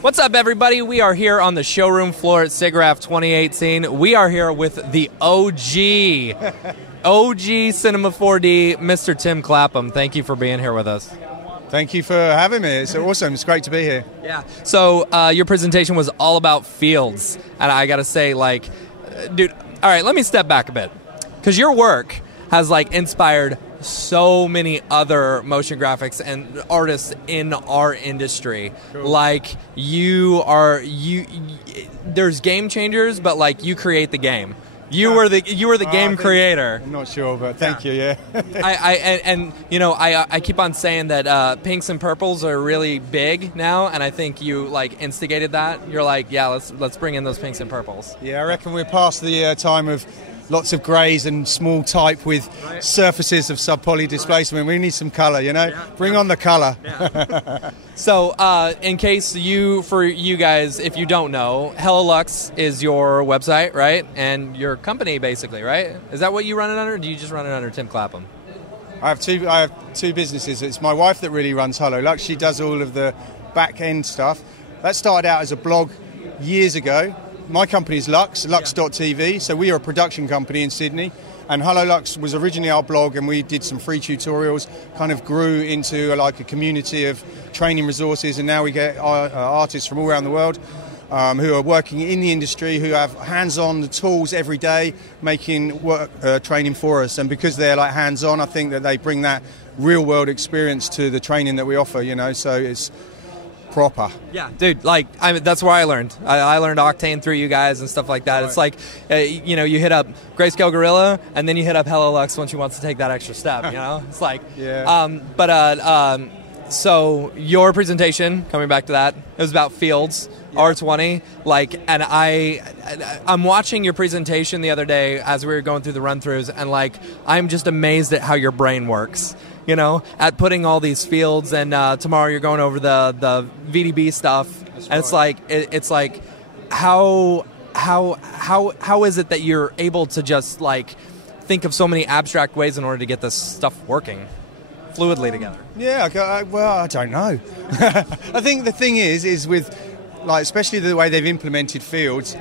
What's up, everybody? We are here on the showroom floor at Siggraph 2018. We are here with the OG Cinema 4D, Mr. Tim Clapham. Thank you for being here with us. Thank you for having me. It's awesome. It's great to be here. Yeah. So your presentation was all about fields. And I got to say, like, dude, all right, let me step back a bit. Because your work has, like, inspired so many other motion graphics and artists in our industry. Cool. Like there's game changers, but like you create the game. You were the game creator. I'm not sure, but thank you. Yeah. I keep on saying that pinks and purples are really big now, and I think you like instigated that. You're like, yeah, let's bring in those pinks and purples. Yeah, I reckon we're past the time of lots of greys and small type with surfaces of sub-poly displacement. We need some colour, you know? Yeah. Bring on the colour. Yeah. So, in case for you guys, if you don't know, HoloLux is your website, right? And your company, basically, right? Is that what you run it under, or do you just run it under Tim Clapham? I have two businesses. It's my wife that really runs HoloLux. She does all of the back-end stuff. That started out as a blog years ago. My company is Lux.tv, so we are a production company in Sydney, and HoloLux was originally our blog, and we did some free tutorials, kind of grew into like a community of training resources, and now we get artists from all around the world who are working in the industry, who have hands-on the tools every day, making work training for us, and because they're like hands-on, I think that they bring that real-world experience to the training that we offer, you know, so it's proper. Yeah, dude, like, that's where I learned. I learned Octane through you guys and stuff like that. Right. It's like, you hit up Grayscale Guerrilla, and then you hit up HoloLux once you want to take that extra step, you know? It's like, yeah. So your presentation, coming back to that, it was about fields, yeah. R20, like, and I'm watching your presentation the other day as we were going through the run-throughs, and like, I'm just amazed at how your brain works. You know, at putting all these fields, and tomorrow you're going over the VDB stuff, and it's like how is it that you're able to just like think of so many abstract ways in order to get this stuff working fluidly together? Yeah, well, I don't know. I think the thing is with like especially the way they've implemented fields.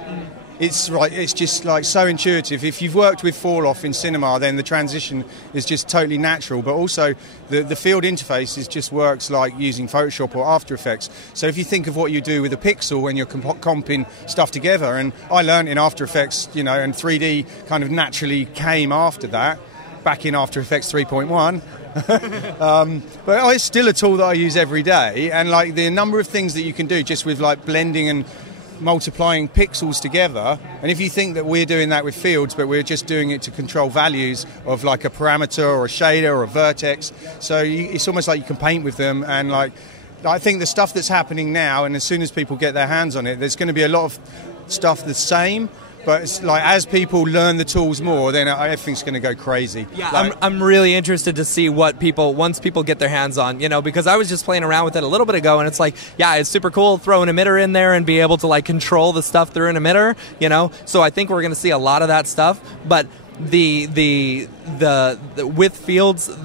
It's just like so intuitive. If you've worked with fall-off in cinema, then the transition is just totally natural. But also, the field interface just works like using Photoshop or After Effects. So if you think of what you do with a pixel when you're comping stuff together, and I learned in After Effects, you know, and 3D kind of naturally came after that, back in After Effects 3.1. But it's still a tool that I use every day, and like the number of things that you can do just with like blending and multiplying pixels together, and if you think that we're doing that with fields, but we're just doing it to control values of like a parameter or a shader or a vertex, so it's almost like you can paint with them. And like I think the stuff that's happening now, and as soon as people get their hands on it, there's going to be a lot of stuff the same, but it's like as people learn the tools more, then everything's going to go crazy. Yeah, like, I'm really interested to see what once people get their hands on, you know, because I was just playing around with it a little bit ago, and it's like, yeah, it's super cool, throw an emitter in there and be able to like control the stuff through an emitter, you know, so I think we're going to see a lot of that stuff, but the with fields,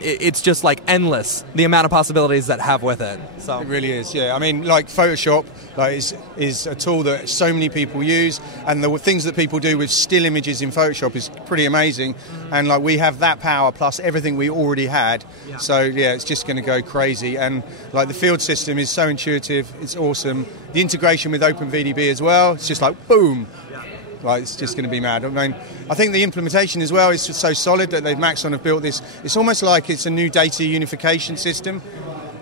it's just like endless, the amount of possibilities that have with it. So it really is, yeah. I mean, like Photoshop, like is a tool that so many people use, and the things that people do with still images in Photoshop is pretty amazing. And like we have that power plus everything we already had. Yeah. So yeah, it's just going to go crazy. And like the field system is so intuitive, it's awesome. The integration with OpenVDB as well, it's just like boom. Like, it's just going to be mad. I mean, I think the implementation as well is just so solid that Maxon have built this. It's almost like it's a new data unification system.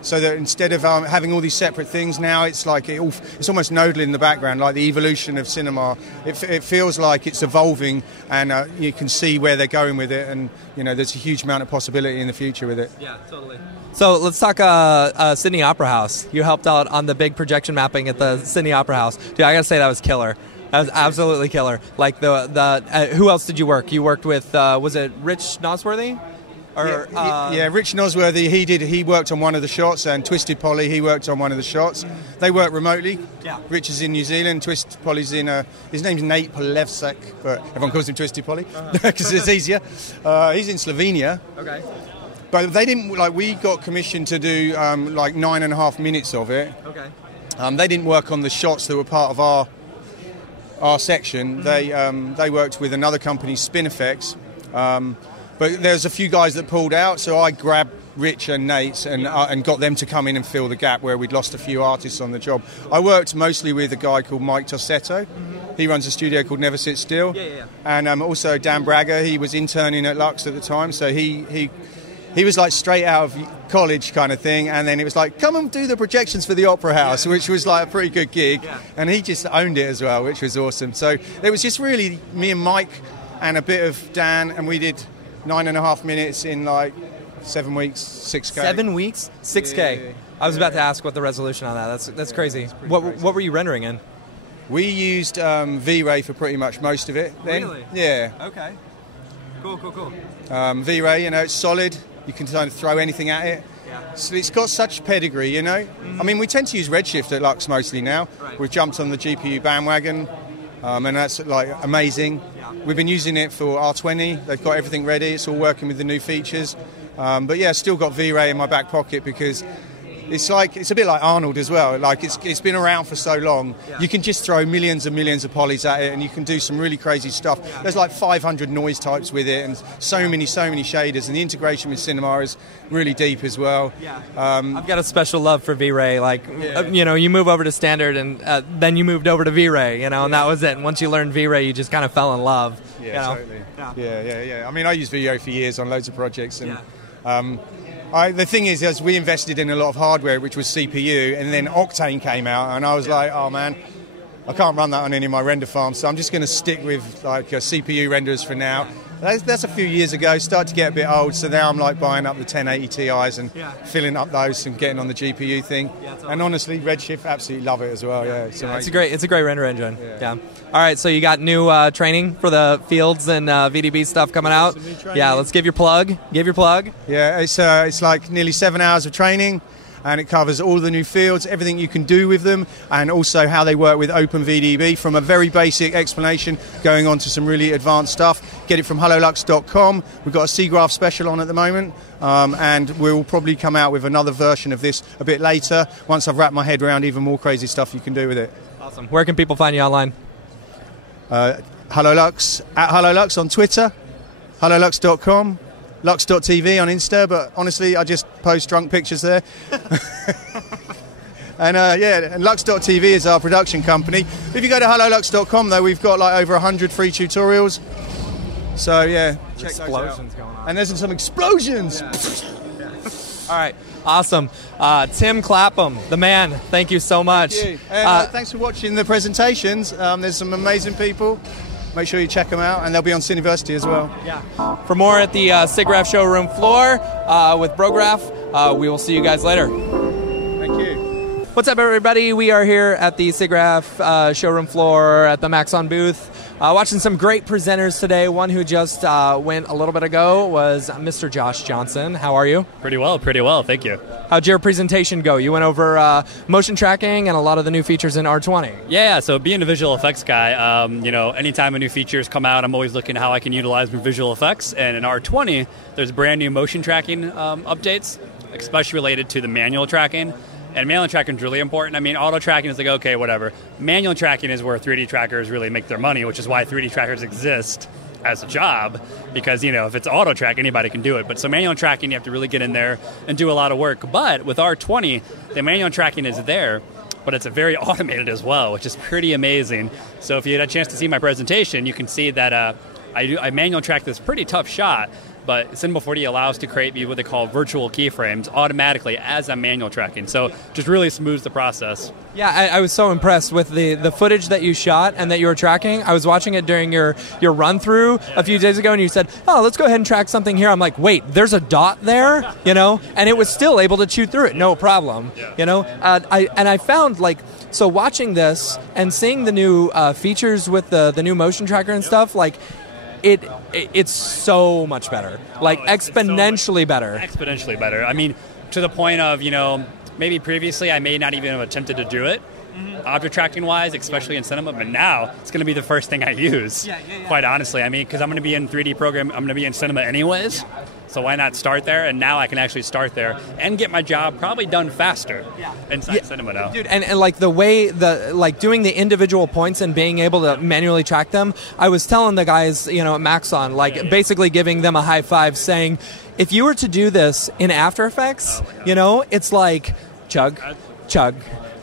So that instead of having all these separate things, now it's like it's almost nodal in the background, like the evolution of cinema. It feels like it's evolving, and you can see where they're going with it, and you know there's a huge amount of possibility in the future with it. Yeah, totally. So let's talk Sydney Opera House. You helped out on the big projection mapping at the Sydney Opera House. Dude, I gotta say that was killer. That was absolutely killer. Like who else did you work? You worked with was it Rich Nosworthy? Or, Rich Nosworthy. He worked on one of the shots, and Twisted Polly. He worked on one of the shots. They work remotely. Yeah. Rich is in New Zealand. Twisted Polly's in. His name's Nate Polevsek, but everyone calls him Twisted Polly because it's easier. He's in Slovenia. Okay. But they didn't We got commissioned to do 9.5 minutes of it. Okay. They didn't work on the shots that were part of our section. They worked with another company, Spin Effects. But there's a few guys that pulled out, so I grabbed Rich and Nate and got them to come in and fill the gap where we'd lost a few artists on the job. I worked mostly with a guy called Mike Tossetto. He runs a studio called Never Sit Still. And also Dan Bragger. He was interning at Lux at the time, so he was like straight out of college kind of thing, and then it was like, come and do the projections for the Opera House, which was like a pretty good gig, and he just owned it as well, which was awesome. So it was just really me and Mike and a bit of Dan, and we did 9.5 minutes in like 7 weeks, 6K. 7 weeks, 6K. Yeah. I was about to ask what the resolution on that. That's crazy. What were you rendering in? We used V-Ray for pretty much most of it. Then. Really? Yeah. Okay. Cool. V-Ray, it's solid. You can kind of throw anything at it. Yeah. So it's got such pedigree, I mean, we tend to use Redshift at Lux mostly now. Right. We've jumped on the GPU bandwagon, and that's like amazing. Yeah. We've been using it for R20. They've got everything ready. It's all working with the new features. But yeah, still got V-Ray in my back pocket because it's a bit like Arnold as well. Like it's been around for so long. Yeah. You can just throw millions and millions of polys at it, and you can do some really crazy stuff. Yeah. There's like 500 noise types with it, and so many shaders. And the integration with Cinema is really deep as well. Yeah. I've got a special love for V-Ray. You move over to standard, and then you moved over to V-Ray. And that was it. And once you learned V-Ray, you just kind of fell in love. Yeah, totally. Yeah. I mean, I used V-Ray for years on loads of projects, and. The thing is, as we invested in a lot of hardware, which was CPU, and then Octane came out, and I was like, oh man, I can't run that on any of my render farms, so I'm just going to stick with CPU renderers for now. That's a few years ago, started to get a bit old, so now I'm like buying up the 1080 Ti's and filling up those and getting on the GPU thing. Yeah, totally. And honestly, Redshift, absolutely love it as well. It's a great render engine. Yeah. All right, so you got new training for the fields and VDB stuff coming out. Yeah, let's give your plug. Yeah, it's like nearly 7 hours of training. And it covers all the new fields, everything you can do with them, and also how they work with OpenVDB, from a very basic explanation going on to some really advanced stuff. Get it from HoloLux.com. We've got a Siggraph special on at the moment, and we'll probably come out with another version of this a bit later, once I've wrapped my head around even more crazy stuff you can do with it. Awesome. Where can people find you online? HoloLux, at HoloLux on Twitter, HoloLux.com. Lux.tv on Insta, but honestly, I just post drunk pictures there. and Lux.tv is our production company. If you go to HoloLux.com, though, we've got like over 100 free tutorials. So yeah, check explosions going on. And there's some explosions. Yeah. All right, awesome. Tim Clapham, the man. Thank you so much. Thank you. And, thanks for watching the presentations. There's some amazing people. Make sure you check them out, and they'll be on Cineversity as well. Yeah. For more at the Siggraph showroom floor with Brograph, we will see you guys later. Thank you. What's up, everybody? We are here at the Siggraph showroom floor at the Maxon booth. Watching some great presenters today. One who just went a little bit ago was Mr. Josh Johnson. How are you? Pretty well. Thank you. How'd your presentation go? You went over motion tracking and a lot of the new features in R20. Yeah, so being a visual effects guy, anytime a new features come out, I'm always looking at how I can utilize my visual effects. And in R20, there's brand new motion tracking updates, especially related to the manual tracking. And manual tracking is really important. I mean, auto tracking is like, okay, whatever. Manual tracking is where 3D trackers really make their money, which is why 3D trackers exist as a job, because, if it's auto track, anybody can do it. But so manual tracking, you have to really get in there and do a lot of work. But with R20, the manual tracking is there, but it's very automated as well, which is pretty amazing. So if you had a chance to see my presentation, you can see that I manual track this pretty tough shot, but Cinema 4D allows to create what they call virtual keyframes automatically as a manual tracking. So just really smooths the process. Yeah, I was so impressed with the footage that you shot and that you were tracking. I was watching it during your run-through a few days ago, and you said, oh, let's go ahead and track something here. I'm like, wait, there's a dot there, you know? And it was still able to chew through it, no problem, you know? I found, like, so watching this and seeing the new features with the new motion tracker and stuff, like, it's so much better, like exponentially better. Exponentially better. I mean, to the point of, you know, maybe previously I may not even have attempted to do it, object tracking wise, especially in cinema, but now it's going to be the first thing I use, quite honestly. I mean, because I'm going to be in 3D program, I'm going to be in cinema anyways, so why not start there? And now I can actually start there and get my job probably done faster inside cinema now. Dude, and like the way, like doing the individual points and being able to manually track them, I was telling the guys, you know, at Maxon, like basically giving them a high five saying, if you were to do this in After Effects, you know, it's like chug, chug,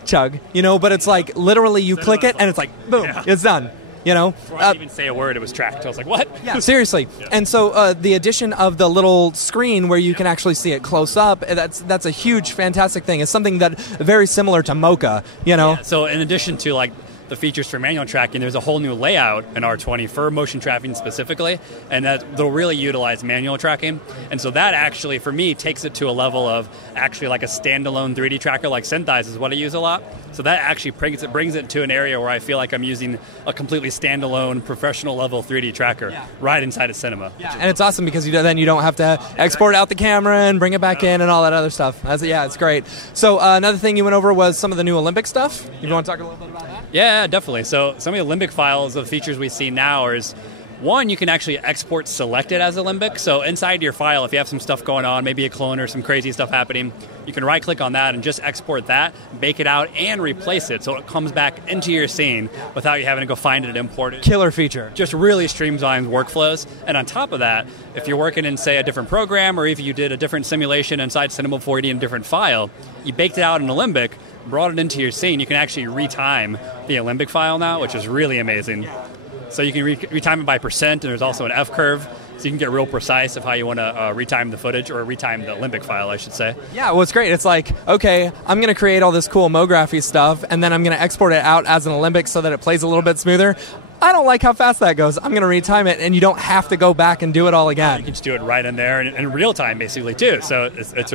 chug, you know, but it's like literally you click it and it's like, boom, it's done. You know, before I even say a word, it was tracked. I was like, what? Yeah, seriously. And so the addition of the little screen where you can actually see it close up, that's a huge, fantastic thing. It's something that very similar to Mocha, you know. Yeah, so in addition to like the features for manual tracking, there's a whole new layout in R20 for motion tracking specifically, and that they'll really utilize manual tracking. And so that actually, for me, takes it to a level of actually like a standalone 3D tracker like Synthize is what I use a lot. So that actually brings it to an area where I feel like I'm using a completely standalone professional level 3D tracker right inside of cinema. Yeah, and it's awesome because then you don't have to export out the camera and bring it back in and all that other stuff. It's great. So another thing you went over was some of the new Olympic stuff. You want to talk a little bit about that? Yeah, definitely. So some of the Olympic files, the features we see now is, one, you can actually export selected as Olympic. So inside your file, if you have some stuff going on, maybe a clone or some crazy stuff happening, you can right-click on that and just export that, bake it out, and replace it so it comes back into your scene without you having to go find it and import it. Killer feature. Just really streamlines workflows. And on top of that, if you're working in, say, a different program, or if you did a different simulation inside Cinema 4D in a different file, you baked it out in Olympic, brought it into your scene, you can actually retime the Olympic file now, which is really amazing. So you can retime it by percent, and there's also an F curve, so you can get real precise of how you want to retime the footage, or retime the Olympic file, I should say. Yeah, well, it's great. It's like, okay, I'm going to create all this cool MoGraphy stuff, and then I'm going to export it out as an Olympic so that it plays a little bit smoother. I don't like how fast that goes. I'm going to retime it, and you don't have to go back and do it all again. You can just do it right in there in real time, basically, too. So it's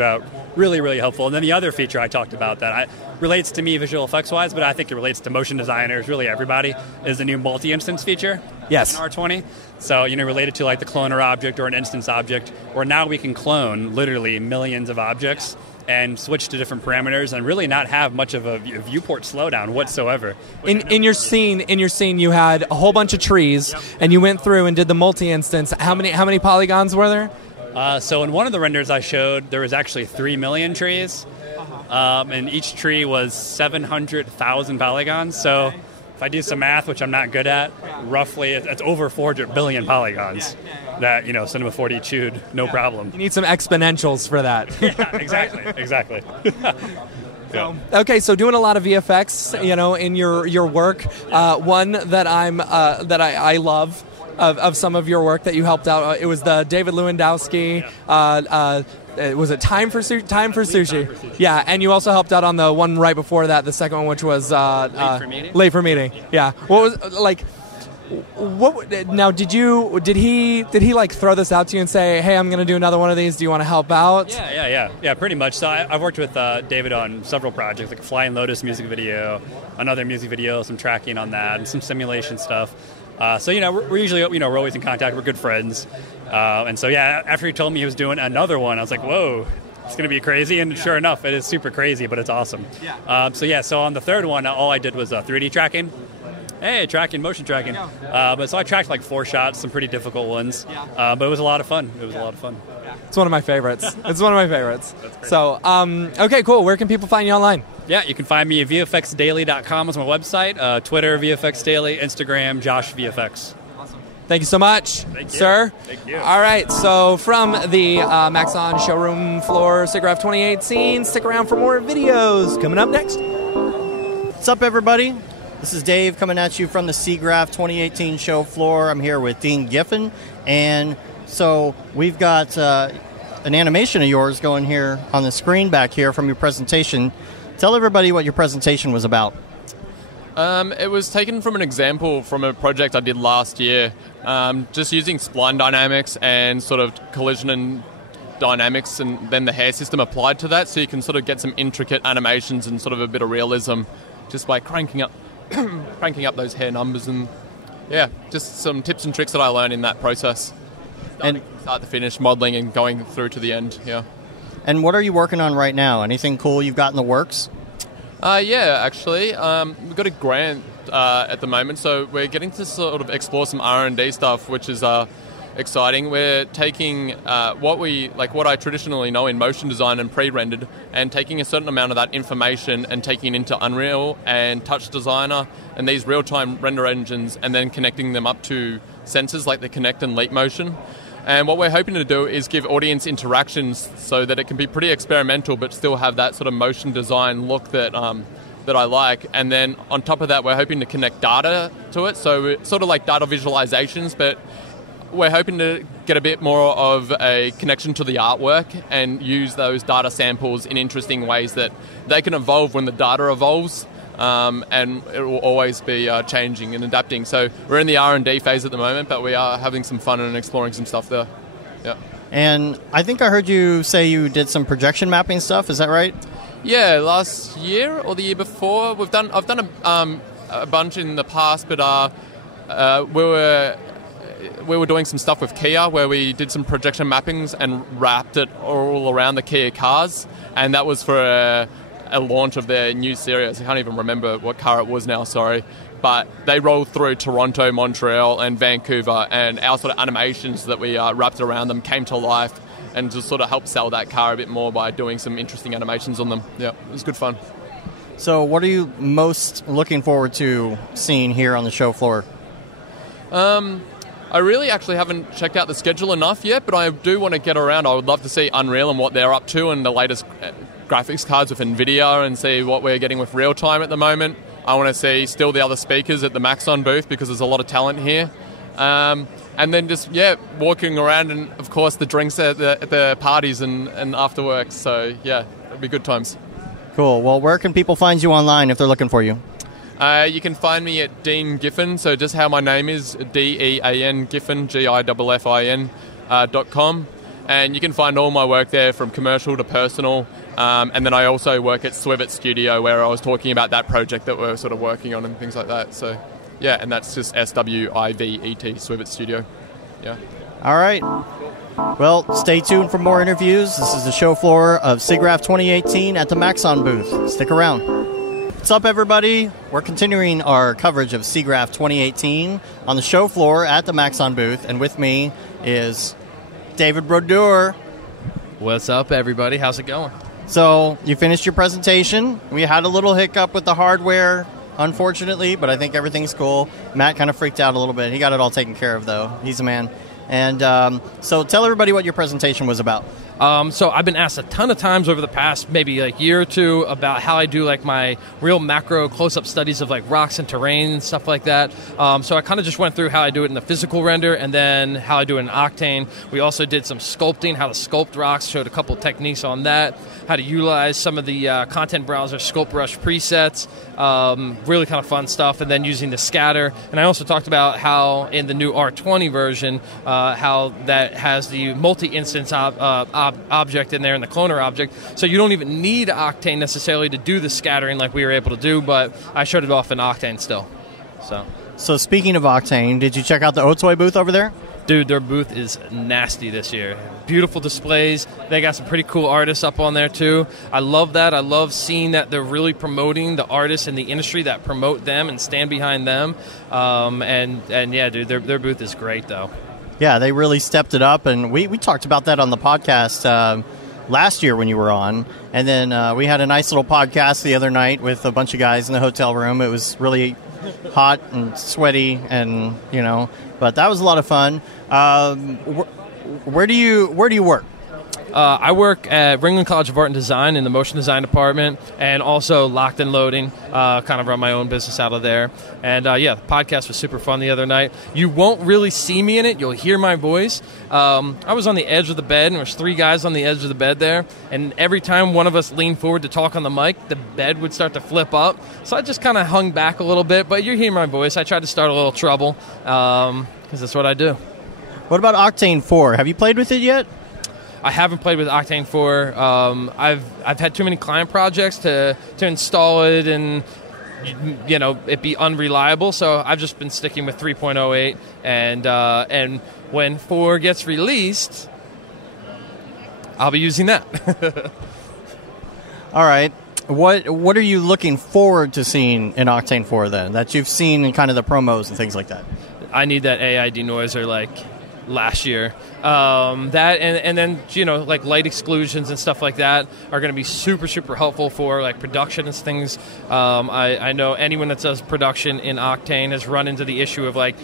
really, really helpful. And then the other feature I talked about that relates to me visual effects-wise, but I think it relates to motion designers, really everybody, is the new multi-instance feature in R20. So, you know, related to like the cloner object or an instance object, where now we can clone literally millions of objects and switch to different parameters and really not have much of a viewport slowdown whatsoever. In your scene, you had a whole bunch of trees, and you went through and did the multi-instance. How many polygons were there? So in one of the renders I showed, there was actually 3 million trees, and each tree was 700,000 polygons. So if I do some math, which I'm not good at, roughly it's over 400 billion polygons that, you know, Cinema 4D chewed, no problem. You need some exponentials for that. Yeah, exactly. Okay, so doing a lot of VFX, you know, in your work. One that I love of some of your work that you helped out. It was the David Lewandowski. Was it Time for Sushi? Yeah, and you also helped out on the one right before that, the second one, which was Late for Meeting. Yeah. What was like? What now? Did he like throw this out to you and say, "Hey, I'm going to do another one of these. Do you want to help out?" Yeah, pretty much. So I've worked with David on several projects, like a Flying Lotus music video, another music video, some tracking on that, and some simulation stuff. So, you know, we're usually, you know, we're always in contact. We're good friends. And so, yeah, after he told me he was doing another one, I was like, whoa, it's going to be crazy. And sure enough, it is super crazy, but it's awesome. So on the third one, all I did was 3D tracking. Tracking, motion tracking. But so I tracked like 4 shots, some pretty difficult ones. But it was a lot of fun. It's one of my favorites. That's great. So, okay, cool. Where can people find you online? Yeah, you can find me at vfxdaily.com is my website. Twitter, VFXDaily, Instagram, JoshVFX. Awesome. Thank you so much, sir. Thank you. All right, so from the Maxon showroom floor, Siggraph 2018, stick around for more videos coming up next. What's up, everybody? This is Dave coming at you from the Siggraph 2018 show floor. I'm here with Dean Geffen, and So we've got an animation of yours going here on the screen back here from your presentation. Tell everybody what your presentation was about. It was taken from an example from a project I did last year, just using spline dynamics and sort of collision and dynamics, and then the hair system applied to that, so you can sort of get some intricate animations and sort of a bit of realism just by cranking up those hair numbers, and just some tips and tricks that I learned in that process. And start to finish, modeling and going through to the end. Yeah. And what are you working on right now? Anything cool you've got in the works? Actually, we've got a grant at the moment, so we're getting to sort of explore some R&D stuff, which is exciting. We're taking what I traditionally know in motion design and pre-rendered, and taking a certain amount of that information and taking it into Unreal and Touch Designer and these real-time render engines, and then connecting them up to sensors like the Connect and Leap Motion. And what we're hoping to do is give audience interactions so that it can be pretty experimental but still have that sort of motion design look that I like. And then on top of that, we're hoping to connect data to it. So it's sort of like data visualizations, but we're hoping to get a bit more of a connection to the artwork and use those data samples in interesting ways that they can evolve when the data evolves. And it will always be changing and adapting. So we're in the R&D phase at the moment, but we are having some fun and exploring some stuff there. Yeah. And I think I heard you say you did some projection mapping stuff. Is that right? Yeah, last year or the year before, I've done a bunch in the past, but we were doing some stuff with Kia where we did some projection mappings and wrapped it all around the Kia cars, and that was for a launch of their new series. I can't even remember what car it was now, sorry. But they rolled through Toronto, Montreal, and Vancouver, and our sort of animations that we wrapped around them came to life and just sort of helped sell that car a bit more by doing some interesting animations on them. Yeah, it was good fun. So what are you most looking forward to seeing here on the show floor? I really actually haven't checked out the schedule enough yet, but I do want to get around. I would love to see Unreal and what they're up to and the latest graphics cards with NVIDIA and see what we're getting with real-time at the moment. I want to see still the other speakers at the Maxon booth because there's a lot of talent here. And then just, walking around and, of course, the drinks at the parties and after work. So, it'll be good times. Cool. Well, where can people find you online if they're looking for you? You can find me at Dean Geffen, so just how my name is, D-E-A-N, Geffen, Giffin.com. And you can find all my work there from commercial to personal. And then I also work at Swivet Studio where I was talking about that project that we're sort of working on and things like that. So, and that's just S-W-I-V-E-T, Swivet Studio. Yeah. All right. Well, stay tuned for more interviews. This is the show floor of Siggraph 2018 at the Maxon booth. Stick around. What's up, everybody? We're continuing our coverage of Siggraph 2018 on the show floor at the Maxon booth, and with me is David Brodeur. What's up, everybody? How's it going? So, you finished your presentation. We had a little hiccup with the hardware, unfortunately, but I think everything's cool. Matt kind of freaked out a little bit. He got it all taken care of, though. He's a man. And so tell everybody what your presentation was about. So I've been asked a ton of times over the past maybe year or two about how I do my real macro close-up studies of rocks and terrain and stuff like that. So I kind of just went through how I do it in the physical render and then how I do it in Octane. We also did some sculpting, how to sculpt rocks, showed a couple techniques on that, how to utilize some of the content browser sculpt brush presets, really kind of fun stuff, and then using the scatter. And I also talked about how in the new R20 version, how that has the multi-instance object in there and the cloner object, so you don't even need Octane necessarily to do the scattering like we were able to do, but I showed it off in Octane still. So speaking of Octane, did you check out the Otoy booth over there? Dude, their booth is nasty this year. Beautiful displays. They got some pretty cool artists up on there too. I love that. I love seeing that they're really promoting the artists in the industry that promote them and stand behind them. And yeah, dude, their booth is great though. Yeah, they really stepped it up, and we talked about that on the podcast last year when you were on, and then we had a nice little podcast the other night with a bunch of guys in the hotel room. It was really hot and sweaty, and but that was a lot of fun. Where do you work? I work at Ringling College of Art and Design in the motion design department, and also Locked and Loading, kind of run my own business out of there. And the podcast was super fun the other night. You won't really see me in it. You'll hear my voice. I was on the edge of the bed, and there was 3 guys on the edge of the bed there, and every time one of us leaned forward to talk on the mic, the bed would start to flip up. So I just kind of hung back a little bit, but you hear my voice. I tried to start a little trouble, because that's what I do. What about Octane 4? Have you played with it yet? I haven't played with Octane 4. I've had too many client projects to install it and it be unreliable. So I've just been sticking with 3.08, and when 4 gets released, I'll be using that. All right. What are you looking forward to seeing in Octane 4 then, that you've seen in kind of the promos and things like that? I need that AI denoiser like last year. That and then like light exclusions and stuff like that are going to be super helpful for like production and things. I know anyone that does production in Octane has run into the issue of like,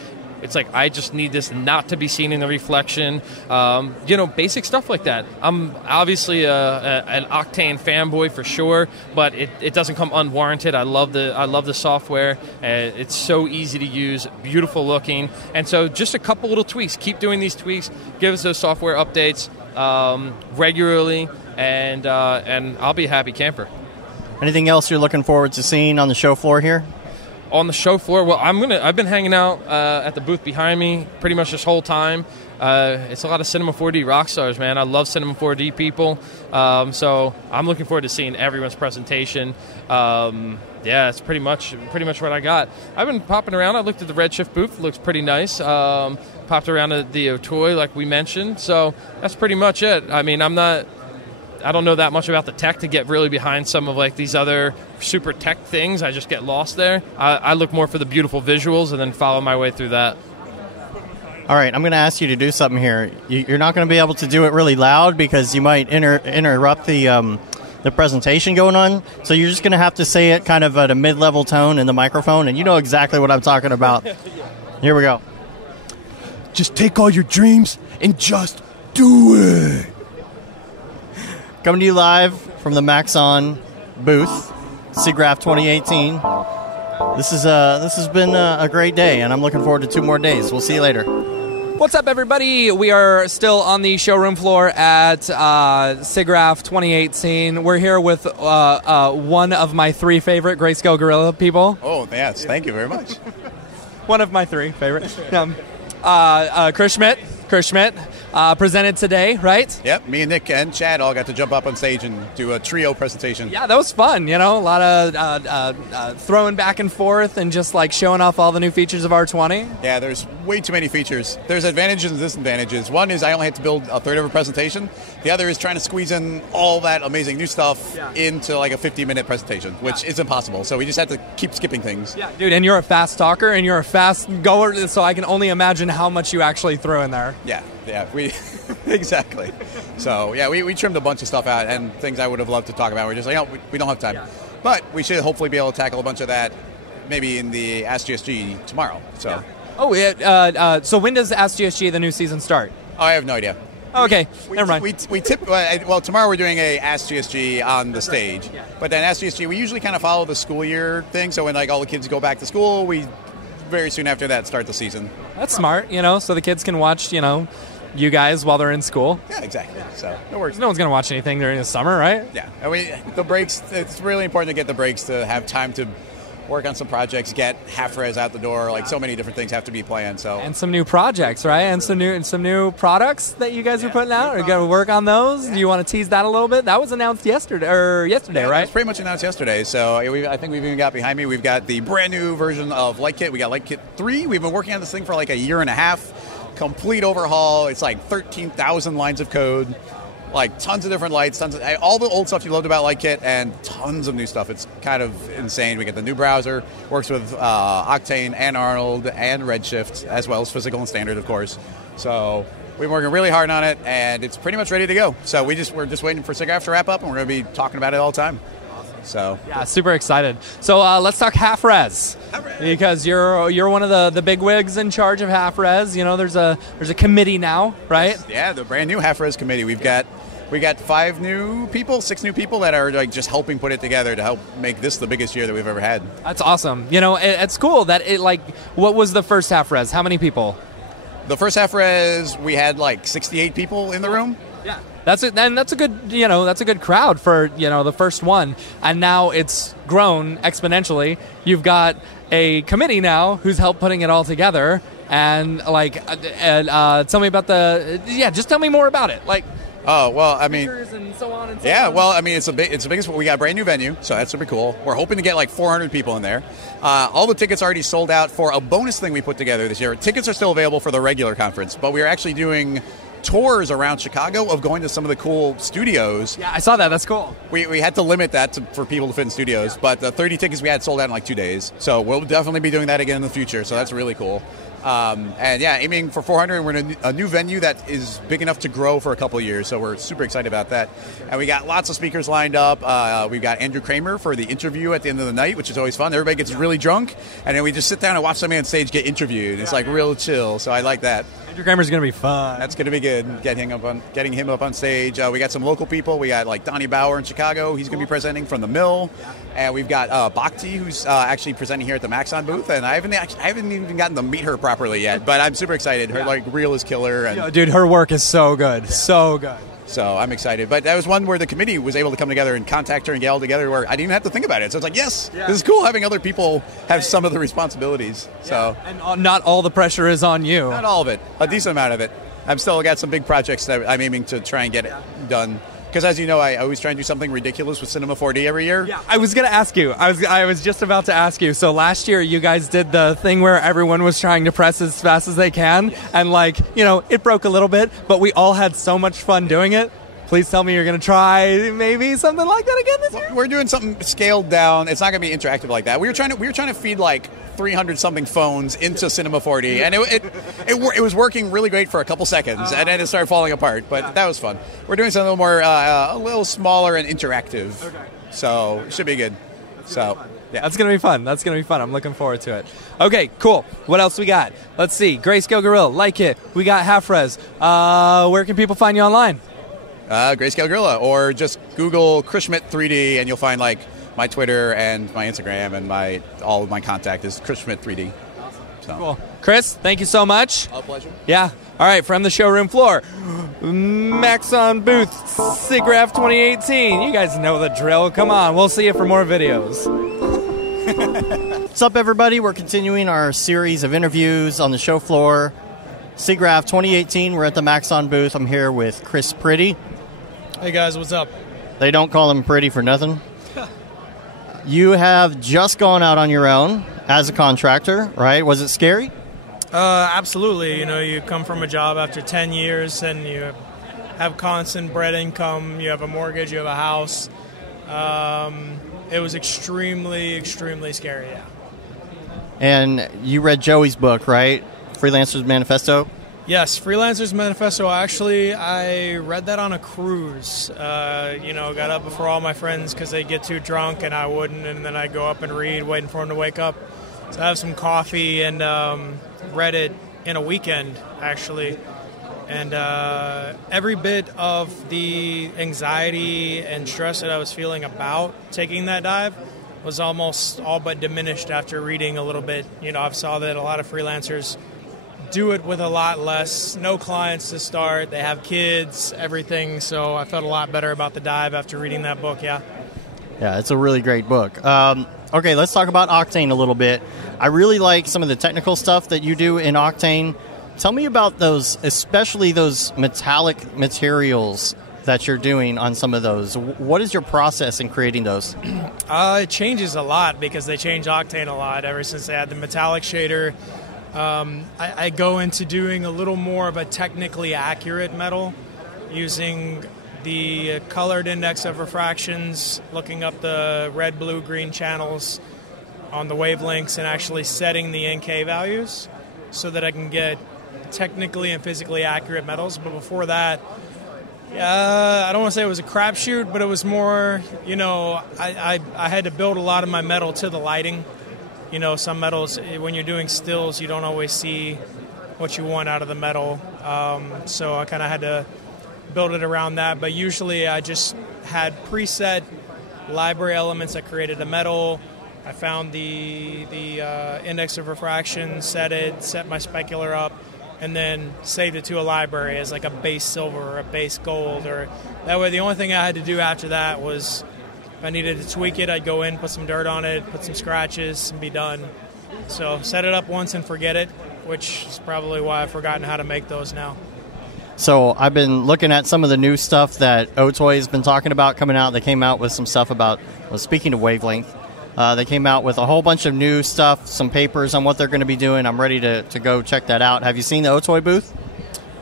it's like, I just need this not to be seen in the reflection. Basic stuff like that. I'm obviously an Octane fanboy for sure, but it doesn't come unwarranted. I love the software. It's so easy to use, beautiful looking, and so just a couple little tweaks. Keep doing these tweaks. Give us those software updates regularly, and I'll be a happy camper. Anything else you're looking forward to seeing on the show floor here? On the show floor, well, I've been hanging out at the booth behind me pretty much this whole time. It's a lot of Cinema 4D rock stars, man. I love Cinema 4D people, so I'm looking forward to seeing everyone's presentation. It's pretty much what I got. I've been popping around. I looked at the Redshift booth; it looks pretty nice. Popped around at the toy, like we mentioned. So that's pretty much it. I mean, I don't know that much about the tech to get really behind some of like these other super tech things. I just get lost there. I look more for the beautiful visuals and then follow my way through that. All right, I'm going to ask you to do something here. You're not going to be able to do it really loud because you might interrupt the presentation going on. So you're just going to have to say it kind of at a mid-level tone in the microphone, and you know exactly what I'm talking about. Here we go. Just take all your dreams and just do it. Coming to you live from the Maxon booth, Siggraph 2018. This has been a great day, and I'm looking forward to 2 more days. We'll see you later. What's up, everybody? We are still on the showroom floor at Siggraph 2018. We're here with one of my 3 favorite Grayscale Guerrilla people. Oh, yes. Thank you very much. One of my 3 favorite. Chris Schmidt presented today, right? Yep, me and Nick and Chad all got to jump up on stage and do a trio presentation. Yeah, that was fun, a lot of throwing back and forth and just like showing off all the new features of R20. Yeah, there's way too many features. There's advantages and disadvantages. One is I only had to build a third of a presentation. The other is trying to squeeze in all that amazing new stuff into like a 50-minute presentation, which is impossible. So we just had to keep skipping things. Yeah, dude, and you're a fast talker and you're a fast goer, so I can only imagine how much you actually threw in there. Yeah, we exactly. So yeah, we trimmed a bunch of stuff out and things I would have loved to talk about. We're just like, we don't have time. Yeah. But we should hopefully be able to tackle a bunch of that maybe in the AskGSG tomorrow. So. Yeah. Oh, yeah. So when does AskGSG, the new season, start? Oh, I have no idea. Okay, never mind. Well, tomorrow we're doing a AskGSG on the stage, but then AskGSG we usually kind of follow the school year thing. So when like all the kids go back to school, we very soon after that start the season. That's smart, so the kids can watch, you guys while they're in school. Yeah, exactly. So it works. No one's going to watch anything during the summer, right? Yeah. The breaks, it's really important to get the breaks to have time to work on some projects, get half-res out the door. Like so many different things have to be planned. So and some new projects, right? And some new products that you guys are putting out. Are you going to work on those? Yeah. Do you want to tease that a little bit? That was announced yesterday, right? It was pretty much announced yesterday. So I think we've even got behind me. We've got the brand new version of LightKit. We got LightKit 3. We've been working on this thing for like a year and a half. Complete overhaul. It's like 13,000 lines of code, like tons of different lights, all the old stuff you loved about LightKit, and tons of new stuff. It's kind of insane. We get the new browser, works with Octane and Arnold and Redshift, as well as physical and standard, of course. So we've been working really hard on it, and it's pretty much ready to go. So we're just waiting for Siggraph to wrap up, and we're going to be talking about it all the time. So yeah, super excited. So let's talk half res, because you're one of the big wigs in charge of half res. There's a committee now, right? Yeah, the brand new half res committee. We've got we got 6 new people that are like just helping put it together to help make this the biggest year that we've ever had. That's awesome. It's cool that it like. What was the first half res? How many people? The first half res, we had like 68 people in the room. Yeah, that's a good that's a good crowd for the first one, and now it's grown exponentially. You've got a committee now who's helped putting it all together, and tell me about just tell me more about it. Like, oh well, I mean, and so on and so yeah, on. well, I mean, it's the biggest. We got a brand new venue, so that's super cool. We're hoping to get like 400 people in there. All the tickets already sold out for a bonus thing we put together this year. Tickets are still available for the regular conference, but we are actually doing tours around Chicago of going to some of the cool studios. Yeah, I saw that. That's cool. We had to limit that for people to fit in studios, but the 30 tickets we had sold out in like 2 days. So we'll definitely be doing that again in the future. So that's really cool. And yeah, aiming for 400. We're in a new venue that is big enough to grow for a couple of years. So we're super excited about that. And we got lots of speakers lined up. We've got Andrew Kramer for the interview at the end of the night, which is always fun. Everybody gets really drunk, and then we just sit down and watch somebody on stage get interviewed. It's like real chill. So I like that. Andrew Kramer's going to be fun. That's going to be good. Getting him up on stage. We got some local people. We got like Donnie Bauer in Chicago. He's going to be presenting from the Mill. And we've got Bhakti, who's actually presenting here at the Maxon booth. And I haven't even gotten to meet her properly yet, but I'm super excited. Her reel is killer. And dude, her work is so good, so good. So I'm excited. But that was one where the committee was able to come together and contact her and get all together where I didn't even have to think about it. So it's like, yes, this is cool having other people have some of the responsibilities. So and not all the pressure is on you. Not all of it. A decent amount of it. I've still got some big projects that I'm aiming to try and get done. Because as you know, I always try and do something ridiculous with Cinema 4D every year. Yeah, I was going to ask you. I was just about to ask you. So last year, you guys did the thing where everyone was trying to press as fast as they can. And it broke a little bit, but we all had so much fun doing it. Please tell me you're going to try maybe something like that again this year? We're doing something scaled down. It's not going to be interactive like that. We were trying to feed like 300 something phones into Cinema 4D, and it was working really great for a couple seconds, and then it started falling apart. But that was fun. We're doing something a little more, a little smaller and interactive. Okay. So it should be good. So. Yeah. That's going to be fun. That's going to be fun. I'm looking forward to it. Okay, cool. What else we got? Let's see. Grayscale Guerrilla, like it. We got Half Res. Where can people find you online? Grayscale Guerrilla, or just Google Chris Schmidt 3D, and you'll find like my Twitter and my Instagram and all of my contact is Chris Schmidt 3D. Awesome. So. Cool. Chris, thank you so much. A pleasure. Yeah. All right, from the showroom floor, Maxon booth, Siggraph 2018. You guys know the drill. Come on, we'll see you for more videos. What's up, everybody? We're continuing our series of interviews on the show floor. Siggraph 2018. We're at the Maxon booth. I'm here with Chris Pretty. Hey guys, what's up? They don't call him Pretty for nothing. You have just gone out on your own as a contractor, right? Was it scary? Absolutely. You come from a job after 10 years and you have constant bread income, you have a mortgage, you have a house. It was extremely, extremely scary, yeah. And you read Joey's book, right? Freelancer's Manifesto? Yes, Freelancer's Manifesto. Actually, I read that on a cruise. Got up before all my friends because they get too drunk and I wouldn't, and then I'd go up and read, waiting for them to wake up. So I have some coffee and read it in a weekend, actually. And every bit of the anxiety and stress that I was feeling about taking that dive was almost all but diminished after reading a little bit. I saw that a lot of freelancers do it with a lot less, no clients to start, they have kids, everything, so I felt a lot better about the dive after reading that book, yeah. Yeah, it's a really great book. Okay, let's talk about Octane a little bit. I really like some of the technical stuff that you do in Octane. Tell me about those, especially those metallic materials that you're doing on some of those. What is your process in creating those? It changes a lot because they change Octane a lot ever since they had the metallic shader. I go into doing a little more of a technically accurate metal using the colored index of refractions, looking up the red, blue, green channels on the wavelengths and actually setting the NK values so that I can get technically and physically accurate metals. But before that, I don't want to say it was a crapshoot, but it was more, I had to build a lot of my metal to the lighting. Some metals, when you're doing stills, you don't always see what you want out of the metal. So I kind of had to build it around that. But usually I just had preset library elements that created a metal. I found the index of refraction, set my specular up, and then saved it to a library as like a base silver or a base gold. Or that way, the only thing I had to do after that was, if I needed to tweak it, I'd go in, put some dirt on it, put some scratches, and be done. So set it up once and forget it, which is probably why I've forgotten how to make those now. So I've been looking at some of the new stuff that Otoy has been talking about coming out. They came out with some stuff about, well, speaking of wavelength, they came out with a whole bunch of new stuff, some papers on what they're going to be doing. I'm ready to go check that out. Have you seen the Otoy booth?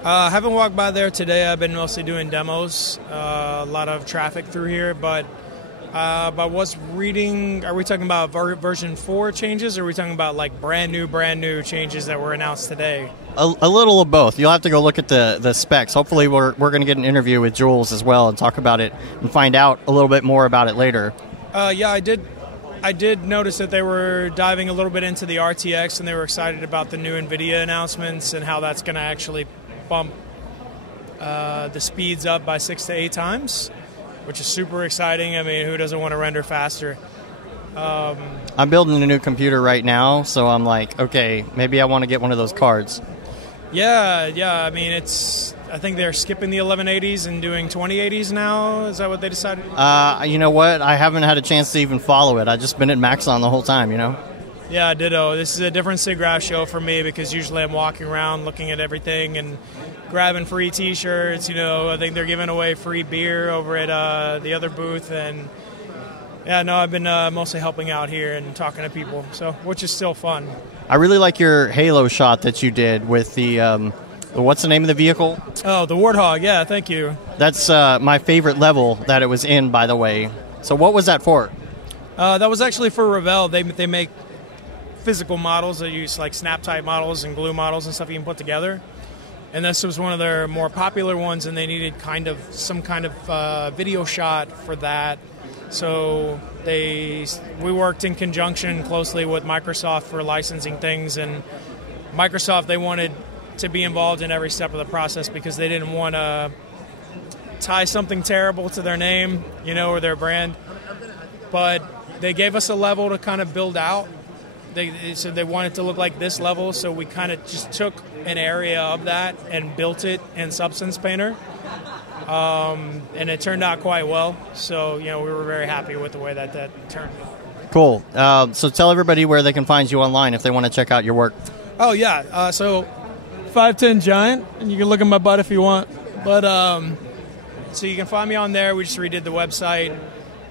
I haven't walked by there today. I've been mostly doing demos, a lot of traffic through here. But was reading, are we talking about version 4 changes, or are we talking about like brand new changes that were announced today? A little of both. You'll have to go look at the specs. Hopefully we're going to get an interview with Jules as well and talk about it and find out a little bit more about it later. Yeah, I did notice that they were diving a little bit into the RTX, and they were excited about the new NVIDIA announcements and how that's going to actually bump the speeds up by 6 to 8 times, which is super exciting. I mean, who doesn't want to render faster? I'm building a new computer right now, so I'm like, okay, maybe I want to get one of those cards. Yeah. I mean, I think they're skipping the 1180s and doing 2080s now. Is that what they decided? You know what? I haven't had a chance to even follow it. I've just been at Maxon the whole time, you know? Yeah, ditto. This is a different Siggraph show for me because usually I'm walking around looking at everything and grabbing free T-shirts. You know, I think they're giving away free beer over at the other booth. And, yeah, no, I've been mostly helping out here and talking to people, so which is still fun. I really like your Halo shot that you did with the... what's the name of the vehicle? Oh, the Warthog. Yeah, thank you. That's my favorite level that it was in, by the way. So what was that for? That was actually for Revell. They make physical models. They use like snap-type models and glue models and stuff you can put together. And this was one of their more popular ones, and they needed some kind of video shot for that. So we worked in conjunction closely with Microsoft for licensing things, and Microsoft, they wanted to be involved in every step of the process because they didn't want to tie something terrible to their name, you know, or their brand. But they gave us a level to kind of build out. They said they wanted to look like this level, so we kind of just took an area of that and built it in Substance Painter. And it turned out quite well. So, you know, we were very happy with the way that turned out. Cool. So tell everybody where they can find you online if they want to check out your work. Oh, yeah. So 5'10" Giant, and you can look at my butt if you want. But so you can find me on there. We just redid the website,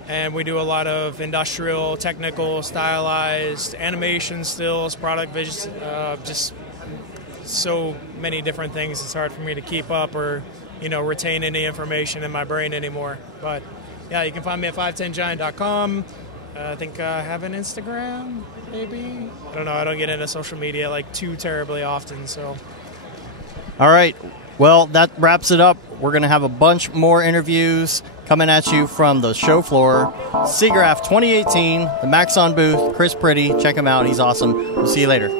and we do a lot of industrial, technical, stylized animation, stills, product visions, just so many different things. It's hard for me to keep up or, you know, retain any information in my brain anymore. But yeah, you can find me at 510giant.com. I think I have an Instagram, maybe. I don't know. I don't get into social media like too terribly often. So. All right. Well, that wraps it up. We're going to have a bunch more interviews coming at you from the show floor. Siggraph 2018, the Maxon booth. Chris Pretty, check him out. He's awesome. We'll see you later.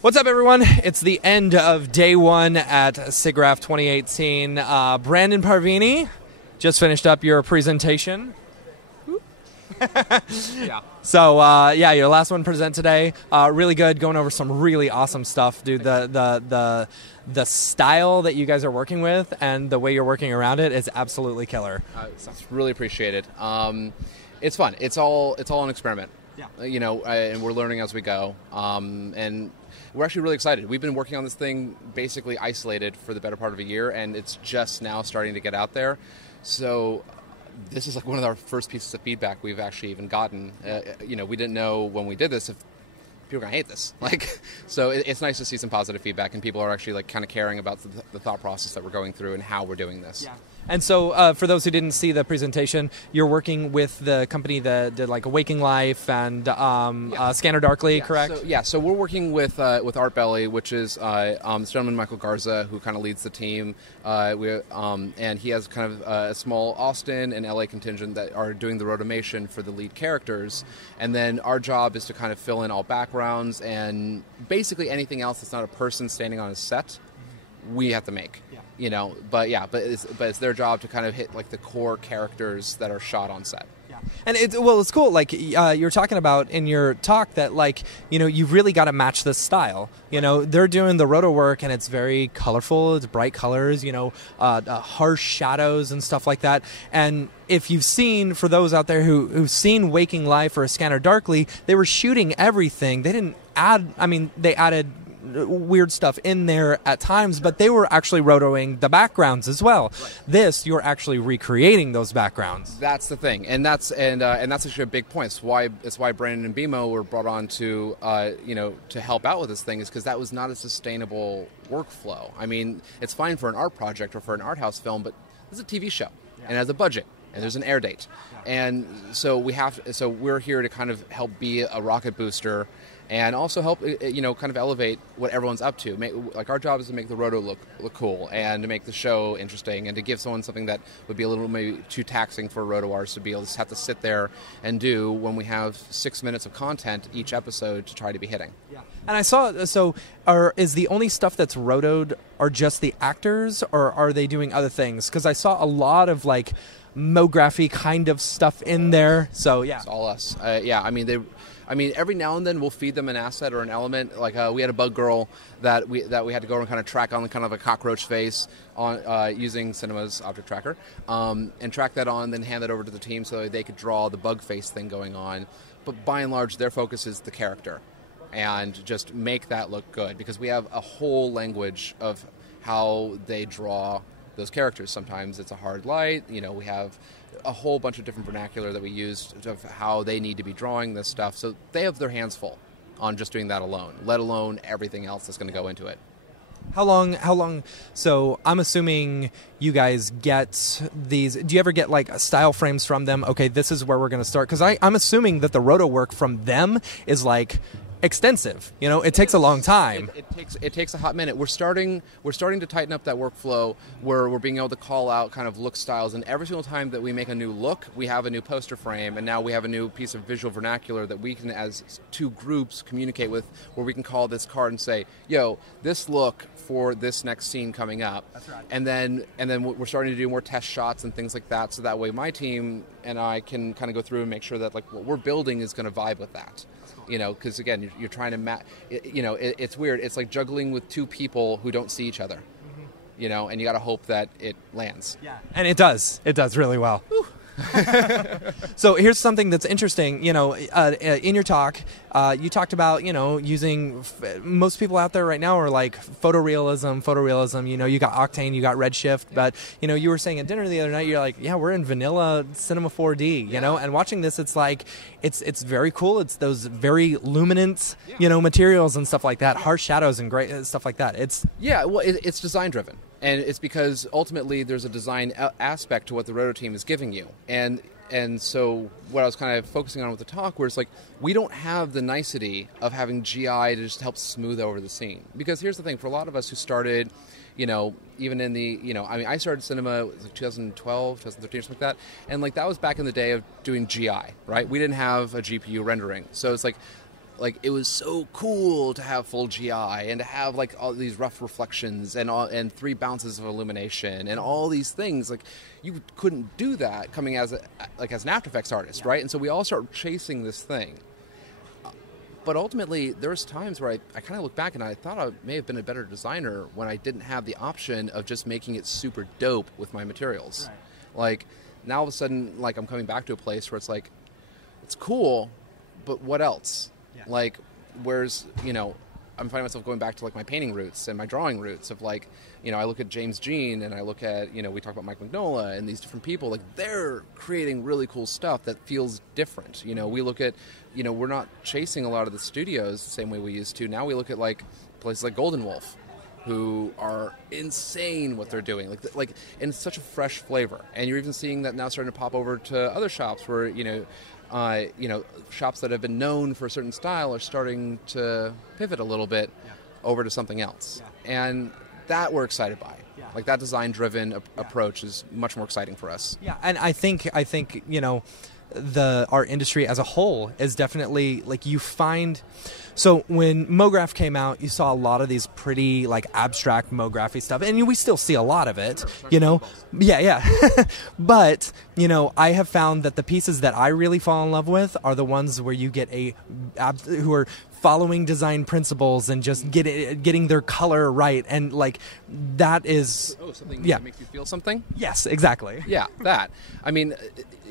What's up, everyone? It's the end of day one at Siggraph 2018. Brandon Parveen, just finished up your presentation. Yeah. So, your last one present today. Really good, going over some really awesome stuff, dude. The style that you guys are working with and the way you're working around it is absolutely killer. It's really appreciated. It's fun. It's all an experiment. Yeah. You know, and we're learning as we go. And we're actually really excited. We've been working on this thing basically isolated for the better part of a year, and it's just now starting to get out there. So this is like one of our first pieces of feedback we've actually even gotten. You know, we didn't know when we did this if people are going to hate this. So it's nice to see some positive feedback, and people are actually like kind of caring about the thought process that we're going through and how we're doing this. Yeah. And so for those who didn't see the presentation, you're working with the company that did like Waking Life and Scanner Darkly, correct? So we're working with Art Belly, which is this gentleman, Michael Garza, who kind of leads the team. And he has kind of a small Austin and LA contingent that are doing the rotomation for the lead characters. And then our job is to kind of fill in all backgrounds and basically anything else that's not a person standing on a set. we have to make. You know, but it's their job to kind of hit like the core characters that are shot on set. And it's cool. Like you're talking about in your talk that, like, you know, you've really got to match this style. You know, they're doing the roto work, and it's very colorful. It's bright colors. You know, harsh shadows and stuff like that. And if you've seen, for those out there who've seen Waking Life or A Scanner Darkly, they were shooting everything. They didn't add. I mean, they added weird stuff in there at times, but they were actually rotoing the backgrounds as well. Right. This, you're actually recreating those backgrounds. That's the thing, and that's actually a big point. It's why Brandon and BMO were brought on to to help out with this thing, is because that was not a sustainable workflow. I mean, it's fine for an art project or for an art house film, but this is a TV show and it has a budget. And there's an air date, and so we're here to kind of help be a rocket booster, and also help kind of elevate what everyone's up to. Like, our job is to make the roto look cool, and to make the show interesting, and to give someone something that would be a little maybe too taxing for roto artists to be able to have to sit there and do when we have 6 minutes of content each episode to try to be hitting. Yeah. And I saw, is the only stuff that's rotoed are just the actors, or are they doing other things? Because I saw a lot of like MoGraphy kind of stuff in there. So yeah, it's all us. I mean, every now and then we'll feed them an asset or an element. Like we had a bug girl that we had to go and kind of track on kind of a cockroach face on using Cinema's object tracker, and track that on, then hand that over to the team so they could draw the bug face thing going on. But by and large, their focus is the character, and just make that look good, because we have a whole language of how they draw those characters. Sometimes it's a hard light. You know, we have a whole bunch of different vernacular that we use of how they need to be drawing this stuff. So they have their hands full on just doing that alone, let alone everything else that's going to go into it. How long? So I'm assuming you guys get these. Do you ever get like style frames from them? Okay, this is where we're going to start. Because I'm assuming that the roto work from them is like extensive. You know, it takes a long time. It takes a hot minute. We're starting to tighten up that workflow where we're being able to call out kind of look styles, and every single time that we make a new look, we have a new poster frame, and now we have a new piece of visual vernacular that we can, as two groups, communicate with, where we can call this card and say, yo, this look for this next scene coming up. That's right. And then we're starting to do more test shots and things like that, so that way my team and I can kind of go through and make sure that like what we're building is going to vibe with that. You know, because again, you're trying to it's weird. It's like juggling with two people who don't see each other. Mm-hmm. You know, and you got to hope that it lands. Yeah, and it does. It does really well. So here's something that's interesting. You know, in your talk, you talked about, you know, using most people out there right now are like photorealism. You know, you got Octane, you got Redshift, but you know, you were saying at dinner the other night, you're like, yeah, we're in vanilla Cinema 4D. You know, and watching this, it's like it's very cool. It's those very luminant, you know, materials and stuff like that, harsh shadows and great stuff like that. It's design driven. And it's because ultimately there's a design aspect to what the roto team is giving you. And so what I was kind of focusing on with the talk, where it's like, we don't have the nicety of having GI to just help smooth over the scene. Because here's the thing, for a lot of us who started, you know, even in the, you know, I mean, I started cinema, it was like 2012, 2013, something like that. And like, that was back in the day of doing GI, right? We didn't have a GPU rendering. So it's like it was so cool to have full GI and to have like all these rough reflections and 3 bounces of illumination and all these things. Like, you couldn't do that coming as an After Effects artist, right? And so we all start chasing this thing. But ultimately, there's times where I kind of look back and I thought I may have been a better designer when I didn't have the option of just making it super dope with my materials. Right. Like, now all of a sudden, like, I'm coming back to a place where it's like, it's cool, but what else? Like, where's, you know, I'm finding myself going back to like my painting roots and my drawing roots of like, you know, I look at James Jean and I look at, you know, we talk about Mike Mignola and these different people, like they're creating really cool stuff that feels different. You know, we look at, you know, we're not chasing a lot of the studios the same way we used to. Now we look at like places like Golden Wolf, who are insane what they're doing, like, and it's such a fresh flavor. And you're even seeing that now starting to pop over to other shops where, you know, shops that have been known for a certain style are starting to pivot a little bit over to something else. Yeah. And that we're excited by. Yeah. Like, that design-driven approach is much more exciting for us. Yeah, and I think you know, our industry as a whole is definitely like you find. So when MoGraph came out, you saw a lot of these pretty like abstract MoGraphy stuff, and we still see a lot of it, you know. Yeah. But you know, I have found that the pieces that I really fall in love with are the ones where you get who are following design principles and just getting their color right, and like that is something that makes you feel something. Yes, exactly. Yeah, that. I mean,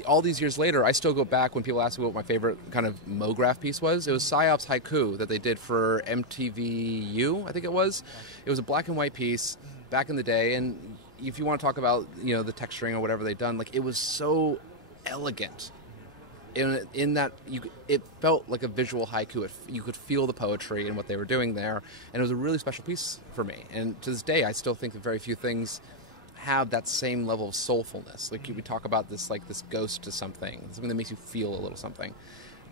all these years later, I still go back when people ask me what my favorite kind of MoGraph piece was. It was Psyop's Haiku that they did for MTVU, I think it was. It was a black and white piece back in the day, and if you want to talk about, you know, the texturing or whatever they've done, like it was so elegant. In that, it felt like a visual haiku. You could feel the poetry and what they were doing there, and it was a really special piece for me. And to this day, I still think that very few things have that same level of soulfulness. Like we talk about this, like this ghost to something that makes you feel a little something.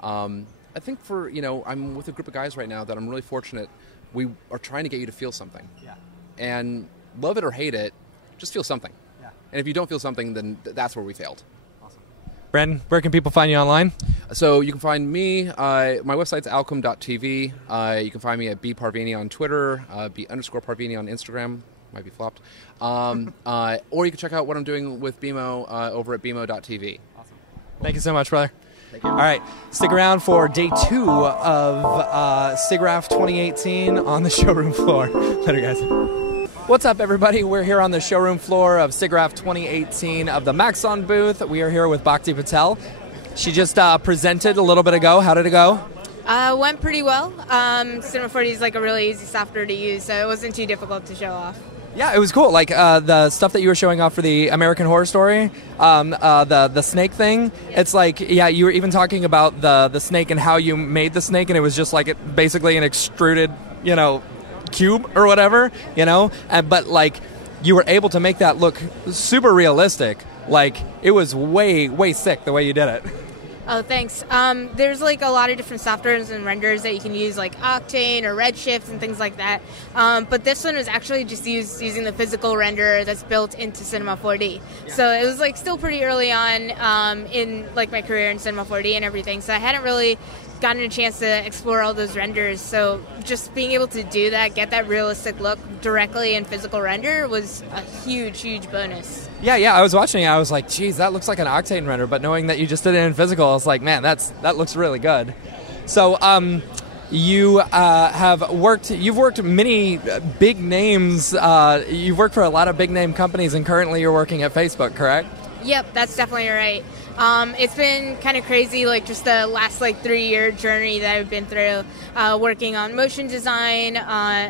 I think I'm with a group of guys right now that I'm really fortunate. We are trying to get you to feel something. Yeah. And love it or hate it, just feel something. Yeah. And if you don't feel something, then that's where we failed. Brandon, where can people find you online? So you can find me, my website's alchem.tv. You can find me at bparveeni on Twitter, b_Parveeni on Instagram. Might be flopped. Or you can check out what I'm doing with BMO over at bmo.tv. Awesome. Thank you so much, brother. Thank you. All right, stick around for day 2 of Siggraph 2018 on the showroom floor. Later, guys. What's up, everybody? We're here on the showroom floor of Siggraph 2018 of the Maxon booth. We are here with Bhakti Patel. She just presented a little bit ago. How did it go? Went pretty well. Cinema 4D is like a really easy software to use, so it wasn't too difficult to show off. Yeah, it was cool. Like the stuff that you were showing off for the American Horror Story, the snake thing. Yeah. It's like, yeah, you were even talking about the snake and how you made the snake, and it was just like basically an extruded, you know, cube or whatever, you know. But like you were able to make that look super realistic. Like it was way sick the way you did it. Oh, thanks. There's like a lot of different softwares and renders that you can use, like Octane or Redshift and things like that. But this one was actually just using the physical render that's built into Cinema 4D. Yeah. So it was like still pretty early on in like my career in Cinema 4D and everything. So I hadn't really gotten a chance to explore all those renders. So just being able to do that, get that realistic look directly in physical render was a huge bonus. Yeah, I was watching it. I was like, geez, that looks like an Octane render. But knowing that you just did it in physical, I was like, man, that looks really good. So you've worked many big names. You've worked for a lot of big name companies, and currently you're working at Facebook, correct? Yep, that's definitely right. It's been kind of crazy, like just the last 3-year journey that I've been through, working on motion design,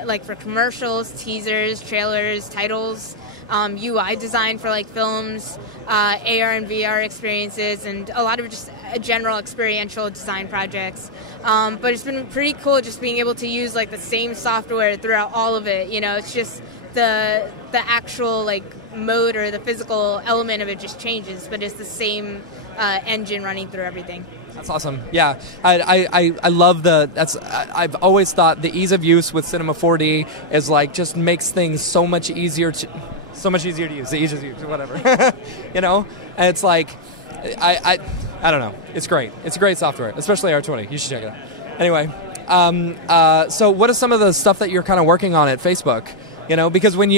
like for commercials, teasers, trailers, titles, UI design for like films, AR and VR experiences, and a lot of just general experiential design projects. But it's been pretty cool just being able to use like the same software throughout all of it. You know, it's just the actual like mode or the physical element of it just changes, but it's the same engine running through everything. That's awesome. Yeah, I love I've always thought the ease of use with Cinema 4D is like just makes things so much easier to use. The ease of use, whatever. You know, and it's like I don't know. It's great. It's a great software, especially R20. You should check it out. Anyway, so what is some of the stuff that you're kind of working on at Facebook? You know, because when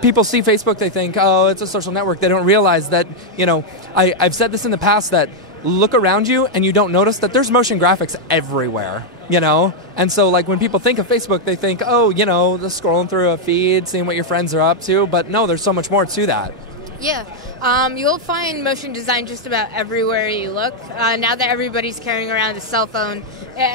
people see Facebook, they think, oh, it's a social network. They don't realize that, you know, I've said this in the past, that look around you and you don't notice that there's motion graphics everywhere, you know? And so, like, when people think of Facebook, they think, oh, you know, just scrolling through a feed, seeing what your friends are up to. But no, there's so much more to that. Yeah. You'll find motion design just about everywhere you look. Now that everybody's carrying around a cell phone,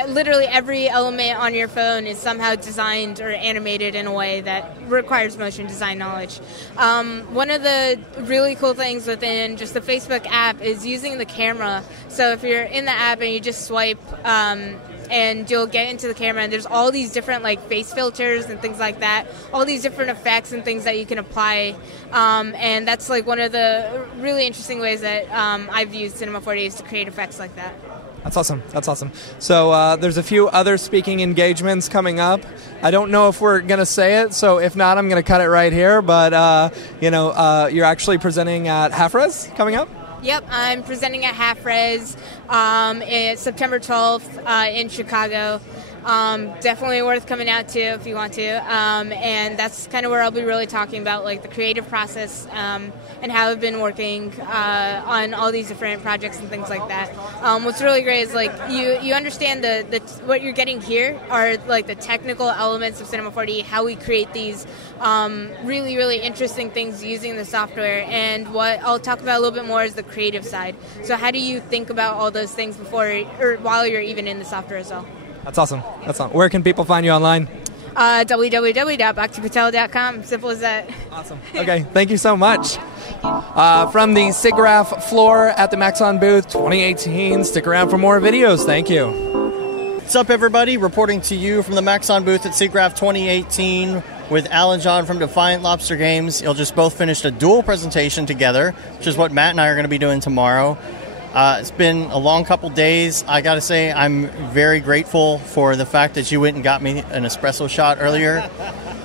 literally every element on your phone is somehow designed or animated in a way that requires motion design knowledge. One of the really cool things within just the Facebook app is using the camera. So if you're in the app and you just swipe, and you'll get into the camera, and there's all these different like face filters and things like that, all these different effects and things that you can apply, and that's like one of the really interesting ways that I've used Cinema 4D is to create effects like that. That's awesome. So there's a few other speaking engagements coming up. I don't know if we're going to say it, so if not, I'm going to cut it right here, but you're actually presenting at HAFRES coming up? Yep, I'm presenting at Half Res September 12th in Chicago. Definitely worth coming out to if you want to. And that's kind of where I'll be really talking about like the creative process and how I've been working on all these different projects and things like that. What's really great is like you understand the what you're getting here are like the technical elements of Cinema 4D, how we create these really, really interesting things using the software. And what I'll talk about a little bit more is the creative side. So how do you think about all those things before or while you're even in the software as well? That's awesome. Where can people find you online? www.bhaktipatel.com. Simple as that. Awesome. Okay, thank you so much. From the Siggraph floor at the Maxon booth 2018. Stick around for more videos. Thank you. What's up, everybody? Reporting to you from the Maxon booth at Siggraph 2018 with Alan John from Defiant Lobster Games. You'll just both finished a dual presentation together, which is what Matt and I are going to be doing tomorrow. It's been a long couple days. I got to say, I'm very grateful for the fact that you went and got me an espresso shot earlier,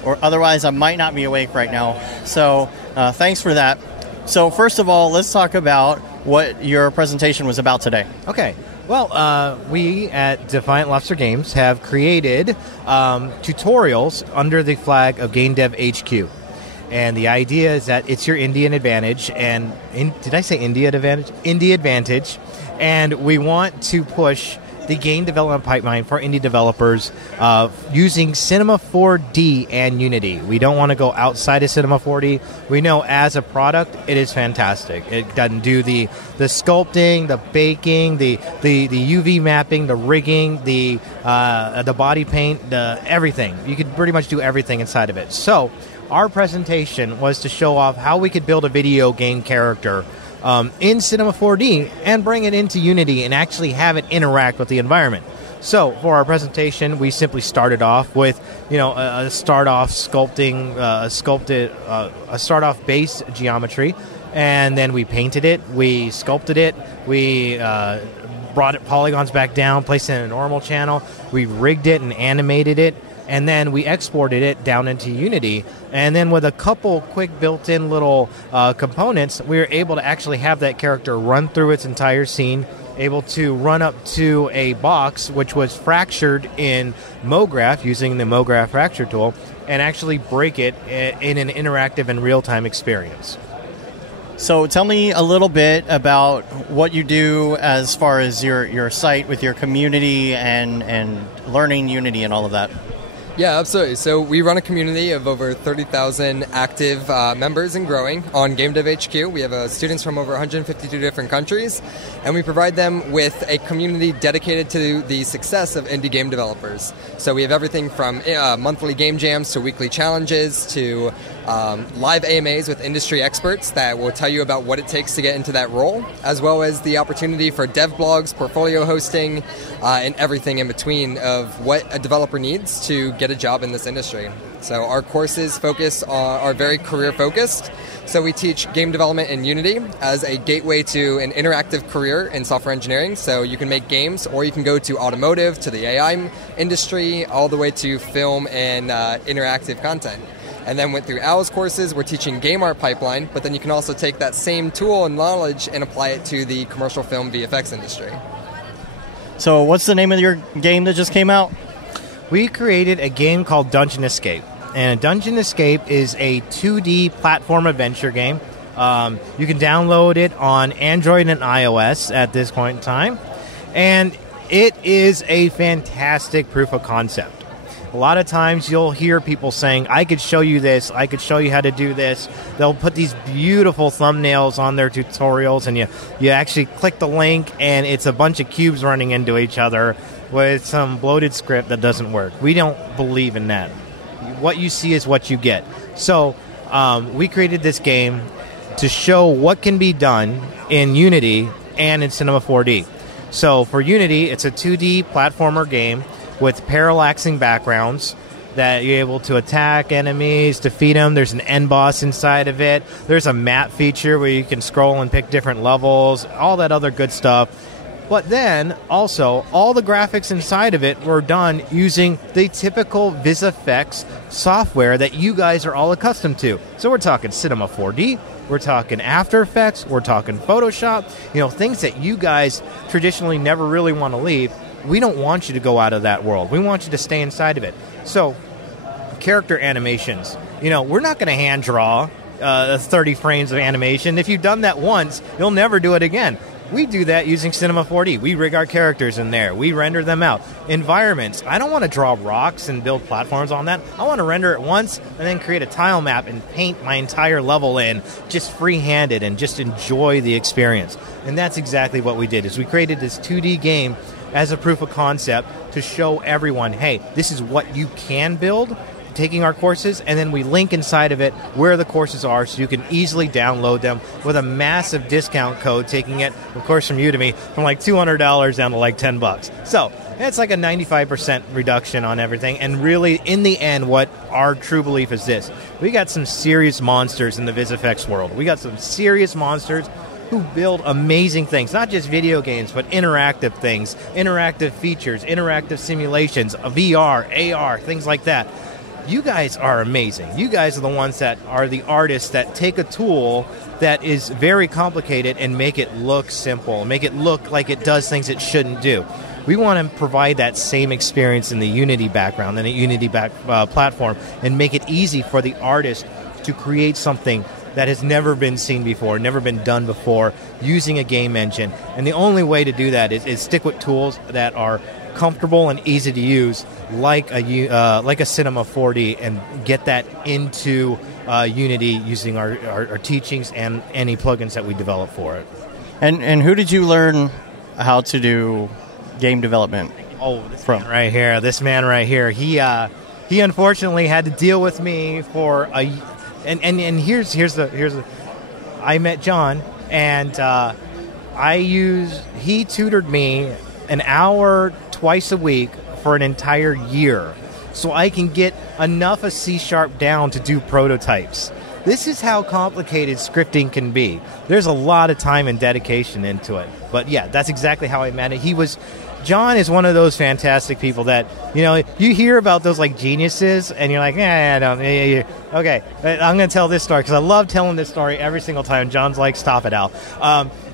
or otherwise I might not be awake right now. So thanks for that. So first of all, let's talk about what your presentation was about today. Okay. Well, we at Defiant Lobster Games have created tutorials under the flag of Game Dev HQ. And the idea is that it's your Indian advantage, and did I say India advantage? India advantage, and we want to push the game development pipeline for indie developers using Cinema 4D and Unity. We don't want to go outside of Cinema 4D. We know as a product, it is fantastic. It doesn't do the sculpting, the baking, the UV mapping, the rigging, the body paint, everything. You could pretty much do everything inside of it. So our presentation was to show off how we could build a video game character in Cinema 4D and bring it into Unity and actually have it interact with the environment. So for our presentation, we simply started off with, a start-off sculpting, a start-off base geometry, and then we painted it, we sculpted it, we brought it polygons back down, placed it in a normal channel, we rigged it and animated it, and then we exported it down into Unity. And then with a couple quick built-in little components, we were able to actually have that character run through its entire scene, able to run up to a box which was fractured in MoGraph using the MoGraph fracture tool, and actually break it in an interactive and real-time experience. So tell me a little bit about what you do as far as your site with your community and learning Unity and all of that. Yeah, absolutely. So we run a community of over 30,000 active members and growing on Game Dev HQ. We have students from over 152 different countries, and we provide them with a community dedicated to the success of indie game developers. So we have everything from monthly game jams to weekly challenges to live AMAs with industry experts that will tell you about what it takes to get into that role, as well as the opportunity for dev blogs, portfolio hosting, and everything in between of what a developer needs to get a job in this industry. So our courses are very career focused. So we teach game development in Unity as a gateway to an interactive career in software engineering. So you can make games, or you can go to automotive, to the AI industry, all the way to film and interactive content. And then went through Al's courses, we're teaching game art pipeline, but then you can also take that same tool and knowledge and apply it to the commercial film VFX industry. So what's the name of your game that just came out? We created a game called Dungeon Escape. And Dungeon Escape is a 2D platform adventure game. You can download it on Android and iOS at this point in time. And it is a fantastic proof of concept. A lot of times you'll hear people saying, I could show you this, I could show you how to do this. They'll put these beautiful thumbnails on their tutorials, and you actually click the link, and it's a bunch of cubes running into each other with some bloated script that doesn't work. We don't believe in that. What you see is what you get. So we created this game to show what can be done in Unity and in Cinema 4D. So for Unity, it's a 2D platformer game with parallaxing backgrounds that you're able to attack enemies, defeat them. There's an end boss inside of it. There's a map feature where you can scroll and pick different levels, all that other good stuff. But then, also, all the graphics inside of it were done using the typical VisFX software that you guys are all accustomed to. So we're talking Cinema 4D, we're talking After Effects, we're talking Photoshop, things that you guys traditionally never really want to leave. We don't want you to go out of that world. We want you to stay inside of it. So, character animations. We're not going to hand draw 30 frames of animation. If you've done that once, you'll never do it again. We do that using Cinema 4D. We rig our characters in there. We render them out. Environments. I don't want to draw rocks and build platforms on that. I want to render it once and then create a tile map and paint my entire level in just free-handed and just enjoy the experience. And that's exactly what we did, is we created this 2D game as a proof of concept to show everyone, hey, this is what you can build, taking our courses, and then we link inside of it where the courses are so you can easily download them with a massive discount code, taking it, of course, from Udemy from like $200 down to like $10. So it's like a 95% reduction on everything. And really, in the end, what our true belief is this. We got some serious monsters in the VisFX world. We got some serious monsters who build amazing things, not just video games, but interactive things, interactive features, interactive simulations, VR, AR, things like that. You guys are amazing. You guys are the ones that are the artists that take a tool that is very complicated and make it look simple, make it look like it does things it shouldn't do. We want to provide that same experience in the Unity background and the Unity platform and make it easy for the artist to create something that has never been seen before, never been done before, using a game engine. And the only way to do that is stick with tools that are comfortable and easy to use, like a Cinema 4D, and get that into Unity using our teachings and any plugins that we develop for it. And who did you learn how to do game development? Oh, this man right here. He unfortunately had to deal with me for a. And here's the. I met John, and he tutored me an hour twice a week for an entire year, so I can get enough of C# down to do prototypes. This is how complicated scripting can be. There's a lot of time and dedication into it. But yeah, that's exactly how I met it. John is one of those fantastic people that, you hear about those like geniuses and you're like, okay, I'm going to tell this story because I love telling this story every single time. John's like, stop it, Al.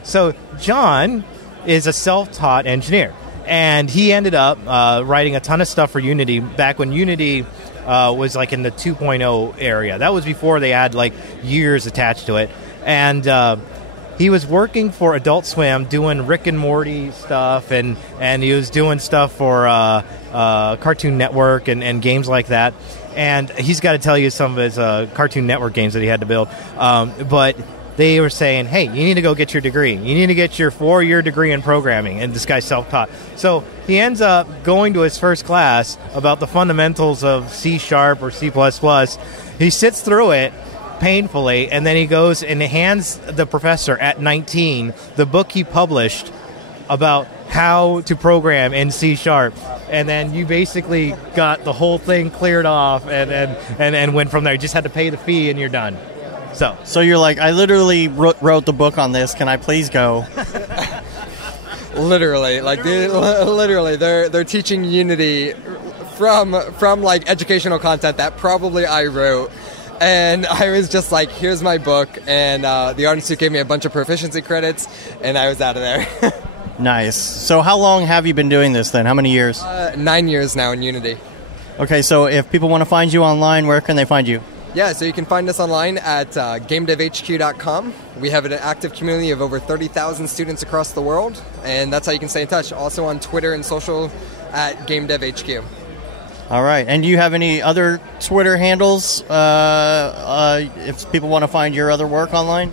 So John is a self-taught engineer, and he ended up writing a ton of stuff for Unity back when Unity was like in the 2.0 area. That was before they had like years attached to it. And he was working for Adult Swim doing Rick and Morty stuff, and he was doing stuff for Cartoon Network and games like that. And he's got to tell you some of his Cartoon Network games that he had to build. But they were saying, hey, you need to go get your degree. You need to get your 4-year degree in programming. And this guy's self-taught. So he ends up going to his first class about the fundamentals of C# or C++. He sits through it painfully, and then he goes and hands the professor at 19 the book he published about how to program in C#. And then you basically got the whole thing cleared off and went from there. You just had to pay the fee and you're done. So you're like, I literally wrote the book on this. Can I please go? Literally, they're teaching Unity from like educational content that probably I wrote. And I was just like, here's my book. And the Art Institute gave me a bunch of proficiency credits, and I was out of there. Nice. So how long have you been doing this then? How many years? 9 years now in Unity. Okay, so if people want to find you online, where can they find you? Yeah, so you can find us online at gamedevhq.com. We have an active community of over 30,000 students across the world, and that's how you can stay in touch. Also on Twitter and social at gamedevhq. All right. And do you have any other Twitter handles if people want to find your other work online?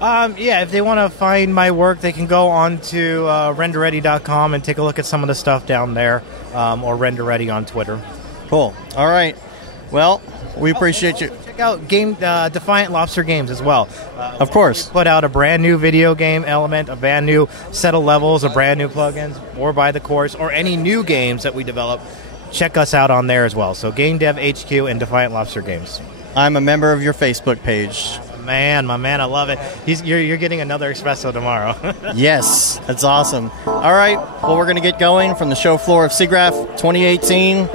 Yeah, if they want to find my work, they can go on to renderready.com and take a look at some of the stuff down there, or renderready on Twitter. Cool. All right. Well, we appreciate you. Check out Defiant Lobster Games as well. Of course. We put out a brand new video game element, a brand new set of levels, a brand new plugins, or buy the course, or any new games that we develop. Check us out on there as well. So Game Dev HQ and Defiant Lobster Games. I'm a member of your Facebook page. My man, I love it. You're getting another espresso tomorrow. Yes, that's awesome. All right, well, we're going to get going from the show floor of Siggraph 2018.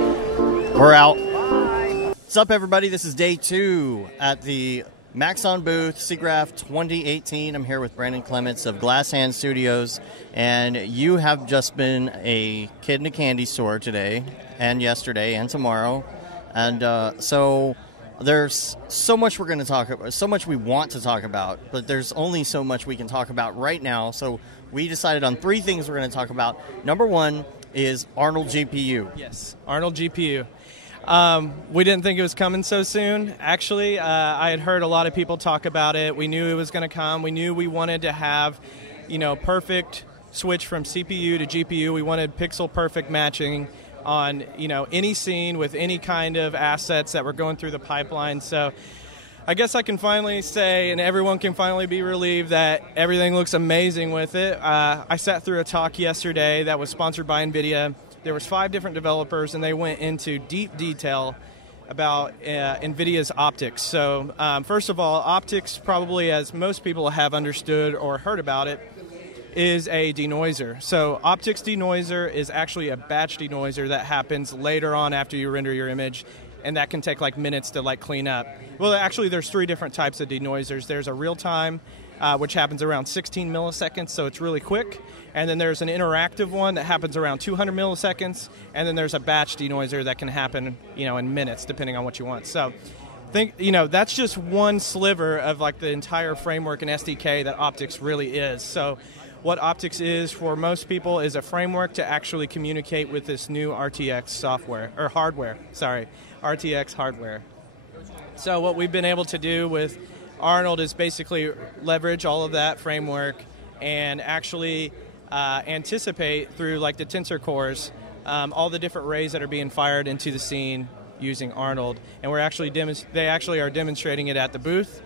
We're out. Bye. What's up, everybody? This is day 2 at the Maxon booth, Siggraph 2018. I'm here with Brandon Clements of Glass Hand Studios, and you have just been a kid in a candy store today, and yesterday, and tomorrow, and so there's so much we're going to talk about, so much we want to talk about, but there's only so much we can talk about right now. So we decided on 3 things we're going to talk about. Number 1 is Arnold GPU. Yes, Arnold GPU. We didn't think it was coming so soon. Actually, I had heard a lot of people talk about it. We knew it was going to come. We knew we wanted to have, perfect switch from CPU to GPU. We wanted pixel perfect matching on, any scene with any kind of assets that were going through the pipeline. So I guess I can finally say, and everyone can finally be relieved, that everything looks amazing with it. I sat through a talk yesterday that was sponsored by NVIDIA. There was 5 different developers, and they went into deep detail about NVIDIA's optics. So first of all, optics, probably as most people have understood or heard about it, is a denoiser. So optics denoiser is actually a batch denoiser that happens later on after you render your image, and that can take minutes to clean up. Well, actually, there's 3 different types of denoisers. There's a real-time, which happens around 16 milliseconds, so it's really quick. And then there's an interactive one that happens around 200 milliseconds. And then there's a batch denoiser that can happen, in minutes, depending on what you want. So that's just one sliver of the entire framework and SDK that optics really is. So what optics is for most people is a framework to actually communicate with this new RTX software, or hardware, sorry, RTX hardware. So what we've been able to do with Arnold is basically leverage all of that framework and actually anticipate through the tensor cores all the different rays that are being fired into the scene using Arnold. And they actually are demonstrating it at the booth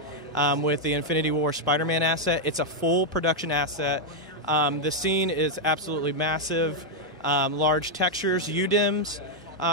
with the Infinity War Spider-Man asset. It's a full production asset. The scene is absolutely massive, large textures, UDIMs.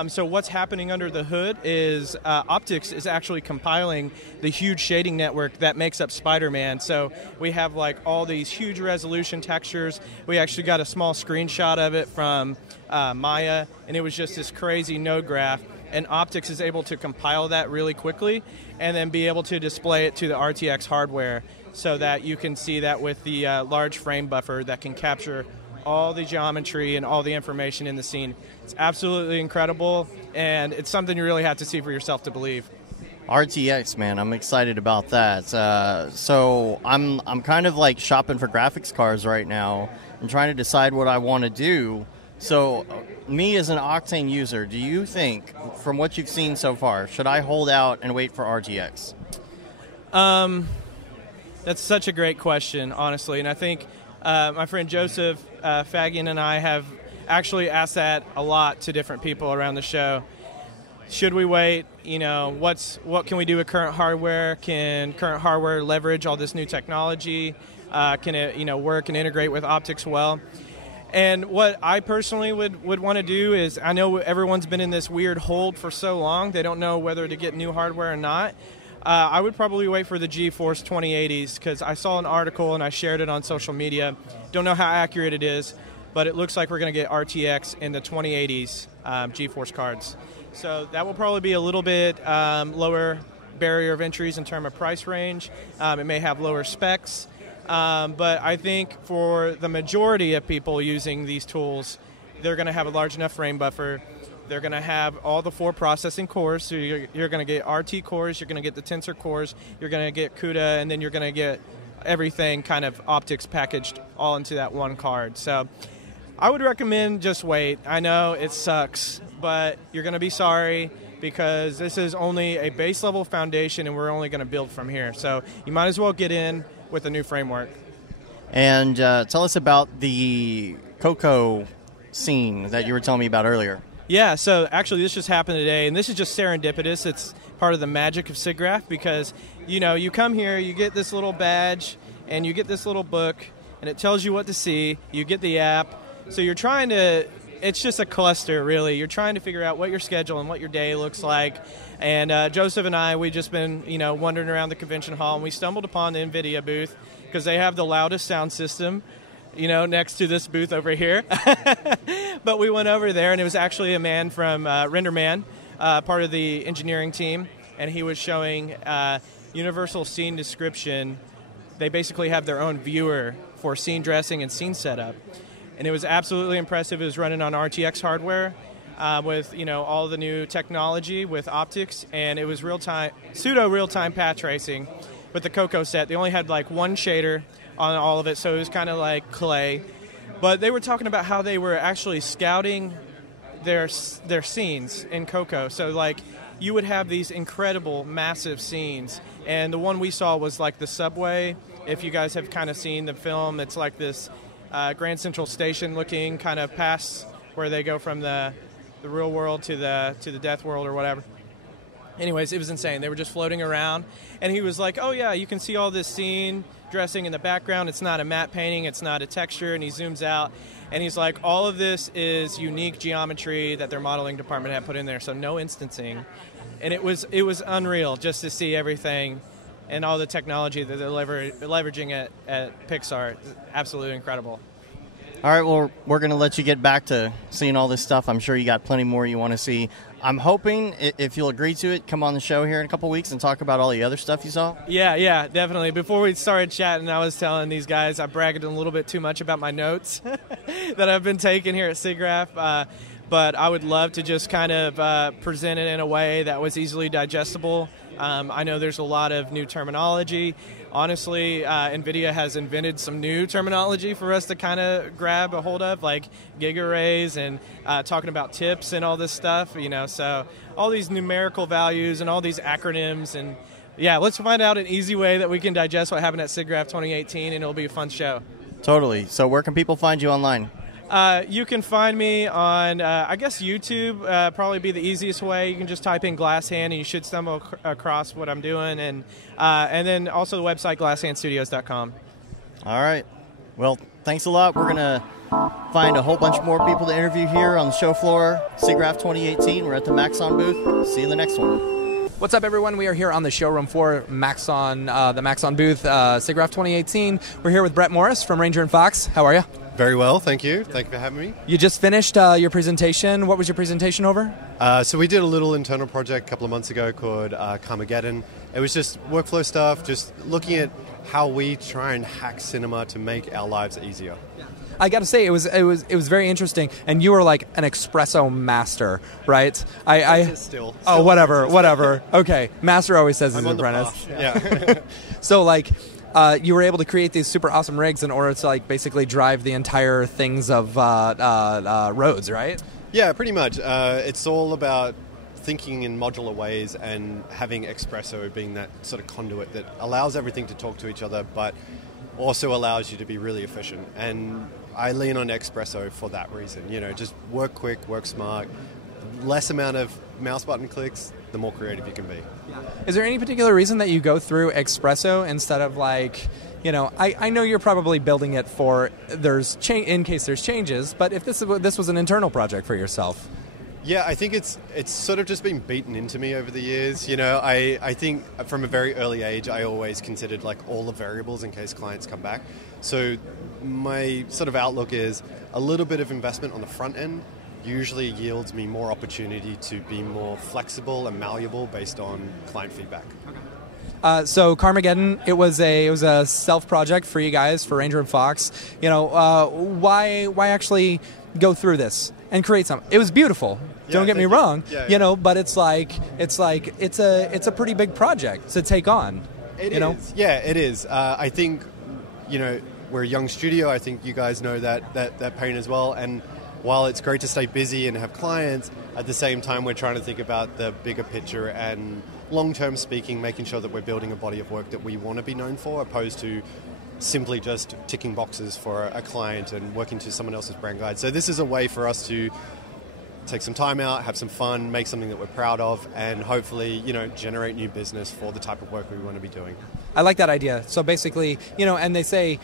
So what's happening under the hood is optics is actually compiling the huge shading network that makes up Spider-Man. So we have all these huge resolution textures. We actually got a small screenshot of it from Maya, and it was just this crazy node graph. And optics is able to compile that really quickly and then be able to display it to the RTX hardware so that you can see that with the large frame buffer that can capture all the geometry and all the information in the scene. It's absolutely incredible, and it's something you really have to see for yourself to believe. RTX, man, I'm excited about that. So I'm kind of shopping for graphics cards right now and trying to decide what I want to do. So me as an Octane user, do you think, from what you've seen so far, should I hold out and wait for RTX? That's such a great question, honestly, and I think my friend Joseph Fagian and I have actually asked that a lot to different people around the show. Should we wait? What can we do with current hardware? Can current hardware leverage all this new technology? Can it work and integrate with optics well? And what I personally would want to do is, I know everyone's been in this weird hold for so long, they don't know whether to get new hardware or not. I would probably wait for the GeForce 2080s because I saw an article and I shared it on social media. Don't know how accurate it is, but it looks like we're going to get RTX in the 2080s GeForce cards. So that will probably be a little bit lower barrier of entries in terms of price range. It may have lower specs, but I think for the majority of people using these tools, they're going to have a large enough frame buffer. They're going to have all the 4 processing cores, so you're going to get RT cores, you're going to get the tensor cores, you're going to get CUDA, and then you're going to get everything kind of optics packaged all into that one card. So I would recommend just wait. I know it sucks, but you're going to be sorry because this is only a base level foundation and we're only going to build from here. So you might as well get in with a new framework. And tell us about the Coco scene that you were telling me about earlier. Yeah, so actually this just happened today, and this is just serendipitous. It's part of the magic of Siggraph because, you come here, you get this little badge, and you get this little book, and it tells you what to see. You get the app. So you're trying to, it's just a cluster, really. You're trying to figure out what your schedule and what your day looks like. And Joseph and I, we've just been, wandering around the convention hall, and we stumbled upon the NVIDIA booth because they have the loudest sound system, next to this booth over here. But we went over there, and it was actually a man from RenderMan, part of the engineering team, and he was showing universal scene description. They basically have their own viewer for scene dressing and scene setup. And it was absolutely impressive. It was running on RTX hardware with all the new technology with optics, and it was pseudo real-time path tracing with the Coco set. They only had like one shader on all of it, so it was kind of like clay. But they were talking about how they were actually scouting their scenes in Coco. So like you would have these incredible, massive scenes, and the one we saw was like the subway. If you guys have kind of seen the film, it's like this Grand Central Station looking kind of past where they go from the real world to the death world or whatever. Anyways, it was insane. They were just floating around, and he was like, oh yeah, you can see all this scene dressing in the background. It's not a matte painting, it's not a texture, and he zooms out, and he's like, all of this is unique geometry that their modeling department had put in there, so no instancing. And it was unreal just to see everything and all the technology that they're leveraging at Pixar. Absolutely incredible. All right, well, we're going to let you get back to seeing all this stuff. I'm sure you got plenty more you want to see. I'm hoping, if you'll agree to it, come on the show here in a couple weeks and talk about all the other stuff you saw. Yeah, definitely. Before we started chatting, I was telling these guys I bragged a little bit too much about my notes that I've been taking here at Siggraph, but I would love to just kind of present it in a way that was easily digestible. I know there's a lot of new terminology. Honestly, NVIDIA has invented some new terminology for us to kind of grab a hold of, like gigarrays and talking about tips and all this stuff, so all these numerical values and all these acronyms. And yeah, let's find out an easy way that we can digest what happened at Siggraph 2018, and it'll be a fun show. Totally. So where can people find you online? You can find me on, I guess, YouTube. Probably be the easiest way. You can just type in Glass Hand, and you should stumble across what I'm doing. And then also the website, glasshandstudios.com. All right. Well, thanks a lot. We're going to find a whole bunch more people to interview here on the show floor. Siggraph 2018. We're at the Maxon booth. See you in the next one. What's up, everyone? We are here on the showroom floor, Maxon, the Maxon booth, Siggraph 2018. We're here with Brett Morris from Ranger & Fox. How are you? Very well, thank you. Thank you for having me. You just finished your presentation. What was your presentation over? So we did a little internal project a couple of months ago called Carmageddon. It was just workflow stuff, just looking at how we try and hack cinema to make our lives easier. I got to say, it was very interesting, and you were like an espresso master, right? Still. Oh, whatever. Okay, master always says his I'm apprentice. Yeah. So like. You were able to create these super awesome rigs in order to like basically drive the entire things of roads, right? Yeah, pretty much. It's all about thinking in modular ways and having Espresso being that sort of conduit that allows everything to talk to each other, but also allows you to be really efficient. And I lean on Espresso for that reason. Just work quick, work smart, less amount of mouse button clicks, the more creative you can be. Is there any particular reason that you go through Espresso instead of like, I know you're probably building it for in case there's changes, but if this was an internal project for yourself? Yeah, I think it's sort of just been beaten into me over the years. I think from a very early age, I always considered like all the variables in case clients come back. So my sort of outlook is a little bit of investment on the front end usually yields me more opportunity to be more flexible and malleable based on client feedback. So Carmageddon, it was a self project for you guys, for Ranger & Fox. Why actually go through this and create something? It was beautiful. Don't get me wrong. Yeah. But it's a pretty big project to take on. It is. Yeah, it is. I think we're a young studio. I think you guys know that pain as well. And while it's great to stay busy and have clients, at the same time we're trying to think about the bigger picture and long-term speaking, making sure that we're building a body of work that we want to be known for, opposed to simply just ticking boxes for a client and working to someone else's brand guide. So this is a way for us to take some time out, have some fun, make something that we're proud of, and hopefully, generate new business for the type of work we want to be doing. I like that idea. So basically, and they say,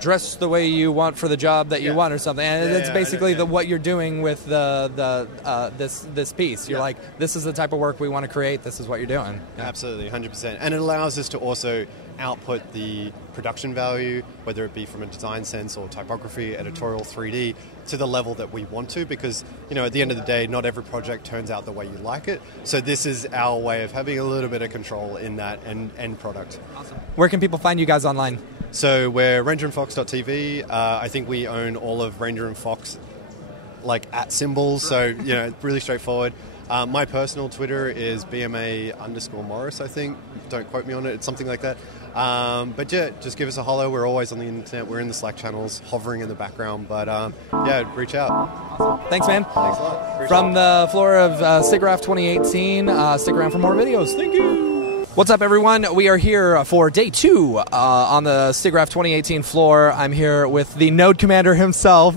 dress the way you want for the job that you want or something. And it's basically what you're doing with this piece. You're like, this is the type of work we want to create. This is what you're doing. Absolutely, 100%. And it allows us to also output the production value, whether it be from a design sense or typography, editorial, 3D, to the level that we want to, because, at the end of the day, not every project turns out the way you like it. So this is our way of having a little bit of control in that end product. Awesome. Where can people find you guys online? So we're rangerandfox.tv. I think we own all of Ranger and Fox, like at symbols. So, really straightforward. My personal Twitter is BMA_Morris, I think. Don't quote me on it. It's something like that. But yeah, just give us a hollow. We're always on the internet. We're in the Slack channels, hovering in the background. But reach out. Awesome. Thanks, man. Thanks a lot. From the floor of Siggraph 2018, stick around for more videos. Thank you. What's up, everyone? We are here for day 2 on the Siggraph 2018 floor. I'm here with the node commander himself,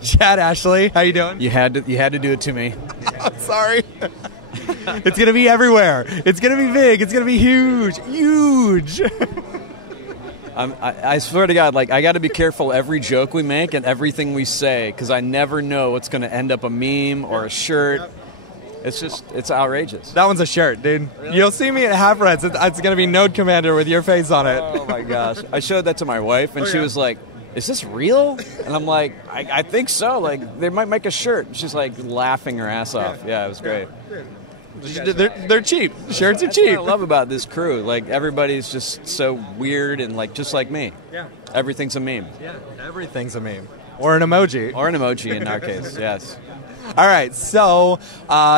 Chad Ashley. How you doing? You had to do it to me. I'm sorry. It's going to be everywhere. It's going to be big. It's going to be huge. I swear to God, I got to be careful every joke we make and everything we say, because I never know what's going to end up a meme or a shirt. It's outrageous. That one's a shirt, dude. Really? You'll see me at Half Reds. It's going to be Node Commander with your face on it. Oh, my gosh. I showed that to my wife, and she was like, is this real? And I'm like, I think so. They might make a shirt. She's laughing her ass off. Yeah, it was great. They're cheap. Shirts are cheap. What I love about this crew. Everybody's just so weird and just like me. Yeah. Everything's a meme. Yeah, everything's a meme. Or an emoji. Or an emoji in our case, yes. All right, so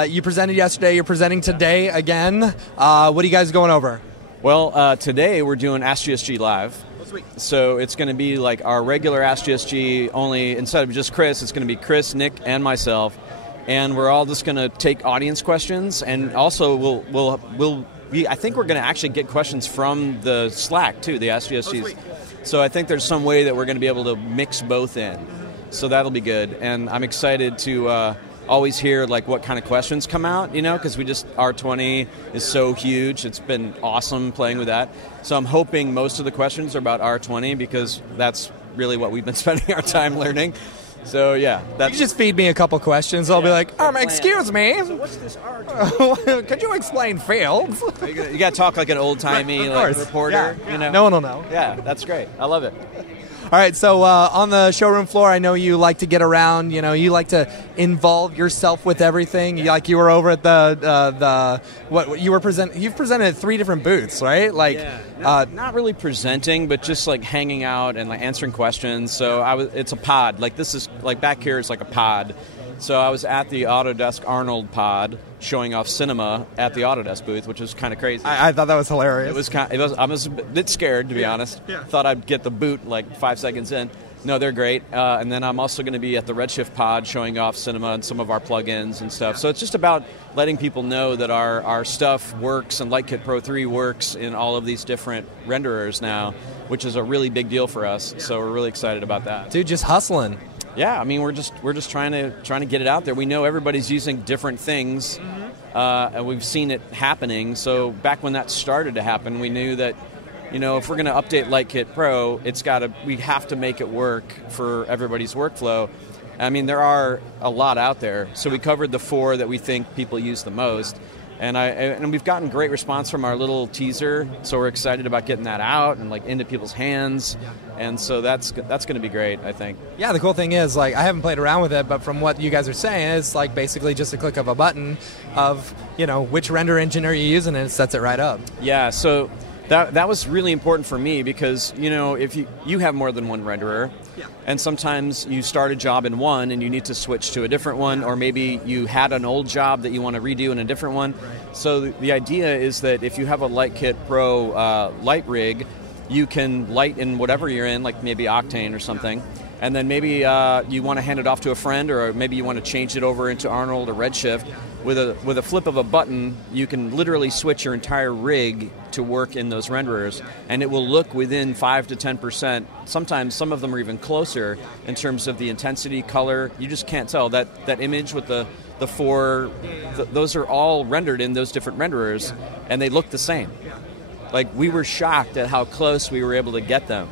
you presented yesterday. You're presenting today again. What are you guys going over? Well, today we're doing AskGSG Live. Oh, sweet. So it's going to be like our regular AskGSG, only instead of just Chris, it's going to be Chris, Nick, and myself. And we're all just going to take audience questions, and also I think we're going to actually get questions from the Slack too, the AskGSGs. So I think there's some way that we're going to be able to mix both in. So that'll be good, and I'm excited to always hear what kind of questions come out, because R20 is so huge. It's been awesome playing with that. So I'm hoping most of the questions are about R20, because that's really what we've been spending our time learning. So yeah, you just feed me a couple questions. I'll be like, excuse me. So what's this R20? Could you explain fields? You got to talk like an old timey reporter. Yeah. No one will know. Yeah, that's great. I love it. All right, so on the showroom floor, I know you like to get around. You like to involve yourself with everything. You were over at You've presented at 3 different booths, right? Not really presenting, but just hanging out and answering questions. So it's a pod. This is back here is a pod. So I was at the Autodesk Arnold pod showing off cinema at the Autodesk booth, which was kind of crazy. I thought that was hilarious. I was a bit scared, to be honest. Yeah. Thought I'd get the boot 5 seconds in. No, they're great. And then I'm also going to be at the Redshift pod showing off cinema and some of our plugins and stuff. So it's just about letting people know that our stuff works and Lightkit Pro 3 works in all of these different renderers now, which is a really big deal for us. So we're really excited about that. Dude, just hustling. Yeah, I mean we're just trying to get it out there. We know everybody's using different things, and we've seen it happening. So back when that started to happen, we knew that if we're going to update Lightkit Pro, we have to make it work for everybody's workflow. I mean, there are a lot out there, so we covered the 4 that we think people use the most. And we've gotten great response from our little teaser, so we're excited about getting that out and into people's hands, and so that's going to be great, I think. Yeah, the cool thing is I haven't played around with it, but from what you guys are saying, it's basically just a click of a button of which render engine are you using, and it sets it right up. Yeah, so that was really important for me because if you have more than one renderer. Yeah. And sometimes you start a job in one and you need to switch to a different one, or maybe you had an old job that you want to redo in a different one. Right. So the idea is that if you have a Lightkit Pro light rig, you can light in whatever you're in, maybe Octane or something, and then maybe you want to hand it off to a friend, or maybe you want to change it over into Arnold or Redshift. With a flip of a button, you can literally switch your entire rig to work in those renderers, and it will look within 5 to 10%. Sometimes some of them are even closer in terms of the intensity, color. You just can't tell. That image with the 4, those are all rendered in those different renderers, and they look the same. We were shocked at how close we were able to get them.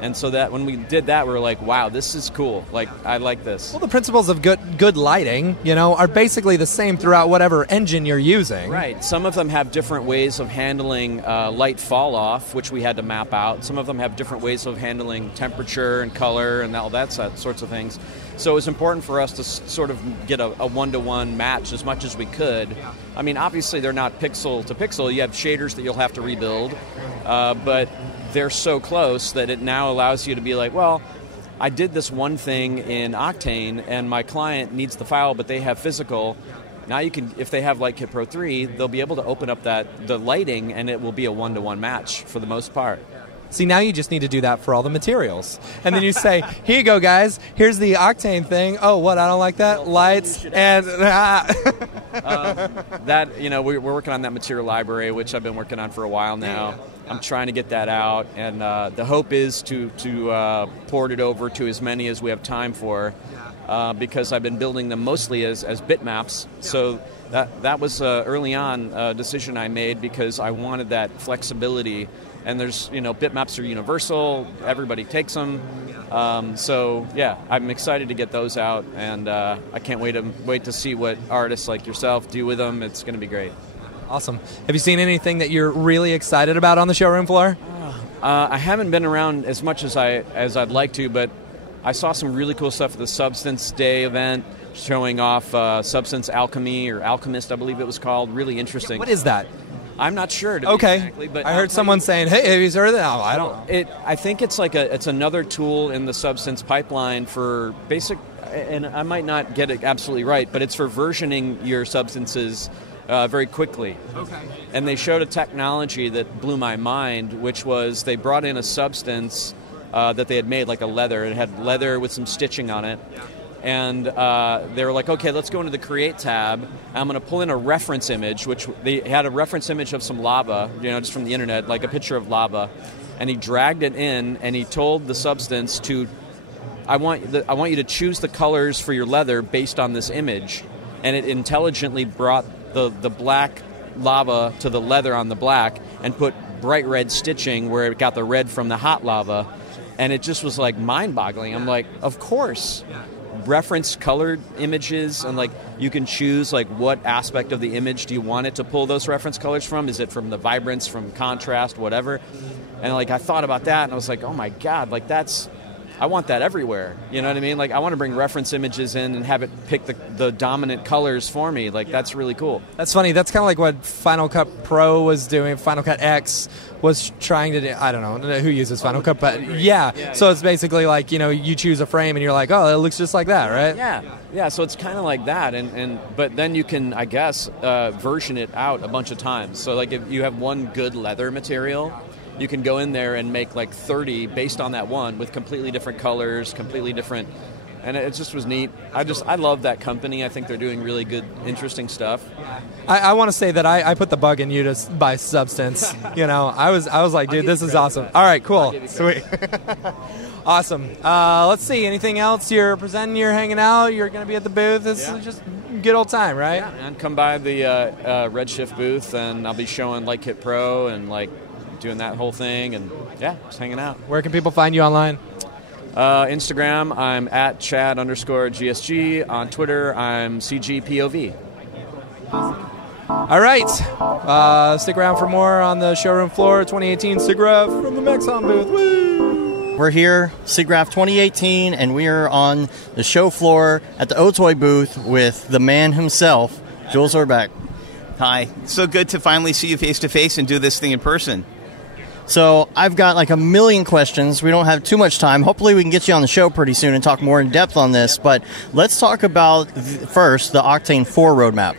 And so that when we did that, we were like, wow, this is cool. Like, I like this. Well, the principles of good lighting, are basically the same throughout whatever engine you're using. Right. Some of them have different ways of handling light fall off, which we had to map out. Some of them have different ways of handling temperature and color and all that sorts of things. So it was important for us to sort of get a one-to-one match as much as we could. I mean, obviously they're not pixel to pixel. You have shaders that you'll have to rebuild, but they're so close that it now allows you to be like, well, I did this one thing in Octane, and my client needs the file, but they have physical. Now you can, if they have LightKit Pro 3, they'll be able to open up the lighting, and it will be a one-to-one match for the most part. See, now you just need to do that for all the materials. And then you say, here you go, guys. Here's the Octane thing. Oh, what? I don't like that. Lights and... That, we're working on that material library, which I've been working on for a while now. I'm trying to get that out, and the hope is to port it over to as many as we have time for, because I've been building them mostly as bitmaps. So that was early on a decision I made because I wanted that flexibility. And there's, bitmaps are universal. Everybody takes them. So, yeah, I'm excited to get those out, and I can't wait to see what artists like yourself do with them. It's going to be great. Awesome. Have you seen anything that you're really excited about on the showroom floor? I haven't been around as much as I'd like to, but I saw some really cool stuff at the Substance Day event showing off Substance Alchemy, or Alchemist, I believe it was called. Really interesting. What is that? I'm not sure. Exactly, but I heard someone saying, "Hey, have you heard of that?" No, I don't know. I think it's like it's another tool in the Substance pipeline for basic, and I might not get it absolutely right, but it's for versioning your substances very quickly. Okay. And they showed a technology that blew my mind, which was they brought in a substance that they had made, like a leather. It had leather with some stitching on it. Yeah. And they were like, okay, let's go into the Create tab. I'm going to pull in a reference image, which they had a reference image of some lava, just from the internet, like a picture of lava. And he dragged it in, and he told the substance I want you to choose the colors for your leather based on this image. And it intelligently brought the black lava to the leather on the black and put bright red stitching where it got the red from the hot lava. And it just was like mind-boggling. I'm like, of course. Yeah. Reference colored images, and like you can choose like what aspect of the image do you want it to pull those reference colors from. Is it from the vibrance, from contrast, whatever? And like I thought about that, and I was like, oh my god, like I want that everywhere. You know what I mean? Like I want to bring reference images in and have it pick the dominant colors for me. Like that's really cool. That's funny. That's kind of like what Final Cut Pro was doing. Final Cut X was trying to do. I don't know who uses Final Cut, but yeah. So it's basically like, you choose a frame and you're like, oh, it looks just like that, right? Yeah. So it's kind of like that, but then you can, I guess, version it out a bunch of times. So like if you have one good leather material, you can go in there and make like 30 based on that one with completely different colors, completely different, and it just was neat. I love that company. I think they're doing really good, interesting stuff. I want to say that I put the bug in you to buy Substance. I was like, dude, this is awesome. All right, cool, sweet, awesome. Let's see, anything else? You're presenting, you're hanging out, you're going to be at the booth. This is just a good old time, right? Yeah, and come by the Redshift booth, and I'll be showing LightKit Pro and like doing that whole thing, and just hanging out. Where can people find you online? Instagram, I'm at Chad_GSG. On Twitter, I'm CGPOV. All right. Stick around for more on the showroom floor. 2018 Siggraph from the Maxon booth. Woo! We're here, Siggraph 2018, and we are on the show floor at the Otoy booth with the man himself, Joel Zorback. Hi. So good to finally see you face-to-face and do this thing in person. So I've got like a million questions. We don't have too much time. Hopefully we can get you on the show pretty soon and talk more in depth on this. But let's talk about, first, the Octane 4 roadmap.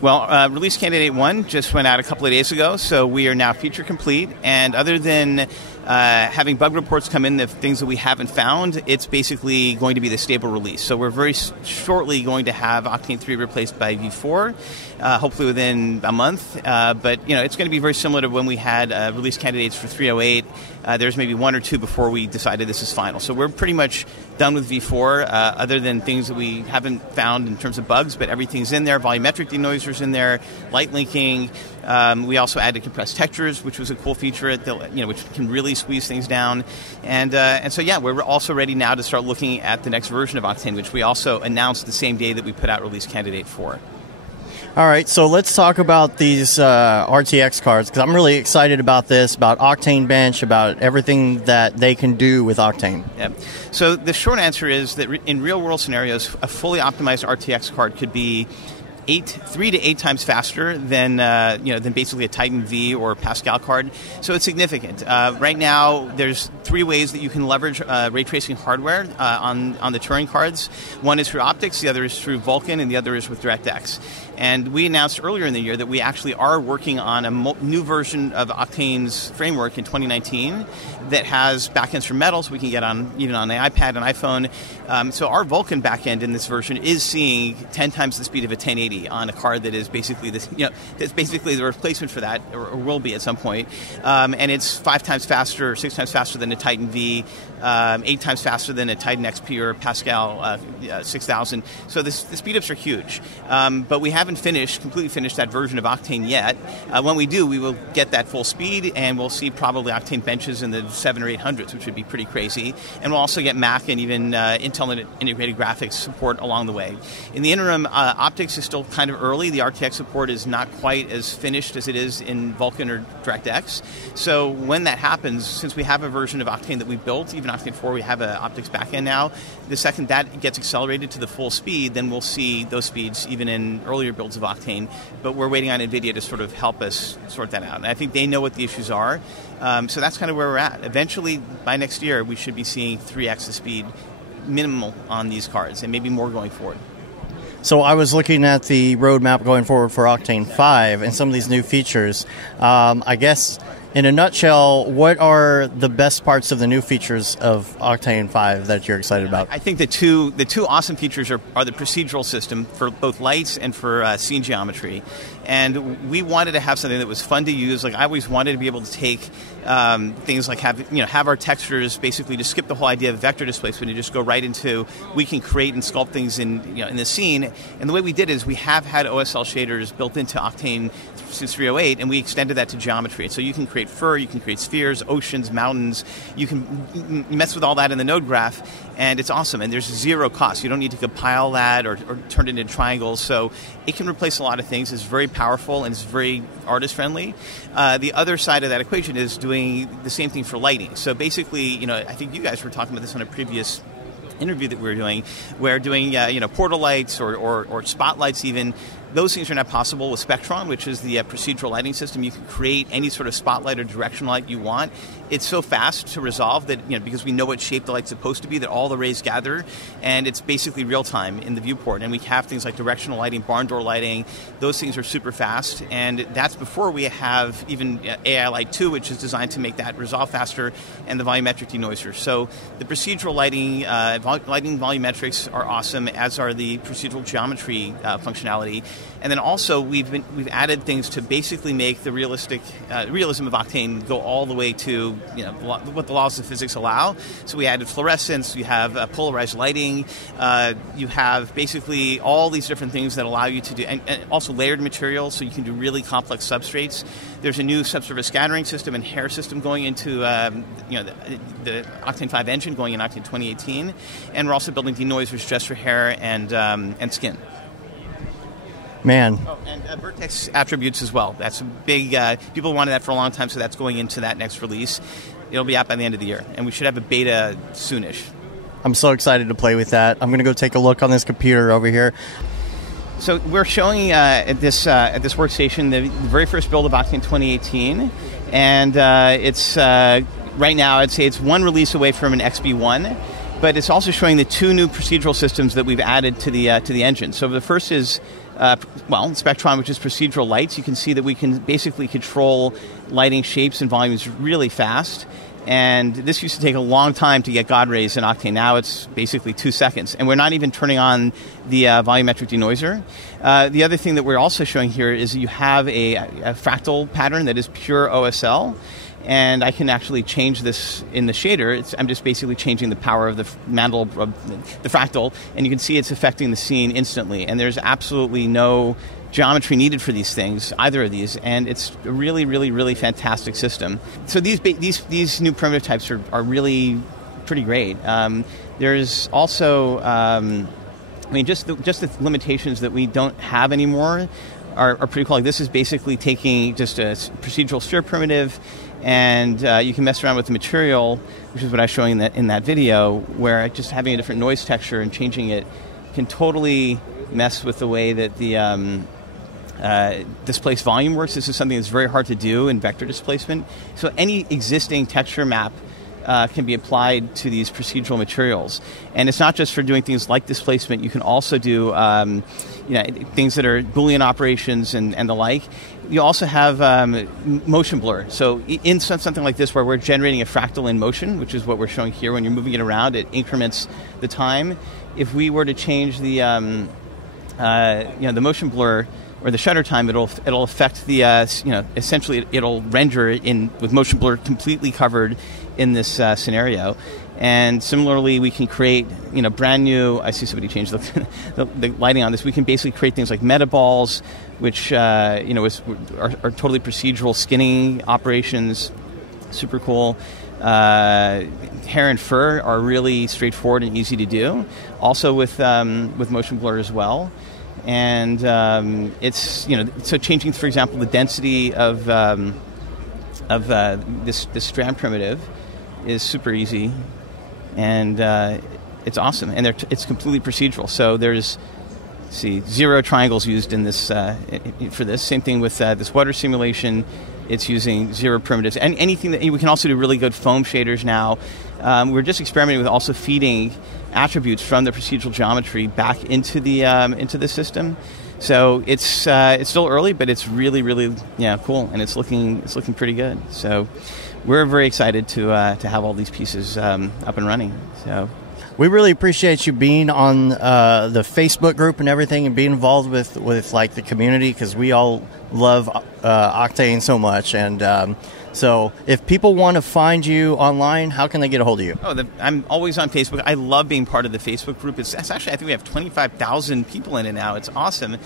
Well, release candidate 1 just went out a couple of days ago, so we are now feature complete. And other than having bug reports come in, the things that we haven't found, it's basically going to be the stable release. So we're very shortly going to have Octane 3 replaced by V4, hopefully within a month. But it's going to be very similar to when we had release candidates for 308. There's maybe one or two before we decided this is final. So we're pretty much done with V4, other than things that we haven't found in terms of bugs, but everything's in there. Volumetric denoisers features in there, light linking. We also added compressed textures, which was a cool feature, which can really squeeze things down. And so, yeah, we're also ready now to start looking at the next version of Octane, which we also announced the same day that we put out release candidate 4. All right, so let's talk about these RTX cards, because I'm really excited about this, about Octane Bench, about everything that they can do with Octane. Yeah. So the short answer is that in real-world scenarios, a fully optimized RTX card could be 3 to 8 times faster than basically a Titan V or Pascal card. So it's significant. Right now, there's 3 ways that you can leverage ray tracing hardware on the Turing cards. One is through optics, the other is through Vulkan, and the other is with DirectX. And we announced earlier in the year that we actually are working on a new version of Octane's framework in 2019 that has backends for Metal, so we can get even on the iPad and iPhone. So our Vulkan backend in this version is seeing 10 times the speed of a 1080 on a card that is basically that's basically the replacement for that, or will be at some point. And it's 5 times faster, or 6 times faster than a Titan V, 8 times faster than a Titan XP or Pascal 6000. So the speed-ups are huge. But we haven't completely finished that version of Octane yet. When we do, we will get that full speed, and we'll see probably Octane benches in the 700 or 800s, which would be pretty crazy. And we'll also get Mac and even Intel integrated graphics support along the way. In the interim, optics is still kind of early. The RTX support is not quite as finished as it is in Vulkan or DirectX. So when that happens, since we have a version of Octane that we built, even Octane 4, we have an optics backend now. The second that gets accelerated to the full speed, then we'll see those speeds even in earlier builds of Octane. But we're waiting on NVIDIA to sort of help us sort that out. And I think they know what the issues are. So that's kind of where we're at. Eventually, by next year, we should be seeing 3x the speed minimal on these cards, and maybe more going forward. So I was looking at the roadmap going forward for Octane 5 and some of these new features. I guess, in a nutshell, what are the best parts of the new features of Octane 5 that you're excited about? I think the two awesome features are the procedural system for both lights and for scene geometry. And we wanted to have something that was fun to use. Like, I always wanted to be able to take things like have our textures basically just skip the whole idea of vector displacement and just go right into, we can create and sculpt things in the scene. And the way we did is we have had OSL shaders built into Octane since 3.08, and we extended that to geometry. So you can create fur, you can create spheres, oceans, mountains. You can mess with all that in the node graph, and it's awesome. And there's 0 cost. You don't need to compile that or turn it into triangles. So it can replace a lot of things. It's very powerful, and it's very artist-friendly. The other side of that equation is doing the same thing for lighting. So basically, I think you guys were talking about this on a previous interview that we were doing, where doing portal lights or spotlights even. Those things are not possible with Spectron, which is the procedural lighting system. You can create any sort of spotlight or directional light you want. It's so fast to resolve that, because we know what shape the light's supposed to be, that all the rays gather, and it's basically real time in the viewport. And we have things like directional lighting, barn door lighting. Those things are super fast, and that's before we have even AI Light 2, which is designed to make that resolve faster, and the volumetric denoiser. So the procedural lighting, lighting volumetrics are awesome, as are the procedural geometry functionality. And then also we've added things to basically make the realism of Octane go all the way to what the laws of physics allow. So we added fluorescence, you have polarized lighting, you have basically all these different things that allow you to do, and also layered materials, so you can do really complex substrates. There's a new subsurface scattering system and hair system going into the Octane 5 engine going in Octane 2018, and we're also building denoisers just for hair and skin. Man. Oh, and vertex attributes as well. That's a big, people wanted that for a long time, so that's going into that next release. It'll be out by the end of the year, and we should have a beta soonish. I'm so excited to play with that. I'm going to go take a look on this computer over here. So we're showing at this workstation the very first build of Octane 2018, and it's right now I'd say it's one release away from an XB1, but it's also showing the 2 new procedural systems that we've added to the engine. So the first is Spectron, which is procedural lights. You can see that we can basically control lighting shapes and volumes really fast. And this used to take a long time to get God rays in Octane. Now it's basically 2 seconds. And we're not even turning on the volumetric denoiser. The other thing that we're also showing here is that you have a fractal pattern that is pure OSL. And I can actually change this in the shader. I'm just basically changing the power of the mantle of the fractal, and you can see it's affecting the scene instantly. And there's absolutely no geometry needed for these things, either of these, and it's a really, really, really fantastic system. So these new primitive types are really pretty great. There's also, just the limitations that we don't have anymore are pretty cool. Like this is basically taking just a procedural sphere primitive, and you can mess around with the material, which is what I was showing in that video, where just having a different noise texture and changing it can totally mess with the way that the displaced volume works. This is something that's very hard to do in vector displacement. So any existing texture map can be applied to these procedural materials. And it's not just for doing things like displacement. You can also do things that are Boolean operations and the like. You also have motion blur. So in something like this where we're generating a fractal in motion, which is what we're showing here, when you're moving it around, it increments the time. If we were to change the motion blur or the shutter time, it'll affect the essentially it'll render in with motion blur completely covered in this scenario. And similarly, we can create brand new. I see somebody change the lighting on this. We can basically create things like meta balls, which are totally procedural skinning operations. Super cool. Hair and fur are really straightforward and easy to do. Also with motion blur as well. And it's so changing, for example, the density of this strand primitive is super easy, and it's awesome, and it's completely procedural. So there's 0 triangles used in this for this. Same thing with this water simulation. It's using 0 primitives, and anything that we can also do really good foam shaders now. We're just experimenting with also feeding attributes from the procedural geometry back into the system. So it's still early, but it's really, really cool, and it's looking pretty good. So we're very excited to have all these pieces up and running. So we really appreciate you being on the Facebook group and everything, and being involved with like the community, because we all love Octane so much. And so if people want to find you online, how can they get a hold of you? I'm always on Facebook. I love being part of the Facebook group. It's actually, I think we have 25,000 people in it now. It's awesome.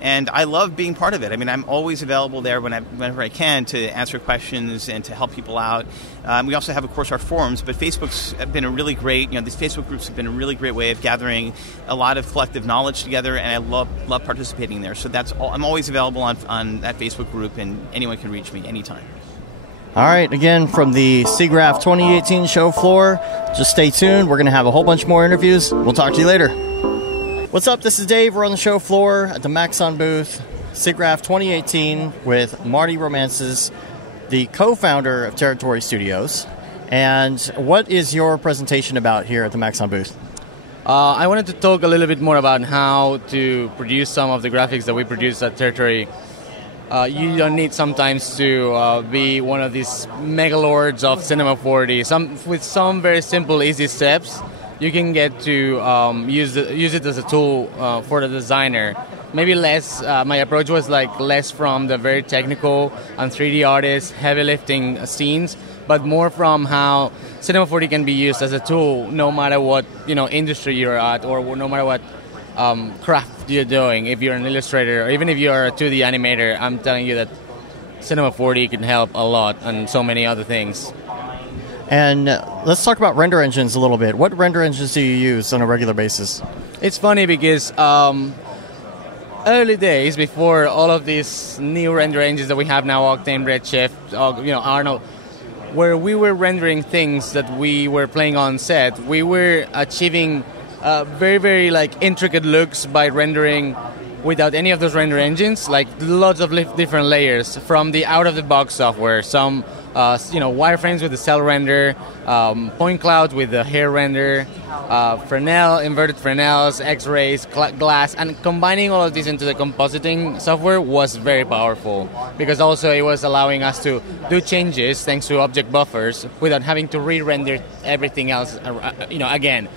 And I love being part of it. I mean, I'm always available there whenever I can to answer questions and to help people out. We also have, of course, our forums, but Facebook's been a really great, these Facebook groups have been a really great way of gathering a lot of collective knowledge together, and I love participating there. So that's all. I'm always available on that Facebook group, and anyone can reach me anytime. All right, again, from the Siggraph 2018 show floor, just stay tuned. We're going to have a whole bunch more interviews. We'll talk to you later. What's up? This is Dave. We're on the show floor at the Maxon booth, Siggraph 2018, with Marty Romances, the co-founder of Territory Studios. And what is your presentation about here at the Maxon booth? I wanted to talk a little bit more about how to produce some of the graphics that we produce at Territory. You don't need sometimes to be one of these megalords of Cinema 4D. With some very simple, easy steps, you can get to use it as a tool for the designer. Maybe less, my approach was less from the very technical and 3D artists, heavy lifting scenes, but more from how Cinema 4D can be used as a tool no matter what industry you're at, or no matter what craft you're doing. If you're an illustrator, or even if you're a 2D animator, I'm telling you that Cinema 4D can help a lot, and so many other things. And let's talk about render engines a little bit. What render engines do you use on a regular basis? It's funny because early days, before all of these new render engines that we have now, Octane, Redshift, Arnold, where we were rendering things that we were playing on set, we were achieving very, very intricate looks by rendering without any of those render engines, lots of different layers from the out-of-the-box software. Some wireframes with the cell render, point clouds with the hair render, Fresnel, inverted Fresnels, X-rays, glass, and combining all of this into the compositing software was very powerful, because also it was allowing us to do changes thanks to object buffers without having to re-render everything else again.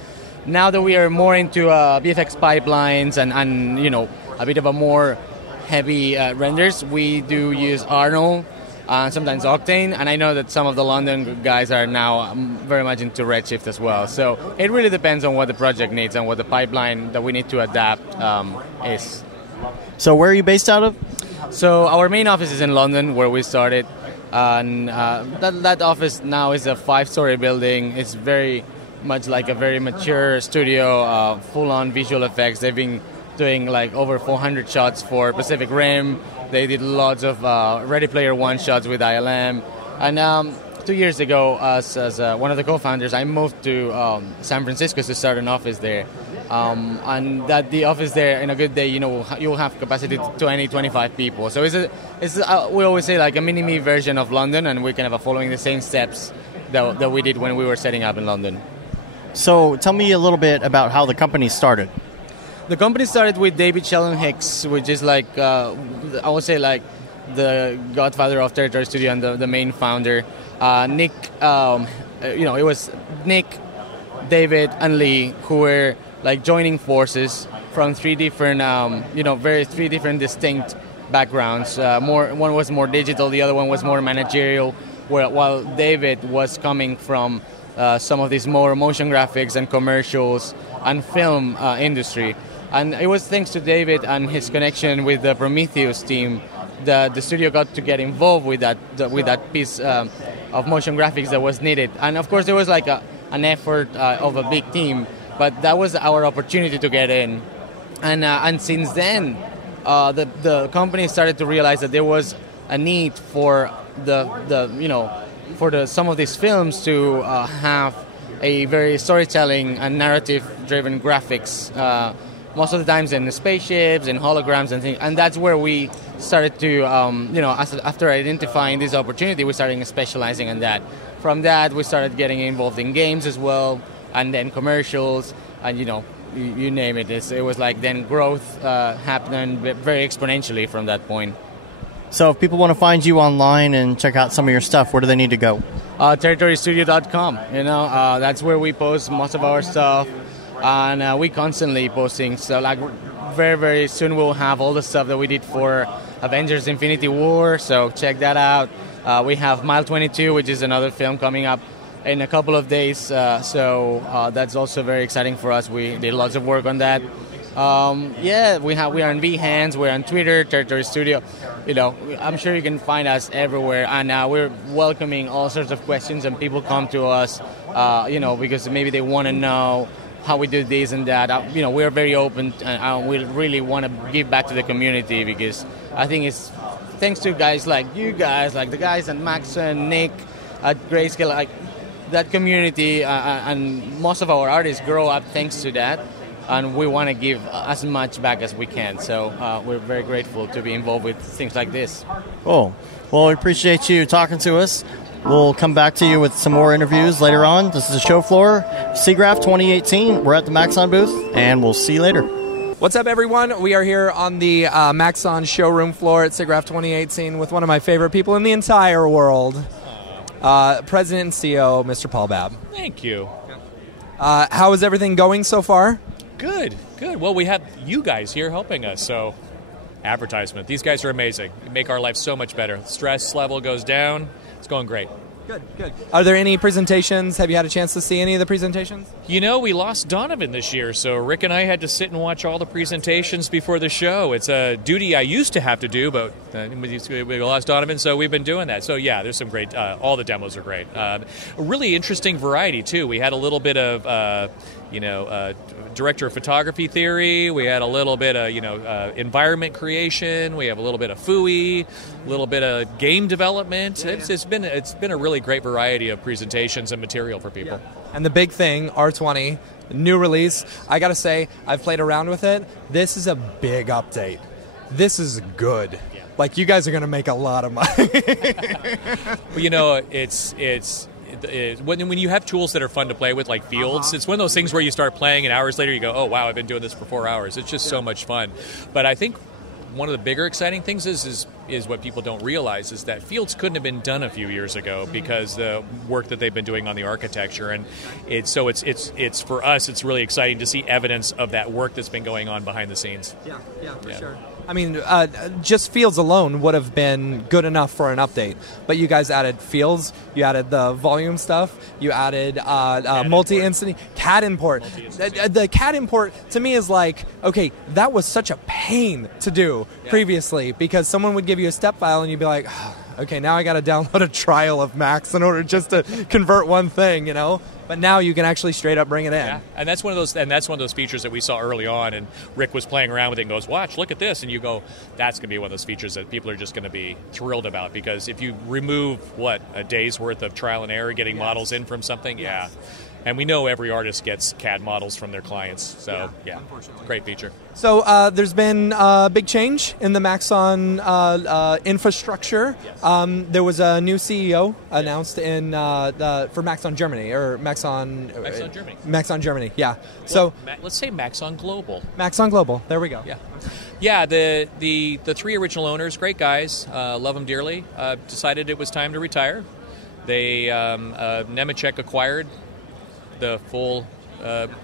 Now that we are more into VFX pipelines and a bit of a more heavy renders, we do use Arnold, sometimes Octane, and I know that some of the London guys are now very much into Redshift as well. So it really depends on what the project needs and what the pipeline that we need to adapt is. So where are you based out of? So our main office is in London, where we started. And that office now is a 5-story building. It's very much like a very mature studio, full-on visual effects. They've been doing like over 400 shots for Pacific Rim. They did lots of Ready Player One shots with ILM. And 2 years ago, as one of the co-founders, I moved to San Francisco to start an office there. And that the office there, in a good day, you'll have capacity to 25 people. So we always say like a mini-me version of London, and we're kind of following the same steps that we did when we were setting up in London. So tell me a little bit about how the company started. The company started with David Sheldon Hicks, which is like, I would say like the godfather of Territory Studio and the main founder. Nick, it was Nick, David, and Lee who were like joining forces from three different distinct backgrounds. One was more digital, the other one was more managerial, while David was coming from some of these more motion graphics and commercials and film industry. And it was thanks to David and his connection with the Prometheus team that the studio got to get involved with that piece of motion graphics that was needed. And of course there was like an effort of a big team, but that was our opportunity to get in. And since then, the company started to realize that there was a need for some of these films to have a very storytelling and narrative-driven graphics. Most of the times in spaceships, in holograms and things, and that's where we started to, after identifying this opportunity, we started specializing in that. From that, we started getting involved in games as well, and then commercials, and you name it. It was like then growth happened very exponentially from that point. So if people want to find you online and check out some of your stuff, where do they need to go? Territorystudio.com. That's where we post most of our stuff. And we constantly posting, so like very, very soon we'll have all the stuff that we did for Avengers Infinity War, so check that out. We have Mile 22, which is another film coming up in a couple of days, so that's also very exciting for us. We did lots of work on that. We are on Behance, we're on Twitter, Territory Studio. I'm sure you can find us everywhere, and we're welcoming all sorts of questions, and people come to us, because maybe they want to know how we do this and that. We're very open, and we really want to give back to the community, because I think it's thanks to guys like you guys, like the guys at Max and Nick at Grayscale, like that community, and most of our artists grow up thanks to that, and we want to give as much back as we can. So we're very grateful to be involved with things like this. Cool. Well, we appreciate you talking to us. We'll come back to you with some more interviews later on. This is the show floor, Siggraph 2018. We're at the Maxon booth, and we'll see you later. What's up, everyone? We are here on the Maxon showroom floor at Siggraph 2018 with one of my favorite people in the entire world, President and CEO, Mr. Paul Babb. Thank you. How is everything going so far? Good. Well, we have you guys here helping us, so advertisement. These guys are amazing. You make our life so much better. Stress level goes down. It's going great. Good. Are there any presentations? Have you had a chance to see any of the presentations? We lost Donovan this year, so Rick and I had to sit and watch all the presentations before the show. It's a duty I used to have to do, but we lost Donovan, so we've been doing that. So, yeah, there's some great, all the demos are great. A really interesting variety, too. We had a little bit of, director of photography theory. We had a little bit of, environment creation. We have a little bit of FUI, a little bit of game development. Yeah. It's been a really great variety of presentations and material for people. Yeah. And the big thing, R20, new release. I got to say, I've played around with it. This is a big update. This is good. Yeah. Like, you guys are going to make a lot of money. Well, it's when you have tools that are fun to play with, like Fields, it's one of those things where you start playing and hours later you go, oh, wow, I've been doing this for 4 hours. It's just so much fun. But I think one of the bigger exciting things is what people don't realize is that Fields couldn't have been done a few years ago because the work that they've been doing on the architecture, and it's for us, it's really exciting to see evidence of that work that's been going on behind the scenes. Yeah, for sure. I mean, just fields alone would have been good enough for an update. But you guys added fields, you added the volume stuff, you added multi-instant CAD import. The CAD import to me is like, okay, that was such a pain to do previously, because someone would give you a step file and you'd be like, oh, okay, now I got to download a trial of Max in order just to convert one thing, you know. But now you can actually straight up bring it in. Yeah, and that's one of those features that we saw early on, and Rick was playing around with it and goes, "Watch, look at this," and you go, "That's going to be one of those features that people are just going to be thrilled about," because if you remove a day's worth of trial and error getting models in from something, and we know every artist gets CAD models from their clients, so great feature. So there's been a big change in the Maxon infrastructure. There was a new CEO announced for Maxon Germany, or Maxon Germany. Maxon Germany, yeah. Well, so let's say Maxon Global. Maxon Global. There we go. Yeah. The three original owners, great guys, love them dearly. Decided it was time to retire. They Nemetschek acquired the full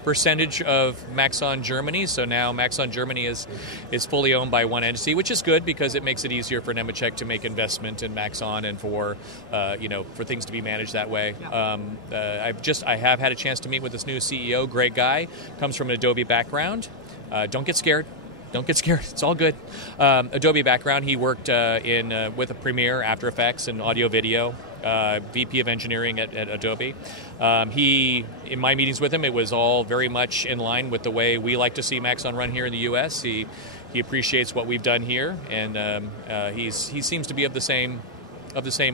percentage of Maxon Germany, so now Maxon Germany is fully owned by one entity, which is good because it makes it easier for Nemetschek to make investment in Maxon and for for things to be managed that way. I have had a chance to meet with this new CEO, great guy, comes from an Adobe background. Don't get scared. Don't get scared. It's all good. Adobe background. He worked with a Premiere, After Effects, and audio video. VP of Engineering at Adobe. In my meetings with him, it was all very much in line with the way we like to see Maxon run here in the U.S. He appreciates what we've done here, and he seems to be of the same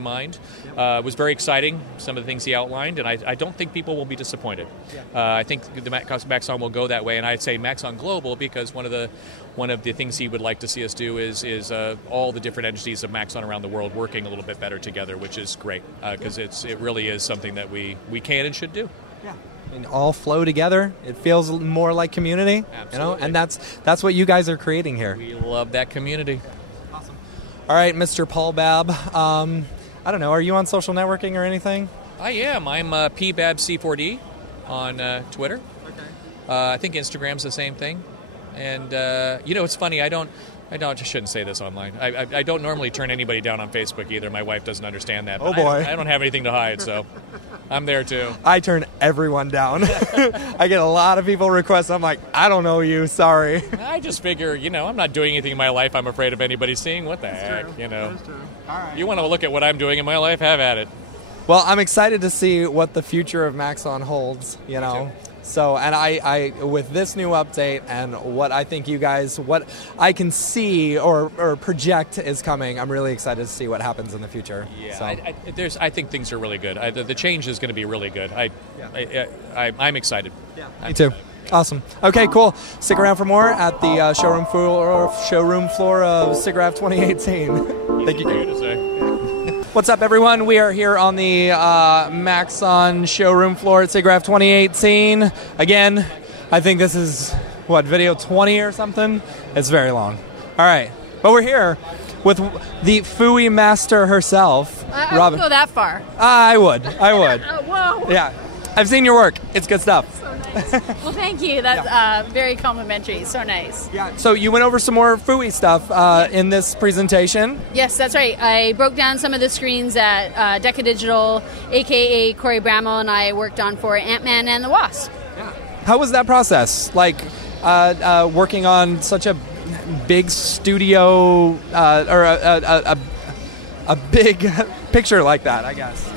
mind. It was very exciting, some of the things he outlined, and I don't think people will be disappointed. I think the Maxon will go that way, and I'd say Maxon Global because one of the things he would like to see us do is all the different entities of Maxon around the world working a little bit better together, which is great because it really is something that we can and should do. Yeah. And all flow together. It feels more like community, Absolutely. and that's what you guys are creating here. We love that community. All right, Mr. Paul Babb. I don't know. Are you on social networking or anything? I am. I'm PBabC4D on Twitter. Okay. I think Instagram's the same thing. And it's funny. I shouldn't say this online. I don't normally turn anybody down on Facebook either. My wife doesn't understand that. Oh boy. I don't have anything to hide, so I'm there too. I turn everyone down. I get a lot of people requests. I'm like, I don't know you. Sorry. I just figure, I'm not doing anything in my life I'm afraid of anybody seeing. What the heck, That's true. All right. You want to look at what I'm doing in my life? Have at it. Well, I'm excited to see what the future of Maxon holds, So, and I with this new update and what I think what I can see or project is coming, I'm really excited to see what happens in the future. Yeah, so. I think things are really good. The change is going to be really good. I'm excited. Yeah, me too. Awesome. Okay, cool. Stick around for more at the showroom floor of Siggraph 2018. Thank you. What's up, everyone? We are here on the Maxon showroom floor at Siggraph 2018. Again, I think this is, video 20 or something? It's very long. All right. But we're here with the Fooey master herself, I Robin. wouldn't go that far. I would. Whoa. Yeah. I've seen your work. It's good stuff. So nice. Well, thank you. That's very complimentary. So nice. Yeah. So you went over some more Fooey stuff in this presentation. Yes, that's right. I broke down some of the screens that Decca Digital, a.k.a. Corey Bramall, and I worked on for Ant-Man and the Wasp. Yeah. How was that process? Like working on such a big studio or a big picture like that, I guess.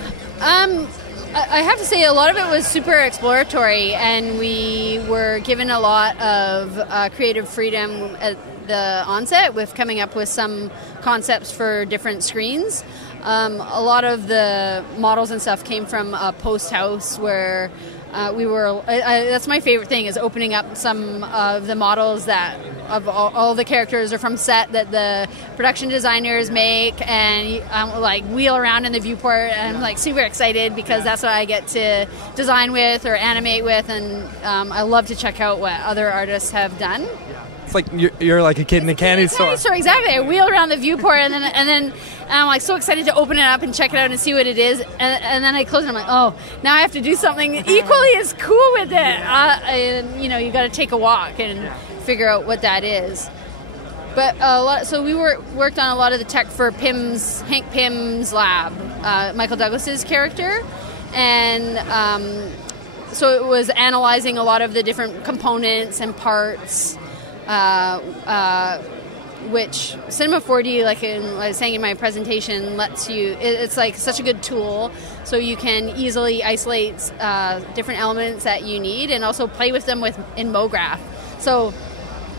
I have to say a lot of it was super exploratory, and we were given a lot of creative freedom at the onset with coming up with some concepts for different screens. A lot of the models and stuff came from a post house where we were. That's my favorite thing, is opening up some of the models that of all the characters are from set that the production designers make, and wheel around in the viewport, and I'm super excited because that's what I get to design with or animate with, and I love to check out what other artists have done. It's like you're like a kid in a candy store. Exactly. I wheel around the viewport, and then I'm so excited to open it up and check it out and see what it is, and then I close it. And I'm like, oh, now I have to do something equally as cool with it. You got to take a walk and figure out what that is. But so we worked on a lot of the tech for Hank Pym's lab, Michael Douglas's character, and so it was analyzing a lot of the different components and parts, which Cinema 4D, like I was saying in my presentation, lets you. It's like such a good tool, so you can easily isolate different elements that you need, and also play with them in Brograph. So,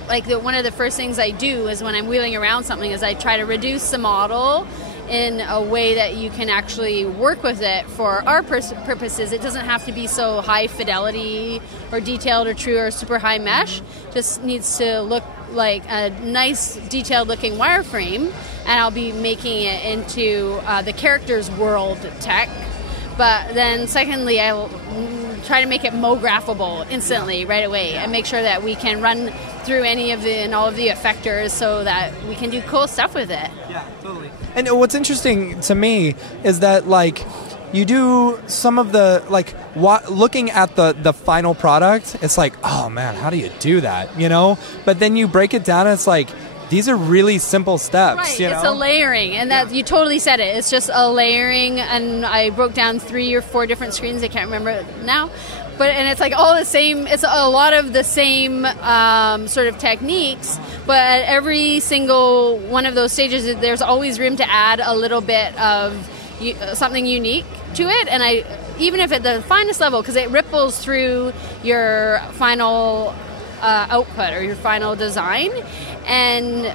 like one of the first things I do is when I'm wheeling around something is I try to reduce the model in a way that you can actually work with it for our purposes. It doesn't have to be so high fidelity or detailed or true or super high mesh. Just needs to look like a nice detailed looking wireframe, and I'll be making it into the character's world tech. But then secondly, I'll try to make it Mographable instantly right away and make sure that we can run through all of the effectors so that we can do cool stuff with it. Yeah, totally. And what's interesting to me is that, like, you do some of the, like, looking at the final product, it's like, oh man, how do you do that, you know? But then you break it down and it's like, these are really simple steps, right, you know? It's a layering, and that you totally said it. It's just a layering, and I broke down 3 or 4 different screens. I can't remember now. And it's like all the same, it's a lot of the same sort of techniques, but at every single one of those stages, there's always room to add a little bit of something unique to it. And even if at the finest level, because it ripples through your final output or your final design, and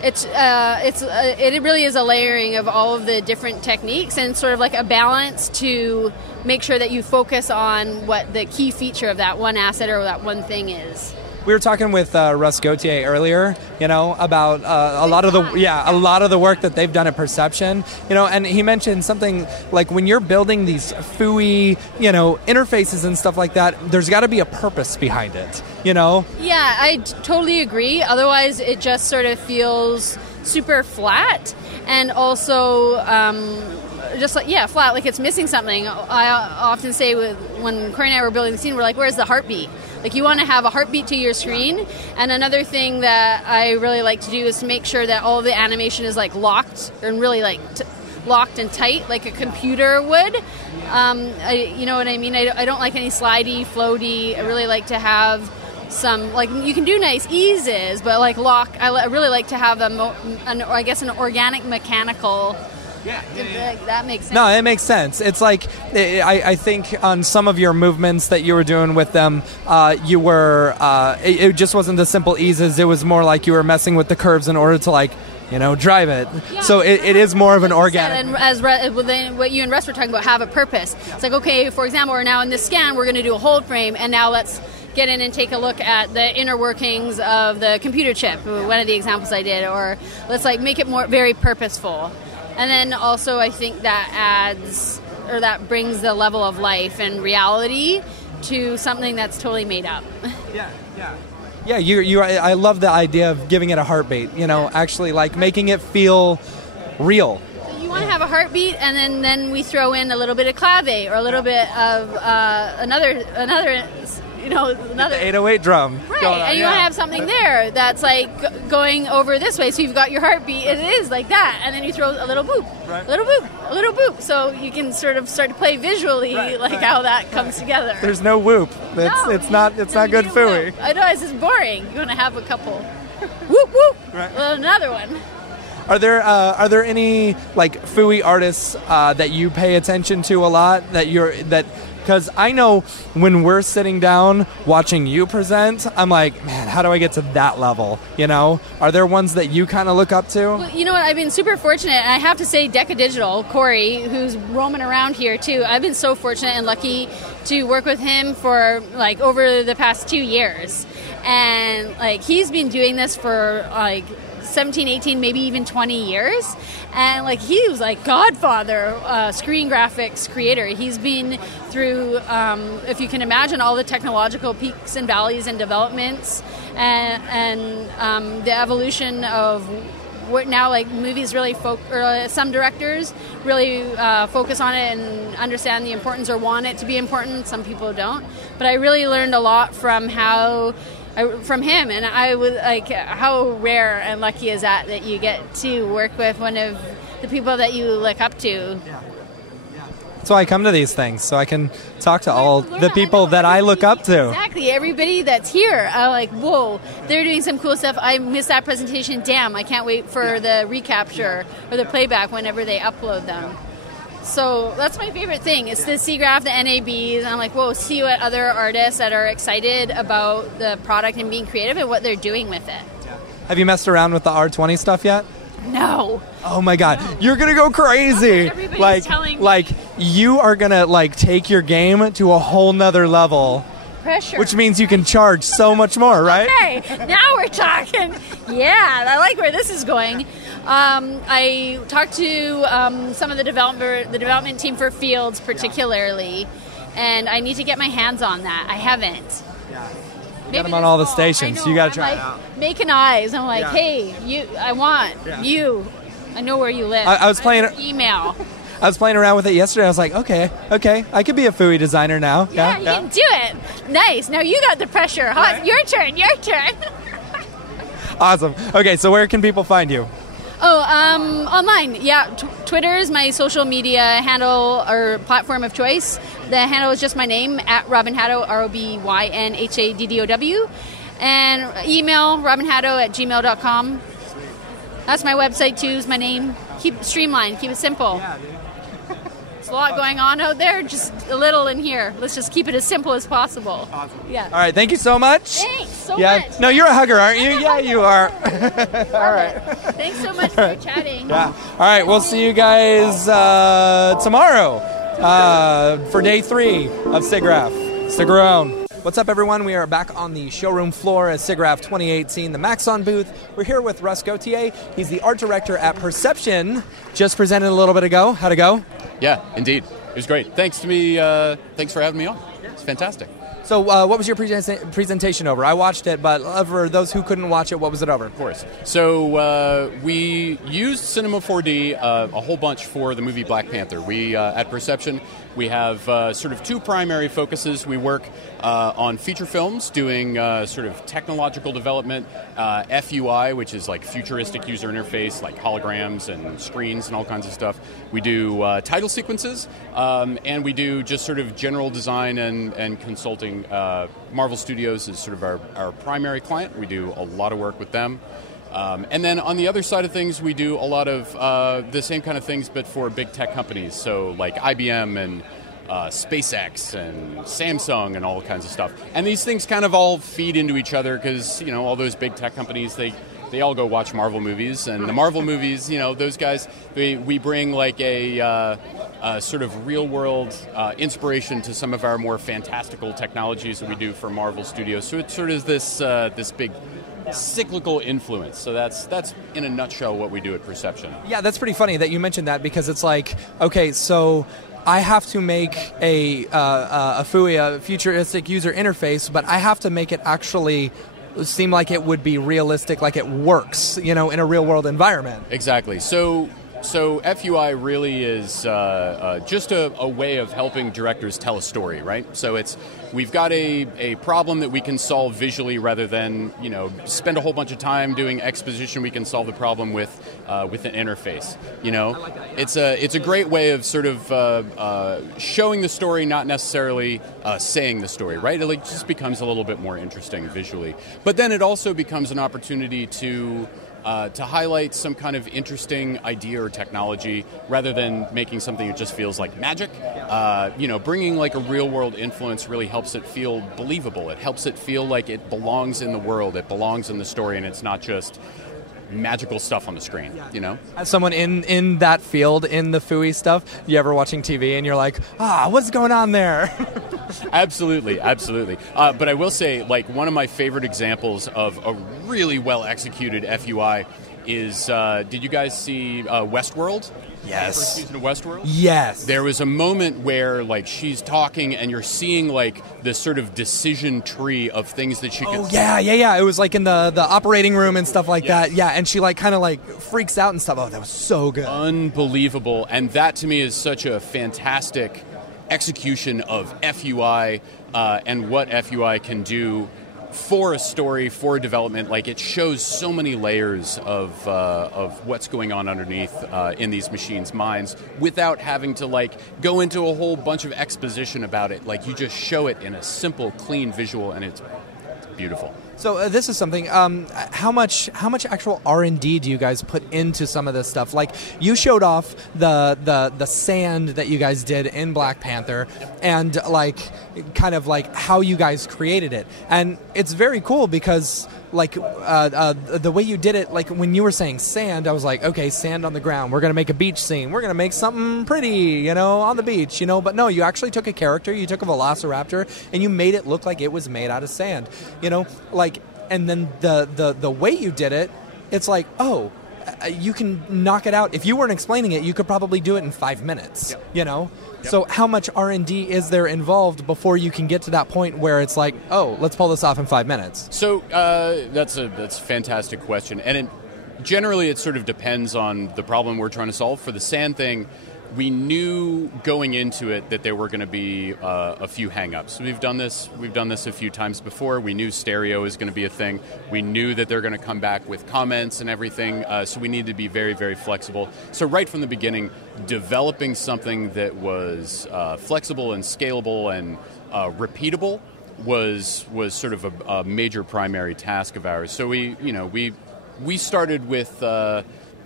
it really is a layering of all of the different techniques and sort of like a balance to make sure that you focus on what the key feature of that one asset or that one thing is. We were talking with Russ Gauthier earlier, you know, about a lot of the work that they've done at Perception, you know, and he mentioned something like when you're building these FUI, you know, interfaces and stuff like that, there's got to be a purpose behind it, you know? Yeah, I totally agree. Otherwise, it just sort of feels super flat, and also just like, yeah, flat, like it's missing something. I often say when Corey and I were building the scene, we're like, where's the heartbeat? Like, you want to have a heartbeat to your screen. And another thing that I really like to do is to make sure that all the animation is like locked and really like locked and tight, like a computer would. You know what I mean? I don't like any slidey, floaty. I really like to have some, like, you can do nice eases, but like lock. I really like to have an organic mechanical. Yeah. That makes sense. No, it makes sense. It's like, I think on some of your movements that you were doing with them, you were, it just wasn't the simple eases. It was more like you were messing with the curves in order to, like, you know, drive it. Yeah, so it is more of an organic. And as what you and Russ were talking about, have a purpose. It's like, okay, for example, we're now in this scan, we're going to do a hold frame, and now let's get in and take a look at the inner workings of the computer chip, one of the examples I did, or let's like make it more very purposeful. And then also I think that that brings the level of life and reality to something that's totally made up. Yeah, I love the idea of giving it a heartbeat, you know, actually like making it feel real. So you want to have a heartbeat, and then we throw in a little bit of clave or a little bit of another you know, another 808 drum. Right, and you want to have something there that's like going over this way, so you've got your heartbeat. It is like that, and then you throw a little boop, a little boop, a little boop, so you can sort of start to play visually how that comes together. There's no whoop. It's not good FUI. I know, it's just boring. You want to have a couple whoop whoop. Right. Well, another one. Are there any like FUI artists that you pay attention to a lot because I know when we're sitting down watching you present, I'm like, man, how do I get to that level? You know, are there ones that you kind of look up to? Well, you know what? I've been super fortunate, and I have to say, Deca Digital, Corey, who's roaming around here too. I've been so fortunate and lucky to work with him for like over the past 2 years, and like he's been doing this for like 17, 18, maybe even 20 years. And like he was like godfather, screen graphics creator. He's been through, if you can imagine, all the technological peaks and valleys and developments and the evolution of what now like movies really some directors really focus on it and understand the importance or want it to be important. Some people don't. But I really learned a lot from how from him, and I was like, how rare and lucky is that you get to work with one of the people that you look up to. That's why I come to these things, so I can talk to all the people that I look up to. Exactly, everybody that's here, I'm like, whoa, they're doing some cool stuff. I missed that presentation. Damn, I can't wait for the recapture or the playback whenever they upload them. So that's my favorite thing. It's the Siggraph, the NABs. I'm like, whoa, see what other artists that are excited about the product and being creative and what they're doing with it. Have you messed around with the R20 stuff yet? No. Oh my God, you're gonna go crazy! Everybody's telling me. Like you are gonna like take your game to a whole nother level. Pressure. Which means you can charge so much more, right? Okay, now we're talking. Yeah, I like where this is going. I talked to some of the development team for Fields particularly, and I need to get my hands on that. I haven't. You got them on all the stations. You got to try it out. Making eyes. I'm like, hey, I want you. I know where you live. I was playing email. I was playing around with it yesterday. I was like, okay, I could be a FUI designer now. Yeah, you can do it. Nice. Now you got the pressure. Right. Your turn. Awesome. Okay, so where can people find you? Oh, online. Yeah, Twitter is my social media handle or platform of choice. The handle is just my name, @RobinHaddo, ROBYNHADDOW. And email, robinhaddo@gmail.com. That's my website, too, is my name. Keep it streamlined. Keep it simple. Yeah, dude. There's a lot going on out there, just a little in here. Let's just keep it as simple as possible. Awesome. Yeah. All right, thank you so much. Thanks so much. No, you're a hugger, aren't you? Yeah, you are. All right. Thanks so much for chatting. Yeah. All right, we'll see you guys tomorrow for day 3 of Siggraph. Stick around. What's up, everyone? We are back on the showroom floor at Siggraph 2018, the Maxon booth. We're here with Russ Gauthier. He's the art director at Perception. Just presented a little bit ago. How'd it go? Yeah, indeed. It was great. Thanks for having me on. It's fantastic. So what was your presentation over? I watched it, but for those who couldn't watch it, what was it over? Of course. So we used Cinema 4D a whole bunch for the movie Black Panther. We, at Perception, we have sort of 2 primary focuses. We work on feature films, doing sort of technological development, FUI, which is like futuristic user interface, like holograms and screens and all kinds of stuff. We do title sequences, and we do just sort of general design and consulting. Marvel Studios is sort of our primary client. We do a lot of work with them. And then on the other side of things, we do a lot of the same kind of things, but for big tech companies. So like IBM and SpaceX and Samsung and all kinds of stuff. And these things kind of all feed into each other because, all those big tech companies, they all go watch Marvel movies. And the Marvel movies, those guys, we bring like a sort of real-world inspiration to some of our more fantastical technologies that we do for Marvel Studios. So it's sort of this big cyclical influence. So that's in a nutshell what we do at Perception. Yeah, that's pretty funny that you mentioned that because it's like, okay, so I have to make a FUI, a futuristic user interface, but I have to make it actually seem like it would be realistic, like it works, in a real-world environment. Exactly. So FUI really is just a way of helping directors tell a story, right? So we've got a problem that we can solve visually rather than spend a whole bunch of time doing exposition. We can solve the problem with an interface. It's a great way of sort of showing the story, not necessarily saying the story, right? It just becomes a little bit more interesting visually. But then it also becomes an opportunity to highlight some kind of interesting idea or technology rather than making something that just feels like magic. Bringing like a real-world influence really helps it feel believable. It helps it feel like it belongs in the world, it belongs in the story, and it's not just magical stuff on the screen, As someone in that field, in the FUI stuff, you ever watching TV and you're like, what's going on there? Absolutely. But I will say, like, one of my favorite examples of a really well-executed FUI is, did you guys see Westworld? Yes. The first season of Westworld? Yes. There was a moment where, like, she's talking and you're seeing, like, this sort of decision tree of things that she could say. Yeah. It was, like, in the operating room and stuff like that. Yeah, and she, like, kind of, like, freaks out and stuff. Oh, that was so good. Unbelievable. And that, to me, is such a fantastic execution of FUI and what FUI can do for a story, for development, like it shows so many layers of what's going on underneath in these machines' minds without having to like go into a whole bunch of exposition about it. Like you just show it in a simple, clean visual, and it's beautiful. So this is something. How much actual R&D do you guys put into some of this stuff? Like you showed off the sand that you guys did in Black Panther, and like kind of like how you guys created it, and it's very cool because like the way you did it. Like when you were saying sand, I was like, okay, sand on the ground. We're gonna make a beach scene. We're gonna make something pretty, on the beach, But no, you actually took a character. You took a velociraptor, and you made it look like it was made out of sand. And then the way you did it, it's like, oh, you can knock it out. If you weren't explaining it, you could probably do it in 5 minutes. Yep. So how much R&D is there involved before you can get to that point where it's like, oh, let's pull this off in 5 minutes? So that's a fantastic question, and generally it sort of depends on the problem we're trying to solve. For the sand thing, we knew going into it that there were going to be a few hang-ups. We've done this a few times before. We knew stereo is going to be a thing. We knew that they're going to come back with comments and everything, so we needed to be very, very flexible. So right from the beginning, developing something that was flexible and scalable and repeatable was sort of a major primary task of ours. So we started with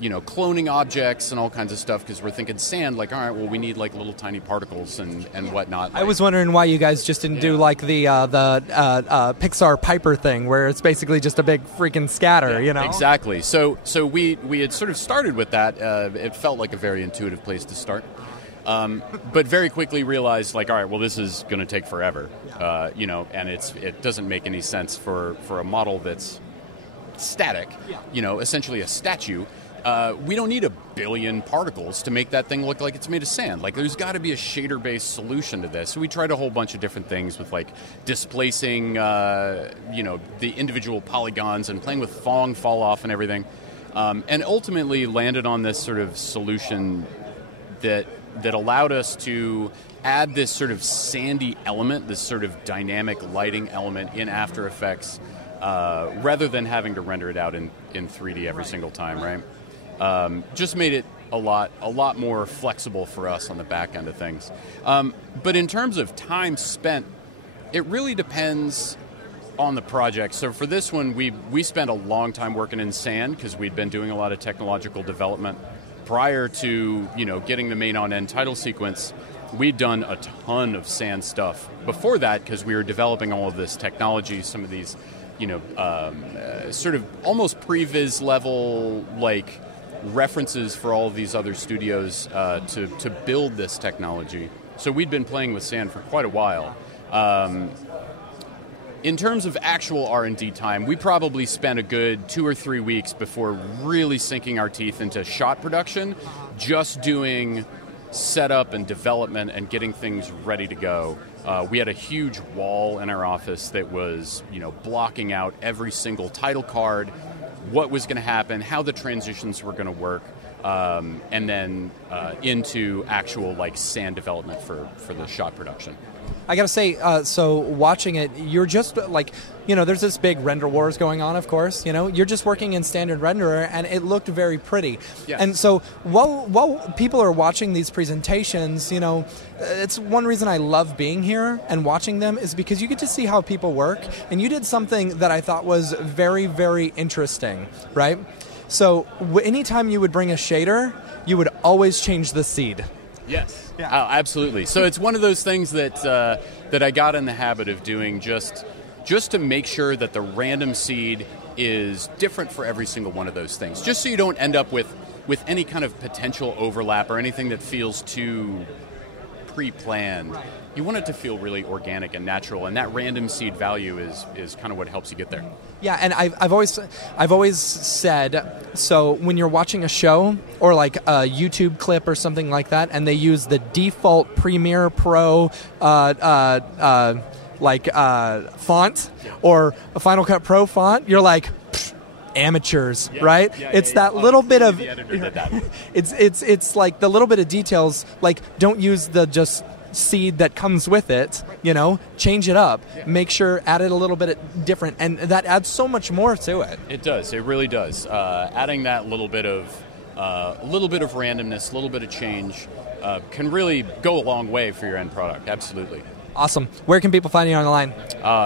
cloning objects and all kinds of stuff because we're thinking sand, like, all right, well, we need like little tiny particles and whatnot. I was wondering why you guys just didn't do like the Pixar Piper thing, where it's basically just a big freaking scatter, Exactly. So we had sort of started with that. It felt like a very intuitive place to start. But very quickly realized, like, all right, well, this is going to take forever, and it doesn't make any sense for a model that's static, essentially a statue. We don't need 1 billion particles to make that thing look like it's made of sand. Like, there's got to be a shader-based solution to this. So we tried a whole bunch of different things with, like, displacing, the individual polygons and playing with fall off and everything, and ultimately landed on this sort of solution that allowed us to add this sort of sandy element, this sort of dynamic lighting element in After Effects, rather than having to render it out in 3D every single time, right? Just made it a lot more flexible for us on the back end of things. But in terms of time spent, it really depends on the project. So for this one, we spent a long time working in sand because we'd been doing a lot of technological development prior to getting the main on-end title sequence. We'd done a ton of sand stuff before that because we were developing all of this technology, some of these sort of almost previs level like references for all of these other studios to build this technology. So we'd been playing with sand for quite a while. In terms of actual R&D time, we probably spent a good 2 or 3 weeks before really sinking our teeth into shot production, just doing setup and development and getting things ready to go. We had a huge wall in our office that was, blocking out every single title card, what was going to happen, how the transitions were going to work, and then into actual like sand development for the shot production. I gotta say, so watching it, you're just like, there's this big render wars going on, of course. You're just working in standard renderer, and it looked very pretty. Yes. And so while people are watching these presentations, it's one reason I love being here and watching them is because you get to see how people work. And you did something that I thought was very, very interesting, right? So anytime you would bring a shader, you would always change the seed. Yes. Yeah. Oh, absolutely. So it's one of those things that I got in the habit of doing just to make sure that the random seed is different for every single one of those things, just so you don't end up with any kind of potential overlap or anything that feels too pre-planned. Right. You want it to feel really organic and natural, and that random seed value is kind of what helps you get there. Yeah, and I've always said, so when you're watching a show or like a YouTube clip or something like that, and they use the default Premiere Pro font or a Final Cut Pro font, you're like, amateurs, right? It's that little bit of the editor did that. It's like the little bit of details, like don't use the just seed that comes with it, change it up, make sure, add it a little bit different, and that adds so much more to it. It does. It really does. Adding that little bit of randomness, a little bit of change can really go a long way for your end product. Absolutely. Awesome. Where can people find you online?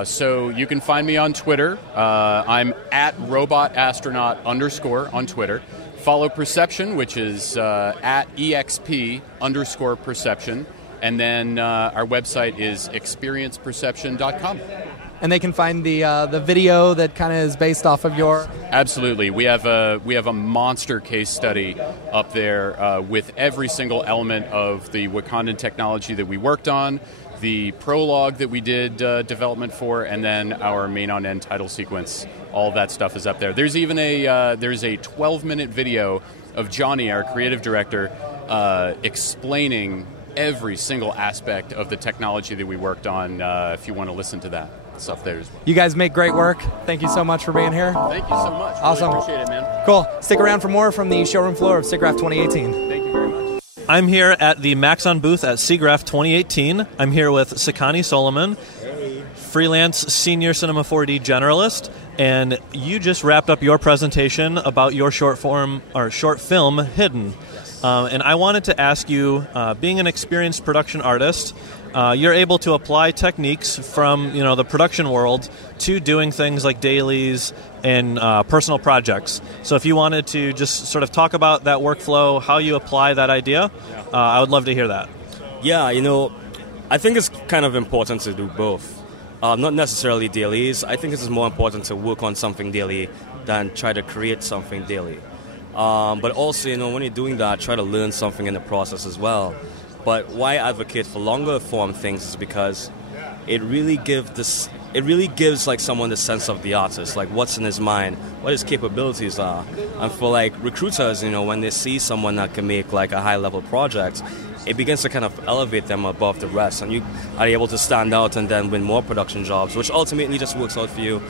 So you can find me on Twitter. I'm at robotastronaut_ on Twitter. Follow Perception, which is at exp_perception. And then our website is experienceperception.com. And they can find the video that kind of is based off of your... Absolutely. We have a monster case study up there with every single element of the Wakandan technology that we worked on, the prologue that we did development for, and then our main on-end title sequence. All of that stuff is up there. There's even a 12-minute video of Johnny, our creative director, explaining every single aspect of the technology that we worked on. If you want to listen to that, it's up there as well. You guys make great work. Thank you so much for being here. Thank you so much. Awesome. Really appreciate it, man. Cool. Stick around for more from the showroom floor of Siggraph 2018. Thank you very much. I'm here at the Maxon booth at Siggraph 2018. I'm here with Sakani Solomon, freelance senior Cinema 4D generalist, and you just wrapped up your presentation about your short film, Hidden. And I wanted to ask you, being an experienced production artist, you're able to apply techniques from the production world to doing things like dailies and personal projects. So if you wanted to just sort of talk about that workflow, how you apply that idea, I would love to hear that. Yeah, I think it's kind of important to do both. Not necessarily dailies. I think it's more important to work on something daily than try to create something daily. But also, when you're doing that, try to learn something in the process as well. But why I advocate for longer form things is because it really gives like someone the sense of the artist, like what's in his mind, what his capabilities are. And for like recruiters, when they see someone that can make like a high level project, it begins to kind of elevate them above the rest, and you are able to stand out and then win more production jobs, which ultimately just works out for you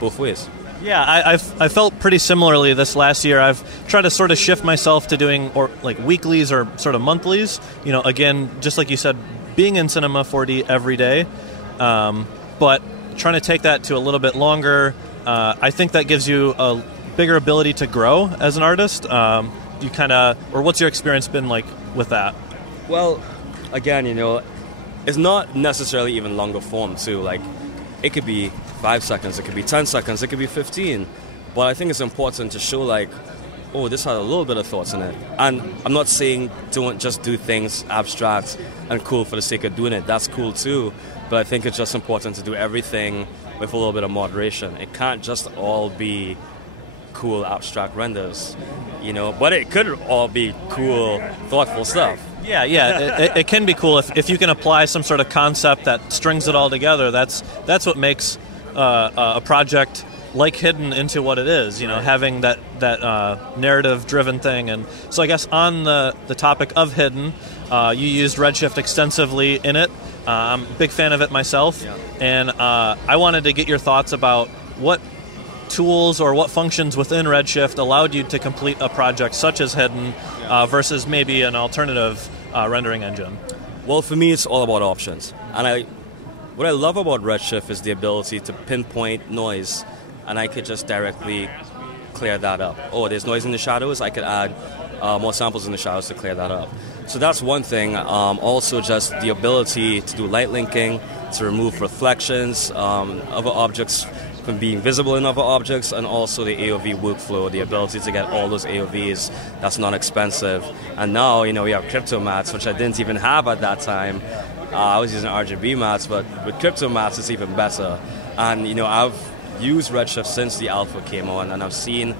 both ways. Yeah, I felt pretty similarly this last year. I've tried to sort of shift myself to doing like weeklies or sort of monthlies. Again, just like you said, being in Cinema 4D every day, but trying to take that to a little bit longer. I think that gives you a bigger ability to grow as an artist. You kind of, or what's your experience been like with that? Well, again, it's not necessarily even longer form too. Like, it could be 5 seconds, it could be 10 seconds, it could be 15. But I think it's important to show like, oh, this had a little bit of thoughts in it. And I'm not saying don't just do things abstract and cool for the sake of doing it. That's cool too. But I think it's just important to do everything with a little bit of moderation. It can't just all be cool abstract renders, but it could all be cool, thoughtful stuff. Yeah, it can be cool if you can apply some sort of concept that strings it all together. That's what makes a project like Hidden into what it is, having that narrative-driven thing. And so I guess on the topic of Hidden, you used Redshift extensively in it. I'm a big fan of it myself, and I wanted to get your thoughts about what tools or what functions within Redshift allowed you to complete a project such as Hidden versus maybe an alternative rendering engine. Well, for me, it's all about options. And what I love about Redshift is the ability to pinpoint noise, and I could just directly clear that up. Oh, there's noise in the shadows, I could add more samples in the shadows to clear that up. So that's one thing. Also just the ability to do light linking, to remove reflections, other objects from being visible in other objects, and also the AOV workflow, the ability to get all those AOVs that's not expensive. And now, we have crypto mats, which I didn't even have at that time. I was using RGB mats, but with crypto mats, it's even better. And, I've used Redshift since the alpha came on, and I've seen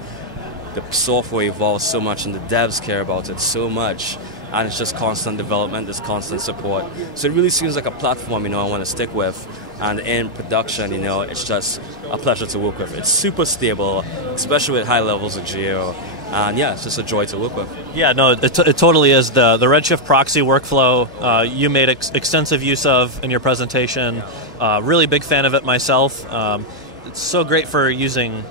the software evolve so much, and the devs care about it so much. And it's just constant development, there's constant support. So it really seems like a platform, I want to stick with. And in production, it's just a pleasure to work with. It's super stable, especially with high levels of geo. And yeah, it's just a joy to work with. Yeah, no, it totally is. The Redshift proxy workflow you made extensive use of in your presentation. Really big fan of it myself. It's so great for using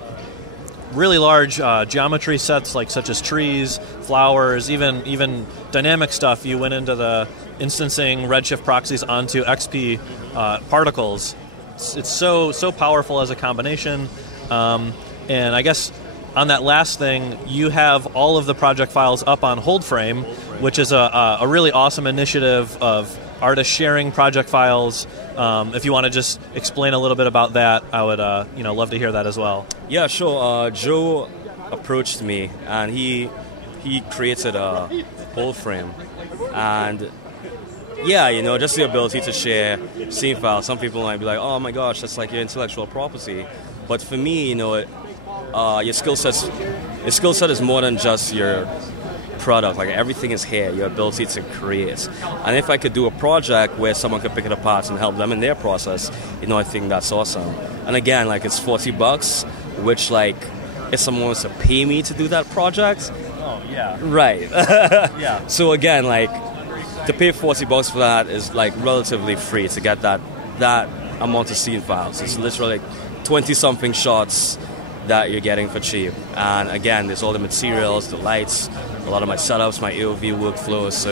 really large geometry sets, such as trees, flowers, even dynamic stuff. You went into the instancing Redshift proxies onto XP particles. It's so powerful as a combination. And I guess on that last thing, you have all of the project files up on HoldFrame, which is a really awesome initiative of artists sharing project files. If you want to just explain a little bit about that, I would love to hear that as well. Yeah, sure. Joe approached me, and he created a HoldFrame. And yeah, just the ability to share scene files. Some people might be like, oh my gosh, that's like your intellectual property. But for me, your skill set is more than just your product. Like, everything is here, your ability to create. And if I could do a project where someone could pick it apart and help them in their process, I think that's awesome. And again, it's $40, which if someone wants to pay me to do that project, oh yeah, right. Yeah. So again, to pay $40 for that is relatively free to get that amount of scene files. It's literally 20-something shots that you're getting for cheap. And again, there's all the materials, the lights, a lot of my setups, my AOV workflows.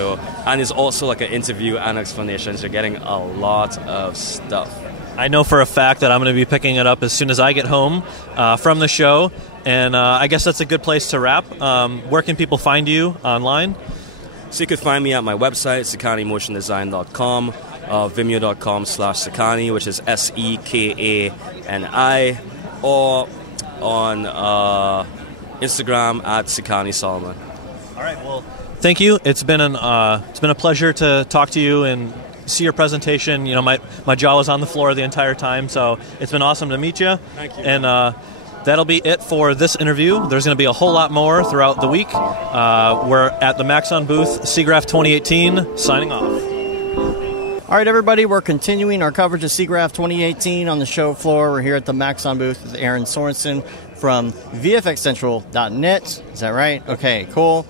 And there's also an interview and explanations. You're getting a lot of stuff. I know for a fact that I'm going to be picking it up as soon as I get home from the show. And I guess that's a good place to wrap. Where can people find you online? So you can find me at my website, SekaniMotionDesign.com, Vimeo.com/Sekani, which is SEKANI, or on Instagram at Sekani Solomon. All right. Well, thank you. It's been a pleasure to talk to you and see your presentation. My jaw was on the floor the entire time, so it's been awesome to meet you. Thank you. And that'll be it for this interview. There's going to be a whole lot more throughout the week. We're at the Maxon booth, Siggraph 2018, signing off. All right, everybody, we're continuing our coverage of Siggraph 2018 on the show floor. We're here at the Maxon booth with Aaron Sorensen from VFXCentral.net. Is that right? Okay, cool.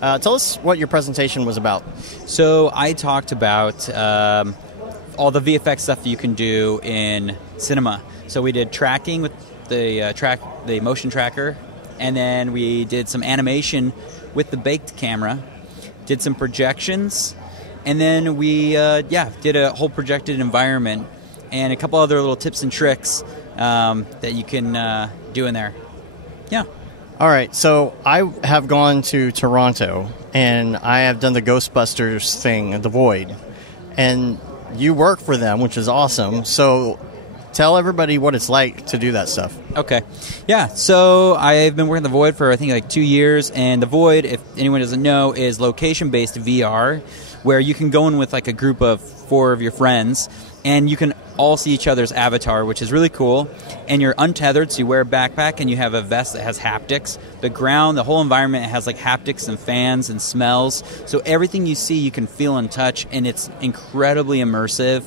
Tell us what your presentation was about. So I talked about all the VFX stuff you can do in cinema. So we did tracking with the motion tracker, and then we did some animation with the baked camera, did some projections, and then we did a whole projected environment and a couple other little tips and tricks that you can do in there. Yeah. All right, so I have gone to Toronto, and I have done the Ghostbusters thing, The Void, and you work for them, which is awesome. So tell everybody what it's like to do that stuff. Okay. Yeah, so I've been working The Void for, I think, 2 years, and The Void, if anyone doesn't know, is location-based VR, where you can go in with, a group of 4 of your friends, and you can all see each other's avatar, which is really cool. And you're untethered, so you wear a backpack, and you have a vest that has haptics. The ground, the whole environment has haptics and fans and smells. So everything you see, you can feel and touch, and it's incredibly immersive.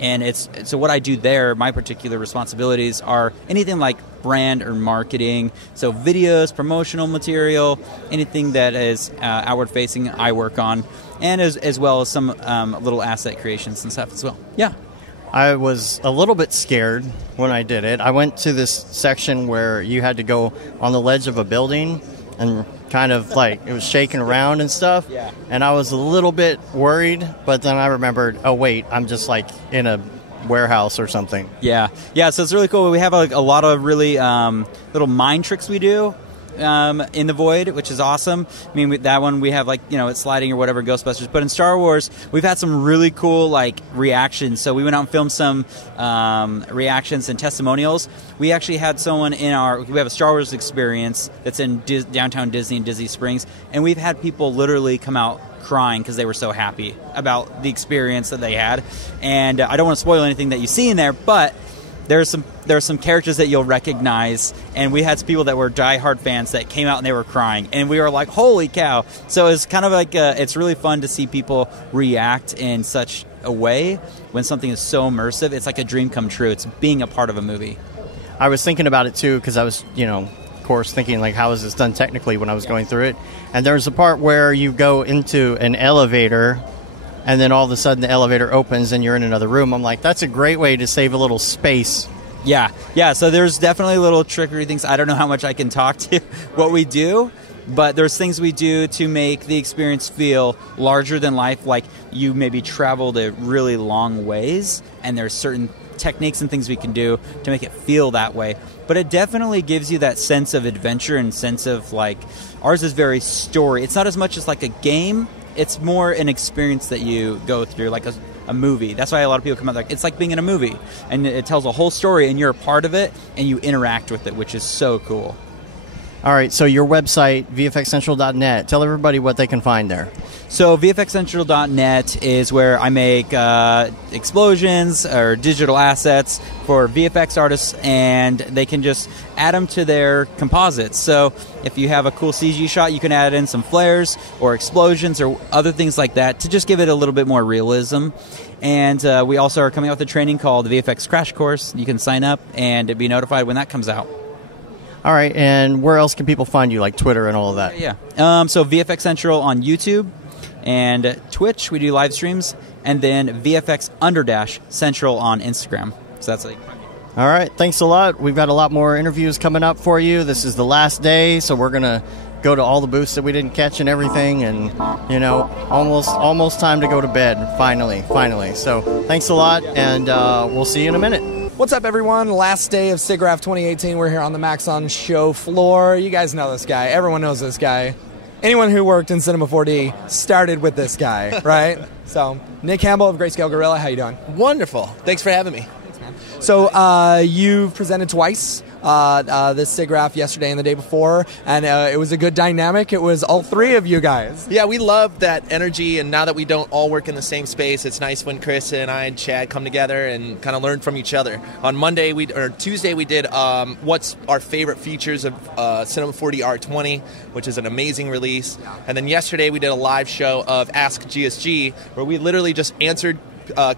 And so what I do there, my particular responsibilities are anything like brand or marketing. So videos, promotional material, anything that is outward-facing, I work on. And as well as some little asset creations and stuff as well. Yeah. I was a little bit scared when I did it. I went to this section where you had to go on the ledge of a building and kind of it was shaking around and stuff. Yeah. And I was a little bit worried, but then I remembered, oh wait, I'm just in a warehouse or something. Yeah. Yeah, so it's really cool. We have a lot of really little mind tricks we do in The Void, which is awesome. I mean, with that one we have it's sliding or whatever, Ghostbusters. But in Star Wars, we've had some really cool reactions. So we went out and filmed some reactions and testimonials. We actually had someone we have a Star Wars experience that's in downtown Disney and Disney Springs, and we've had people literally come out crying because they were so happy about the experience that they had. And I don't want to spoil anything that you see in there, but there are some characters that you'll recognize, and we had some people that were diehard fans that came out and they were crying, and we were like, holy cow. So it's kind of it's really fun to see people react in such a way when something is so immersive. It's like a dream come true. It's being a part of a movie. I was thinking about it too, because I was, of course, thinking how is this done technically when I was going through it. And there's a part where you go into an elevator, and then all of a sudden the elevator opens and you're in another room. I'm like, that's a great way to save a little space Yeah. So there's definitely little trickery things. I don't know how much I can talk to what we do, but there's things we do to make the experience feel larger than life, like you maybe traveled a really long ways, and there's certain techniques and things we can do to make it feel that way. But it definitely gives you that sense of adventure and sense of, like, ours is very story. It's not as much as like a game. It's more an experience that you go through, like a movie. That's why a lot of people come out like, it's like being in a movie, and it tells a whole story, and you're a part of it, and you interact with it, which is so cool. All right, so your website, vfxcentral.net, tell everybody what they can find there. So vfxcentral.net is where I make explosions or digital assets for VFX artists, and they can just add them to their composites. So if you have a cool CG shot, you can add in some flares or explosions or other things like that to just give it a little bit more realism. And we also are coming out with a training called the VFX Crash Course. You can sign up and be notified when that comes out. All right, and where else can people find you, like Twitter and all of that? Yeah. So VFX Central on YouTube and Twitch, we do live streams, and then VFX_Central on Instagram. So that's like. All right, thanks a lot. We've got a lot more interviews coming up for you. This is the last day, so we're going to go to all the booths that we didn't catch and everything, and, you know, almost time to go to bed, finally. So thanks a lot, and we'll see you in a minute. What's up, everyone? Last day of Siggraph 2018. We're here on the Maxon show floor. You guys know this guy. Everyone knows this guy. Anyone who worked in Cinema 4D started with this guy, right? So, Nick Campbell of Grayscale Guerrilla, how you doing? Wonderful. Thanks for having me. So, you've presented twice this Siggraph yesterday and the day before, and it was a good dynamic. It was all three of you guys. Yeah, we love that energy, and now that we don't all work in the same space, it's nice when Chris and I and Chad come together and kind of learn from each other. On Tuesday we did what's our favorite features of Cinema 4D R20, which is an amazing release. And then yesterday we did a live show of Ask GSG, where we literally just answered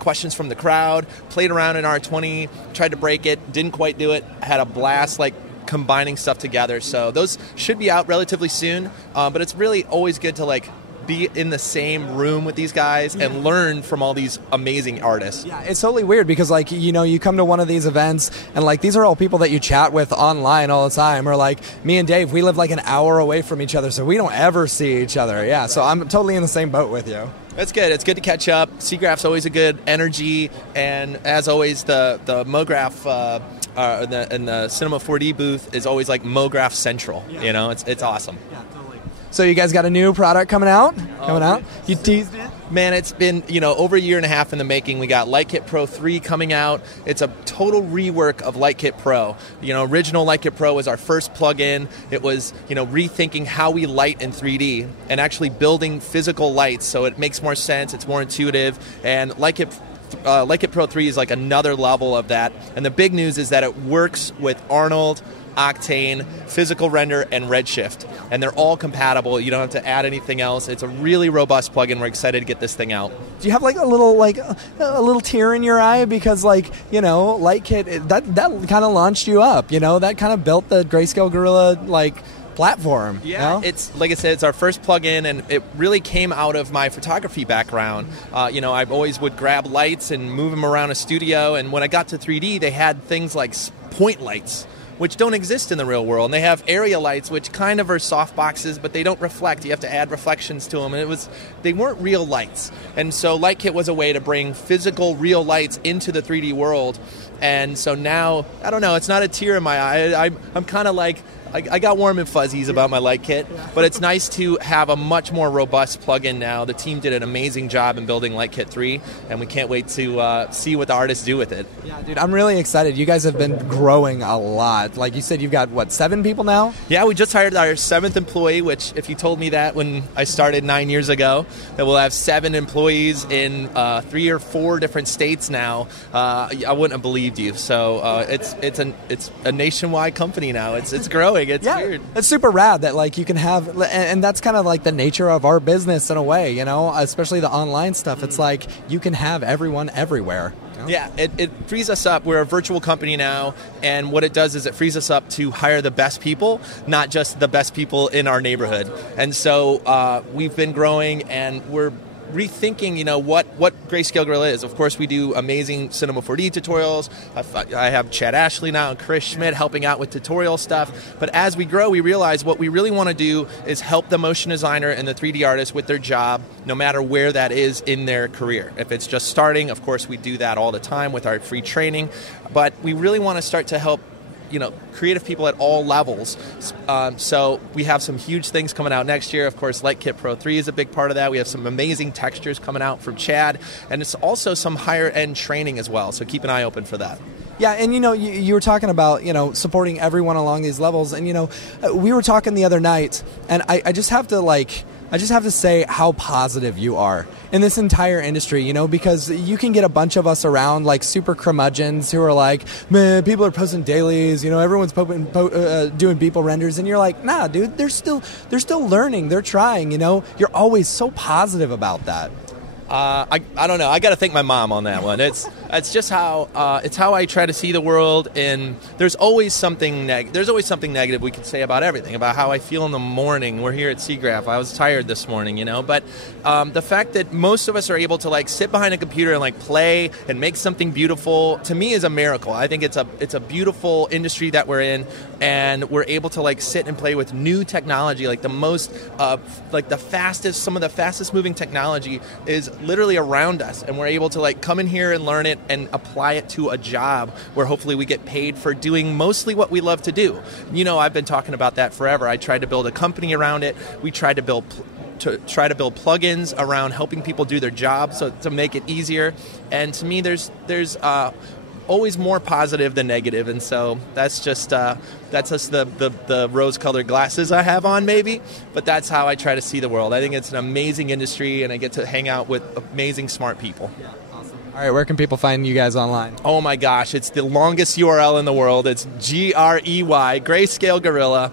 questions from the crowd, played around in R20, tried to break it, didn't quite do it, had a blast, like, combining stuff together. So those should be out relatively soon, but it's really always good to, like, be in the same room with these guys and learn from all these amazing artists. Yeah, it's totally weird because, like, you know, you come to one of these events and, like, these are all people that you chat with online all the time, or, like, me and Dave, we live like an hour away from each other, so we don't ever see each other. Yeah, so I'm totally in the same boat with you. That's good. It's good to catch up. Siggraph's always a good energy, and as always, the MoGraph in the Cinema 4D booth is always like MoGraph Central. Yeah. You know, it's awesome. Yeah, totally. So you guys got a new product coming out? You teased it? Man, it's been, over a year and a half in the making. We got LightKit Pro 3 coming out. It's a total rework of LightKit Pro. Original LightKit Pro was our first plugin. It was, rethinking how we light in 3D and actually building physical lights so it makes more sense, it's more intuitive, and LightKit Pro 3 is like another level of that. And the big news is that it works with Arnold, Octane, Physical Render, and Redshift. And they're all compatible. You don't have to add anything else. It's a really robust plugin. We're excited to get this thing out. Do you have like a little tear in your eye because, like, LightKit, that kind of launched you up, that kind of built the Grayscale Guerrilla, like, platform? Yeah, it's, like I said, it's our first plugin, and it really came out of my photography background. I always would grab lights and move them around a studio, and when I got to 3D, they had things like point lights, which don't exist in the real world. And they have area lights, which kind of are soft boxes, but they don't reflect. You have to add reflections to them. And they weren't real lights. And so LightKit was a way to bring physical, real lights into the 3D world. And so now, I don't know, it's not a tear in my eye. I'm kind of like, I got warm and fuzzies about my LightKit, but it's nice to have a much more robust plugin now. The team did an amazing job in building LightKit 3, and we can't wait to see what the artists do with it. Yeah, dude, I'm really excited. You guys have been growing a lot. Like you said, you've got, 7 people now? Yeah, we just hired our 7th employee, which if you told me that when I started 9 years ago, that we'll have 7 employees in 3 or 4 different states now, I wouldn't have believed you. So it's a nationwide company now. It's growing. It's weird. It's super rad that, like, you can have, and that's kind of like the nature of our business in a way, especially the online stuff. It's like you can have everyone everywhere. Yeah, it frees us up. We're a virtual company now, and what it does is it frees us up to hire the best people, not just the best people in our neighborhood. And so we've been growing, and we're rethinking, what Grayscale Guerrilla is. Of course, we do amazing Cinema 4D tutorials. I have Chad Ashley now and Chris Schmidt helping out with tutorial stuff. But as we grow, we realize what we really want to do is help the motion designer and the 3D artist with their job, no matter where that is in their career. If it's just starting, of course, we do that all the time with our free training. But we really want to start to help creative people at all levels. So we have some huge things coming out next year. Of course, LightKit Pro 3 is a big part of that. We have some amazing textures coming out from Chad, and it's also some higher-end training as well. So keep an eye open for that. Yeah, and you were talking about supporting everyone along these levels, and we were talking the other night, and I just have to say how positive you are in this entire industry, because you can get a bunch of us around like super curmudgeons who are like, man, people are posting dailies, everyone's doing Beeple renders, and you're like, nah, dude, they're still learning, they're trying, You're always so positive about that. I don't know. I got to thank my mom on that one. It's just how I try to see the world. And there's always something negative we could say about everything. About how I feel in the morning. We're here at Siggraph. I was tired this morning, But the fact that most of us are able to sit behind a computer and play and make something beautiful, to me, is a miracle. I think it's a beautiful industry that we're in, and we're able to sit and play with new technology. Some of the fastest moving technology is literally around us, and we're able to come in here and learn it and apply it to a job where hopefully we get paid for doing mostly what we love to do. I've been talking about that forever. I tried to build a company around it. We tried to build plugins around helping people do their job, so to make it easier. And to me, there's always more positive than negative, and so that's just the rose-colored glasses I have on, maybe, but that's how I try to see the world. I think it's an amazing industry, and I get to hang out with amazing, smart people. Yeah, awesome. All right, where can people find you guys online? Oh my gosh, it's the longest URL in the world. It's GREY, Grayscale Guerrilla.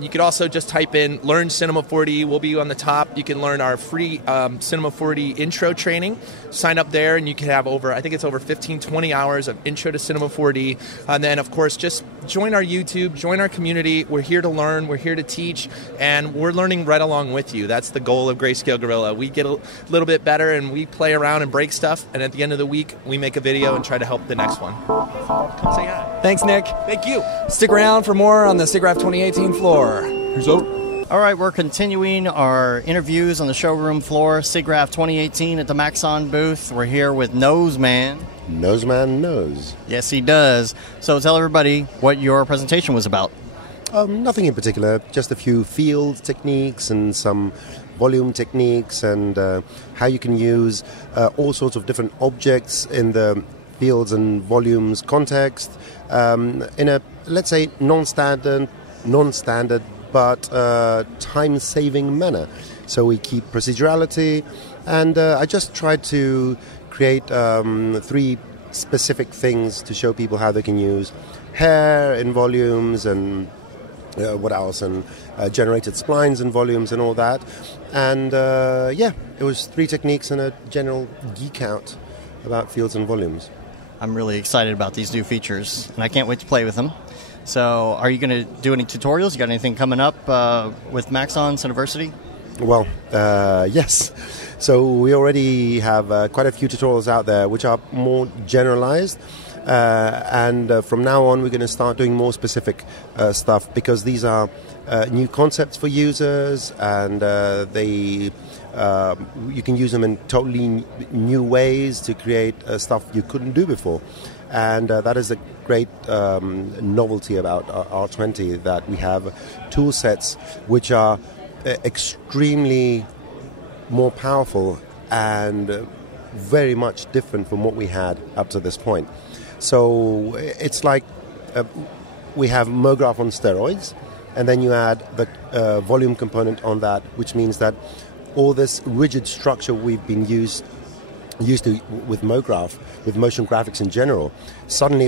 You could also just type in Learn Cinema 4D. We'll be on the top. You can learn our free Cinema 4D intro training. Sign up there, and you can have I think it's over 15, 20 hours of intro to Cinema 4D. And then, of course, just join our YouTube, join our community. We're here to learn, we're here to teach, and we're learning right along with you. That's the goal of Grayscale Guerrilla. We get a little bit better, and we play around and break stuff, and at the end of the week, we make a video and try to help the next one. Come say hi. Thanks, Nick. Thank you. Stick around for more on the Siggraph 2018 floor. Here's out. All right, we're continuing our interviews on the showroom floor, Siggraph 2018 at the Maxon booth. We're here with Noseman. Noseman knows. Yes, he does. So tell everybody what your presentation was about. Nothing in particular, just a few field techniques and some volume techniques, and how you can use all sorts of different objects in the fields and volumes context in a, let's say, non-standard but time-saving manner. So we keep procedurality, and I just tried to create 3 specific things to show people how they can use hair in volumes and what else, and generated splines and volumes and all that. And it was 3 techniques and a general geek out about fields and volumes. I'm really excited about these new features, and I can't wait to play with them. So are you going to do any tutorials? You got anything coming up with Maxon University? Well, yes. So we already have quite a few tutorials out there which are more generalized. And from now on, we're going to start doing more specific stuff, because these are new concepts for users, and you can use them in totally new ways to create stuff you couldn't do before. And that is a great novelty about R20, that we have tool sets which are extremely more powerful and very much different from what we had up to this point. So it's like we have Brograph on steroids, and then you add the volume component on that, which means that all this rigid structure we've been used to with Brograph, with motion graphics in general, suddenly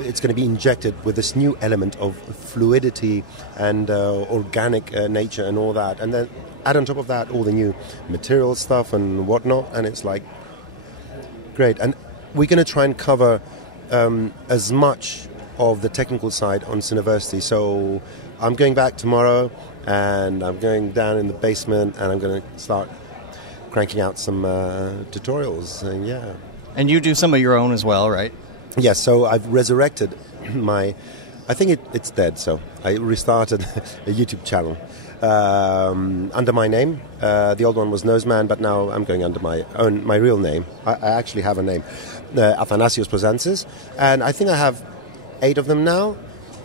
it's going to be injected with this new element of fluidity and organic nature and all that. And then add on top of that all the new material stuff and whatnot, and it's like great. And we're going to try and cover as much of the technical side on Cineversity. So I'm going back tomorrow, and I'm going down in the basement, and I'm going to start cranking out some tutorials. And yeah. And you do some of your own as well, right? Yes, so I've resurrected my... I think it's dead, so I restarted a YouTube channel under my name. The old one was Noseman, but now I'm going under my real name. I actually have a name, Athanasios Posantzis, and I think I have 8 of them now.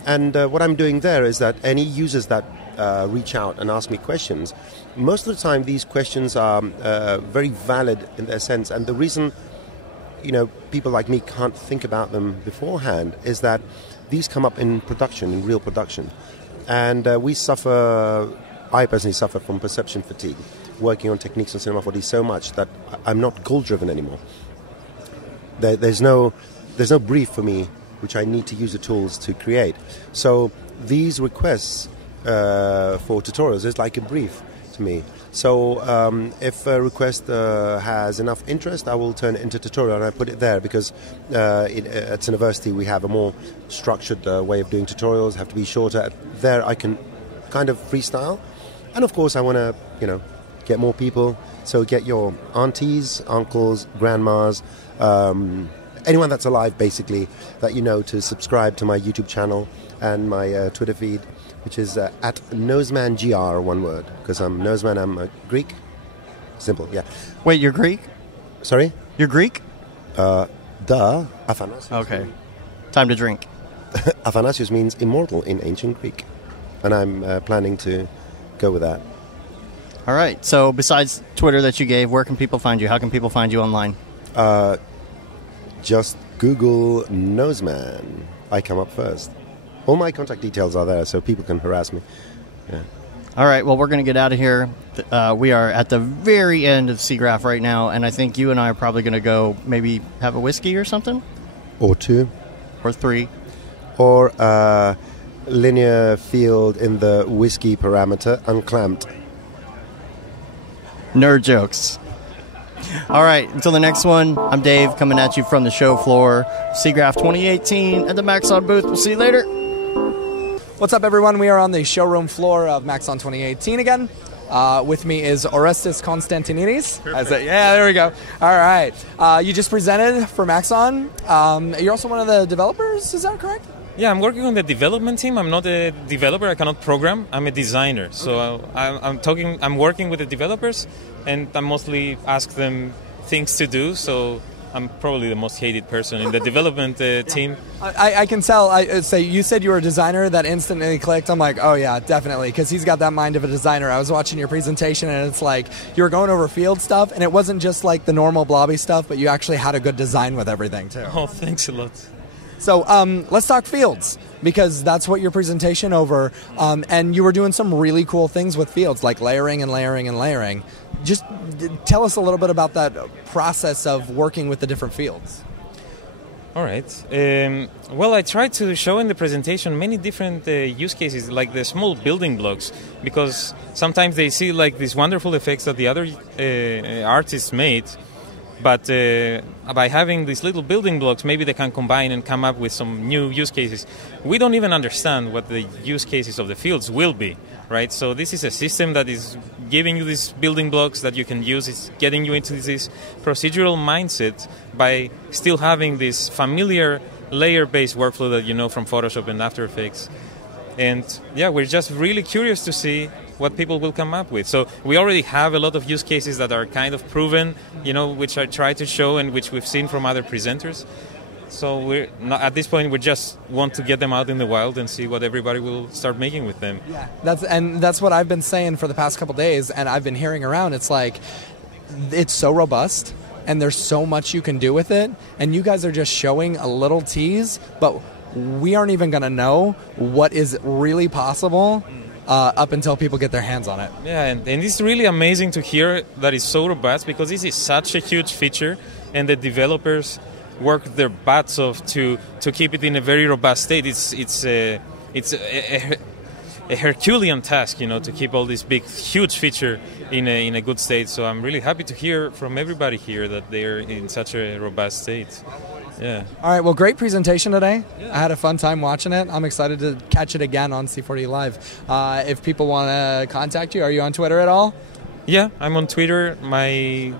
And what I'm doing there is that any users that reach out and ask me questions, most of the time these questions are very valid in their sense. And the reason, people like me can't think about them beforehand is that these come up in production, in real production. And I personally suffer from perception fatigue, working on techniques on Cinema 4D so much that I'm not goal-driven anymore. There's no brief for me which I need to use the tools to create. So these requests for tutorials is like a brief to me. So if a request has enough interest, I will turn it into tutorial, and I put it there because at university we have a more structured way of doing tutorials, have to be shorter. There I can kind of freestyle. And of course I want to, get more people. So get your aunties, uncles, grandmas, anyone that's alive basically that to subscribe to my YouTube channel and my Twitter feed, which is at NosemanGR, one word, because I'm Noseman, I'm Greek. Simple, yeah. Wait, you're Greek? Sorry? You're Greek? Athanasios. Okay. Time to drink. Athanasios means immortal in ancient Greek. And I'm planning to go with that. All right. So besides Twitter that you gave, where can people find you? How can people find you online? Just Google Noseman. I come up first. All my contact details are there, so people can harass me. Yeah. All right, well, we're going to get out of here. We are at the very end of Siggraph right now, and I think you and I are probably going to go maybe have a whiskey or something? Or 2. Or 3. Or linear field in the whiskey parameter, unclamped. Nerd jokes. All right, until the next one, I'm Dave, coming at you from the show floor. Siggraph 2018 at the Maxon booth. We'll see you later. What's up, everyone? We are on the showroom floor of Maxon 2018 again. With me is Orestes Konstantinidis. Yeah, there we go. All right. You just presented for Maxon. You're also one of the developers, is that correct? Yeah, I'm working on the development team. I'm not a developer. I cannot program. I'm a designer. So okay. I'm working with the developers, and I mostly ask them things to do. So I'm probably the most hated person in the development team. I can tell. You said you were a designer. That instantly clicked. I'm like, oh yeah, definitely, because he's got that mind of a designer. I was watching your presentation, and it's like you were going over field stuff, and it wasn't just like the normal blobby stuff, but you actually had a good design with everything too. Oh, thanks a lot. So let's talk fields, because that's what your presentation over, and you were doing some really cool things with fields, like layering and layering and layering. Just tell us a little bit about that process of working with the different fields. All right. Well, I tried to show in the presentation many different use cases, like the small building blocks, because sometimes they see like these wonderful effects that the other artists made, but by having these little building blocks, maybe they can combine and come up with some new use cases. We don't even understand what the use cases of the fields will be, right? So this is a system that is giving you these building blocks that you can use. It's getting you into this procedural mindset by still having this familiar layer-based workflow that you know from Photoshop and After Effects. And yeah, we're just really curious to see what people will come up with. So we already have a lot of use cases that are kind of proven, which I try to show and which we've seen from other presenters. So we're not, at this point, we just want to get them out in the wild and see what everybody will start making with them. Yeah, that's what I've been saying for the past couple days, and I've been hearing around. It's like, it's so robust, and there's so much you can do with it, and you guys are just showing a little tease, but we aren't even going to know what is really possible up until people get their hands on it. Yeah, and it's really amazing to hear that it's so robust, because this is such a huge feature, and the developers work their butts off to keep it in a very robust state. It's a Herculean task, to keep all this big, huge feature in a good state. So I'm really happy to hear from everybody here that they're in such a robust state. Yeah. All right, well, great presentation today. Yeah. I had a fun time watching it. I'm excited to catch it again on C4D Live. If people want to contact you, are you on Twitter at all? Yeah, I'm on Twitter. My,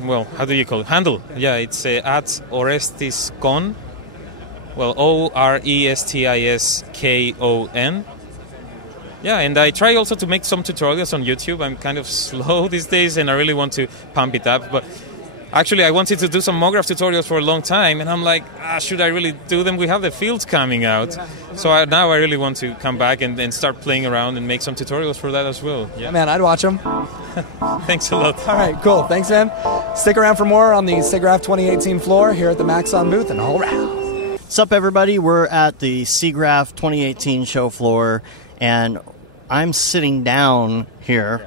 well, how do you call it? Handle. Yeah, it's at OrestisCon. Well, ORESTISKON. Yeah, and I try also to make some tutorials on YouTube. I'm kind of slow these days, and I really want to pump it up. But actually, I wanted to do some Mograph tutorials for a long time, and I'm like, should I really do them? We have the fields coming out. So now I really want to come back and start playing around and make some tutorials for that as well. Yeah, man, I'd watch them. Thanks a lot. All right, cool. Thanks, man. Stick around for more on the Siggraph 2018 floor here at the Maxon booth and all around. What's up, everybody? We're at the Siggraph 2018 show floor, and I'm sitting down here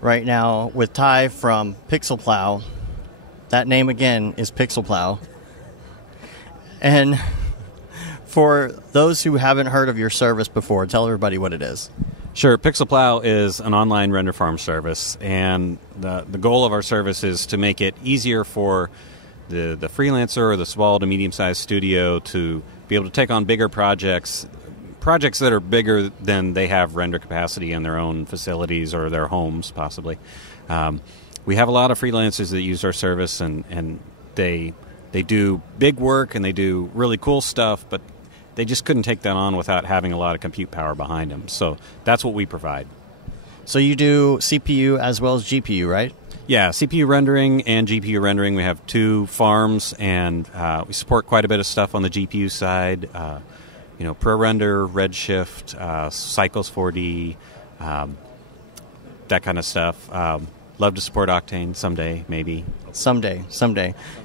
right now with Ty from Pixel Plow. That name again is Pixel Plow. And for those who haven't heard of your service before, tell everybody what it is. Sure. Pixel Plow is an online render farm service, and the goal of our service is to make it easier for the freelancer or the small to medium-sized studio to be able to take on bigger projects that are bigger than they have render capacity in their own facilities or their homes, possibly. We have a lot of freelancers that use our service, and they do big work and they do really cool stuff, but they just couldn't take that on without having a lot of compute power behind them. So that's what we provide. So you do CPU as well as GPU, right? Yeah, CPU rendering and GPU rendering. We have two farms, and we support quite a bit of stuff on the GPU side. ProRender, Redshift, Cycles 4D, that kind of stuff. Love to support Octane someday, maybe. Someday.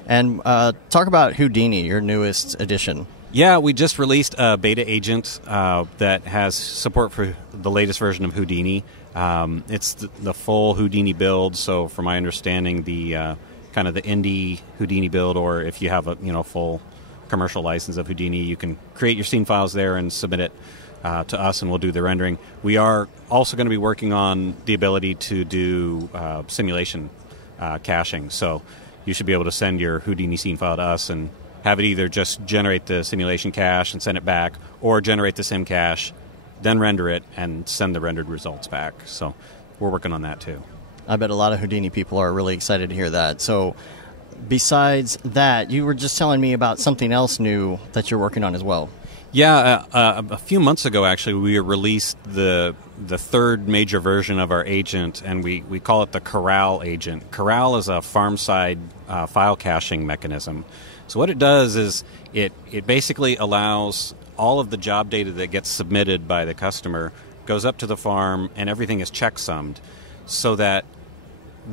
And talk about Houdini, your newest edition. Yeah, we just released a beta agent that has support for the latest version of Houdini. It's the full Houdini build, so from my understanding, the kind of the indie Houdini build, or if you have a full commercial license of Houdini, you can create your scene files there and submit it to us, and we'll do the rendering. We are also going to be working on the ability to do simulation caching, so you should be able to send your Houdini scene file to us and have it either just generate the simulation cache and send it back, or generate the sim cache, then render it and send the rendered results back. So we're working on that too. I bet a lot of Houdini people are really excited to hear that. So besides that, you were just telling me about something else new that you're working on as well. Yeah, a few months ago, actually, we released the third major version of our agent, and we call it the Corral agent. Corral is a farm-side file caching mechanism. So what it does is it basically allows all of the job data that gets submitted by the customer goes up to the farm, and everything is checksummed, so that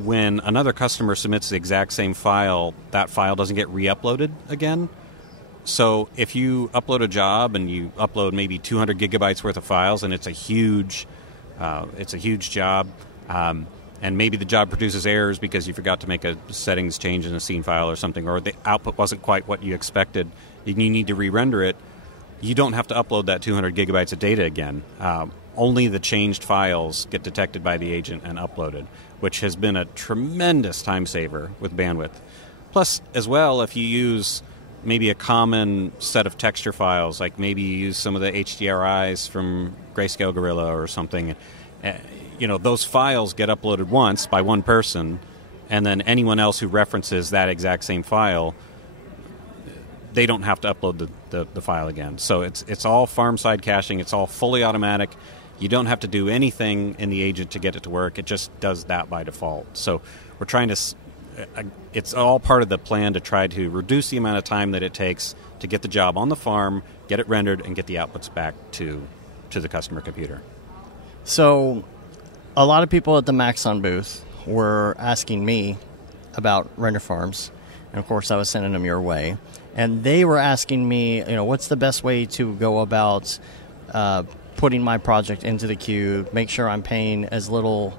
when another customer submits the exact same file, that file doesn't get re-uploaded again. So if you upload a job and you upload maybe 200 gigabytes worth of files, and it's a huge job, and maybe the job produces errors because you forgot to make a settings change in a scene file or something, or the output wasn't quite what you expected, and you need to re-render it, you don't have to upload that 200 gigabytes of data again. Only the changed files get detected by the agent and uploaded, which has been a tremendous time saver with bandwidth. Plus, as well, if you use maybe a common set of texture files, like maybe you use some of the HDRIs from Grayscale Guerrilla or something, those files get uploaded once by one person, and then anyone else who references that exact same file, they don't have to upload the file again. So it's all farm-side caching. It's all fully automatic. You don't have to do anything in the agent to get it to work. It just does that by default. So we're trying to... it's all part of the plan to try to reduce the amount of time that it takes to get the job on the farm, get it rendered, and get the outputs back to the customer computer. So a lot of people at the Maxon booth were asking me about render farms, and of course I was sending them your way. And they were asking me, what's the best way to go about putting my project into the queue, make sure I'm paying as little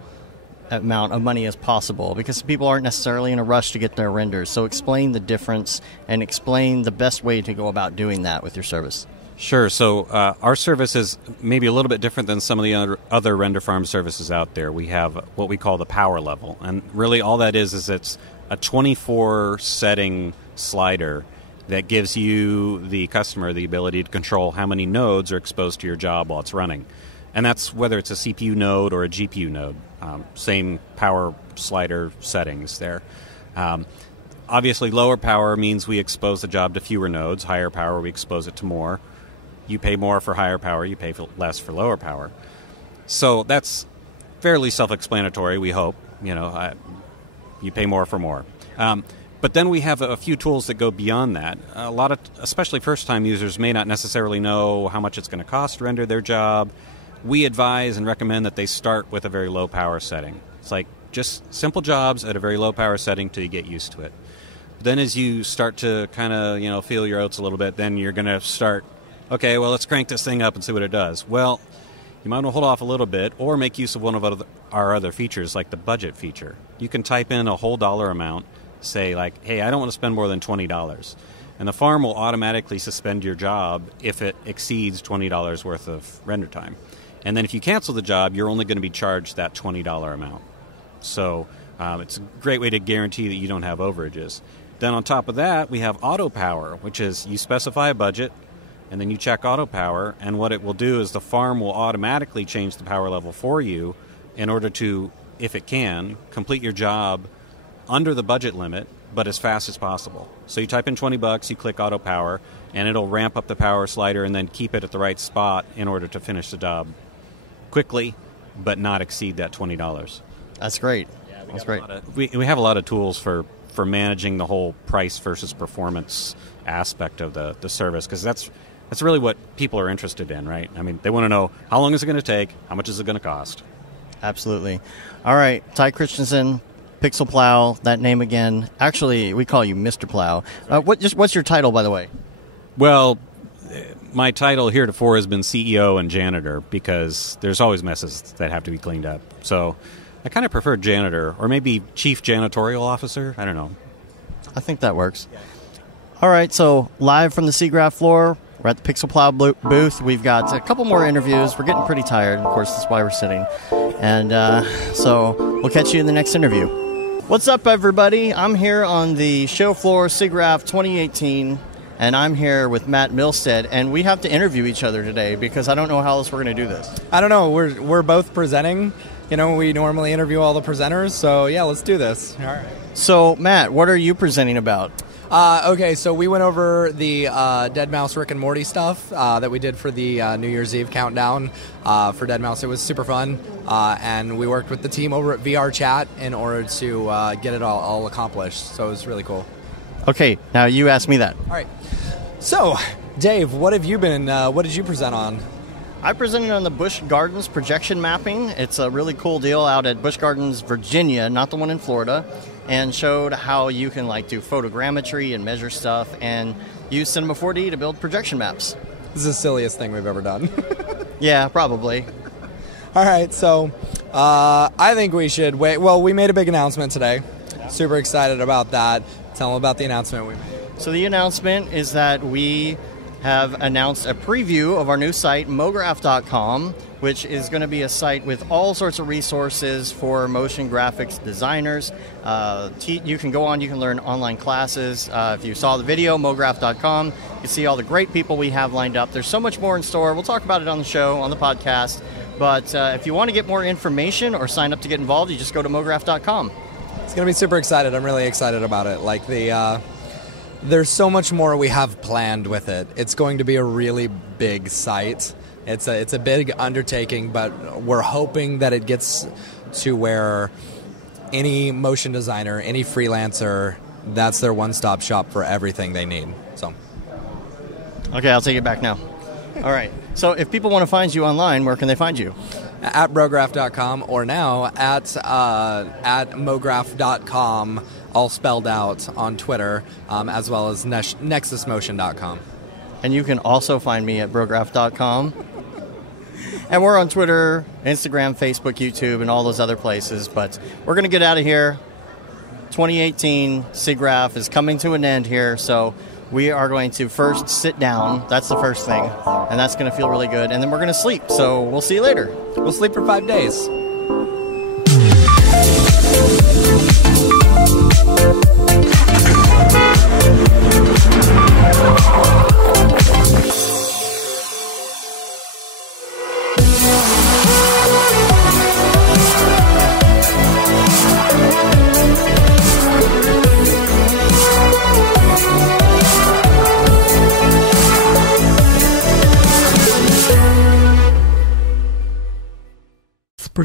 amount of money as possible, because people aren't necessarily in a rush to get their renders. So explain the difference and explain the best way to go about doing that with your service. Sure. So our service is maybe a little bit different than some of the other render farm services out there. We have what we call the power level. And really all that is it's a 24 setting slider that gives you, the customer, the ability to control how many nodes are exposed to your job while it's running. And that's whether it's a CPU node or a GPU node. Same power slider settings there. Obviously, lower power means we expose the job to fewer nodes. Higher power, we expose it to more. You pay more for higher power, you pay less for lower power. So that's fairly self-explanatory, we hope. You pay more for more. But then we have a few tools that go beyond that. A lot of, especially first-time users, may not necessarily know how much it's going to cost to render their job. We advise and recommend that they start with a very low power setting. It's like just simple jobs at a very low power setting till you get used to it. Then as you start to kind of, feel your oats a little bit, then you're going to start, okay, well, let's crank this thing up and see what it does. Well, you might want to hold off a little bit or make use of one of our other features, like the budget feature. You can type in a whole dollar amount, say like, hey, I don't want to spend more than $20. And the farm will automatically suspend your job if it exceeds $20 worth of render time. And then if you cancel the job, you're only going to be charged that $20 amount. So it's a great way to guarantee that you don't have overages. Then on top of that, we have auto power, which is you specify a budget, and then you check auto power, and what it will do is the farm will automatically change the power level for you in order to, if it can, complete your job under the budget limit, but as fast as possible. So you type in $20, you click auto power, and it'll ramp up the power slider and then keep it at the right spot in order to finish the job quickly, but not exceed that $20. That's great. That's great. We have a lot of tools for managing the whole price versus performance aspect of the service, because that's really what people are interested in, right? I mean, they want to know how long is it going to take, how much is it going to cost. Absolutely. All right, Ty Christensen, Pixel Plow, that name again. Actually, we call you Mr. Plow. What's your title, by the way? Well, my title heretofore has been CEO and janitor, because there's always messes that have to be cleaned up. So I kind of prefer janitor, or maybe chief janitorial officer. I don't know. I think that works. All right, so live from the Siggraph floor, we're at the Pixel Plow booth. We've got a couple more interviews. We're getting pretty tired. Of course, that's why we're sitting. And so we'll catch you in the next interview. What's up, everybody? I'm here on the show floor, Siggraph 2018, and I'm here with Matt Milstead, and we have to interview each other today because I don't know how else we're going to do this. I don't know. We're both presenting. We normally interview all the presenters, so yeah, let's do this. All right. So, Matt, what are you presenting about? Okay, so we went over the Dead Mouse Rick and Morty stuff that we did for the New Year's Eve countdown for Dead Mouse. It was super fun, and we worked with the team over at VR Chat in order to get it all accomplished, so it was really cool. Okay, now you ask me that. All right. So, Dave, what did you present on? I presented on the Busch Gardens projection mapping. It's a really cool deal out at Busch Gardens, Virginia, not the one in Florida, and showed how you can do photogrammetry and measure stuff and use Cinema 4D to build projection maps. This is the silliest thing we've ever done. Yeah, probably. All right, so I think we should wait. Well, we made a big announcement today. Super excited about that. Tell them about the announcement we made. So the announcement is that we have announced a preview of our new site, Mograph.com, which is going to be a site with all sorts of resources for motion graphics designers. You can go on, you can learn online classes. If you saw the video, Mograph.com, you can see all the great people we have lined up. There's so much more in store. We'll talk about it on the show, on the podcast. But if you want to get more information or sign up to get involved, you just go to Mograph.com. It's going to be super excited. I'm really excited about it. There's so much more we have planned with it. It's going to be a really big site. It's a big undertaking, but we're hoping that it gets to where any motion designer, any freelancer, that's their one-stop shop for everything they need. So, okay, I'll take it back now. All right. So if people want to find you online, where can they find you? At Brograph.com, or now at Mograph.com, all spelled out on Twitter, as well as NexusMotion.com. And you can also find me at Brograph.com. And we're on Twitter, Instagram, Facebook, YouTube, and all those other places. But we're going to get out of here. 2018 Siggraph is coming to an end here, so we are going to first sit down. That's the first thing. And that's going to feel really good. And then we're going to sleep. So we'll see you later. We'll sleep for 5 days.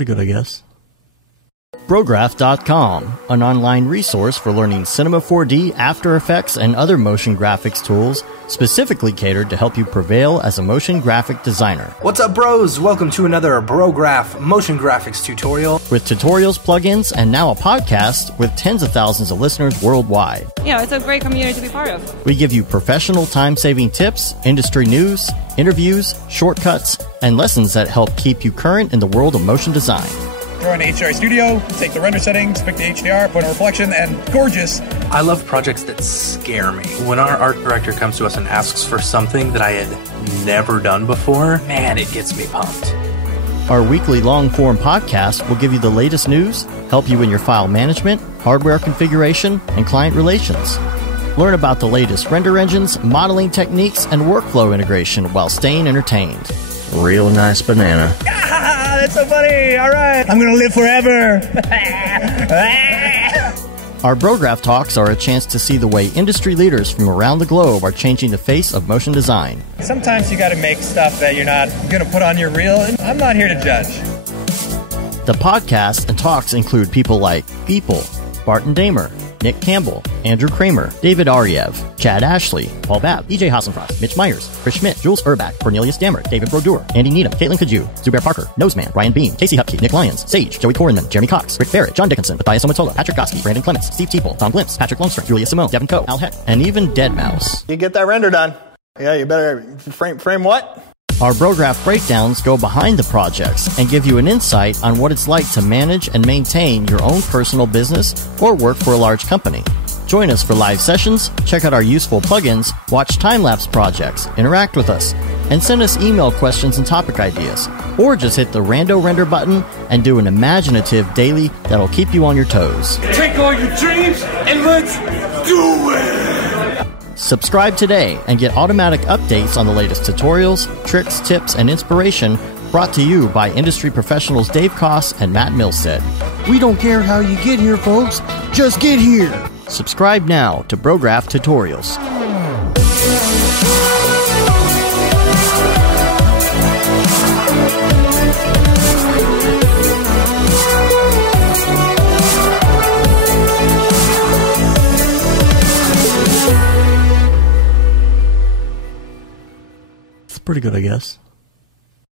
pretty good, I guess. Brograph.com, an online resource for learning Cinema 4D, After Effects, and other motion graphics tools specifically catered to help you prevail as a motion graphic designer. What's up, bros? Welcome to another Brograph motion graphics tutorial. With tutorials, plugins, and now a podcast with tens of thousands of listeners worldwide. Yeah, it's a great community to be part of. We give you professional time-saving tips, industry news, interviews, shortcuts, and lessons that help keep you current in the world of motion design. Throw in HDR Studio, take the render settings, pick the HDR, put in reflection, and gorgeous. I love projects that scare me. When our art director comes to us and asks for something that I had never done before, man, it gets me pumped. Our weekly long-form podcast will give you the latest news, help you in your file management, hardware configuration, and client relations. Learn about the latest render engines, modeling techniques, and workflow integration while staying entertained. Real nice banana. Ah, that's so funny. All right. I'm going to live forever. Our Brograph Talks are a chance to see the way industry leaders from around the globe are changing the face of motion design. Sometimes you got to make stuff that you're not going to put on your reel, and I'm not here to judge. The podcasts and talks include people like People, Barton Damer, Nick Campbell, Andrew Kramer, David Ariev, Chad Ashley, Paul Babb, EJ Hassenfrost, Mitch Myers, Chris Schmidt, Jules Urbach, Cornelius Dammert, David Brodeur, Andy Needham, Caitlin Kaju, Zubair Parker, Noseman, Ryan Beam, Casey Hupke, Nick Lyons, Sage, Joey Korenman, Jeremy Cox, Rick Barrett, John Dickinson, Matthias Omatola, Patrick Goski, Brandon Clements, Steve Teeple, Tom Glimpse, Patrick Lundstrom, Julia Simone, Devin Coe, Al Heck, and even Deadmau5. You get that render done. Yeah, you better frame what? Our Brograph breakdowns go behind the projects and give you an insight on what it's like to manage and maintain your own personal business or work for a large company. Join us for live sessions, check out our useful plugins, watch time-lapse projects, interact with us, and send us email questions and topic ideas. Or just hit the Rando Render button and do an imaginative daily that'll keep you on your toes. Take all your dreams and let's do it! Subscribe today and get automatic updates on the latest tutorials, tricks, tips, and inspiration brought to you by industry professionals Dave Koss and Matt Milstead. We don't care how you get here, folks. Just get here. Subscribe now to Brograph Tutorials. It's pretty good, I guess.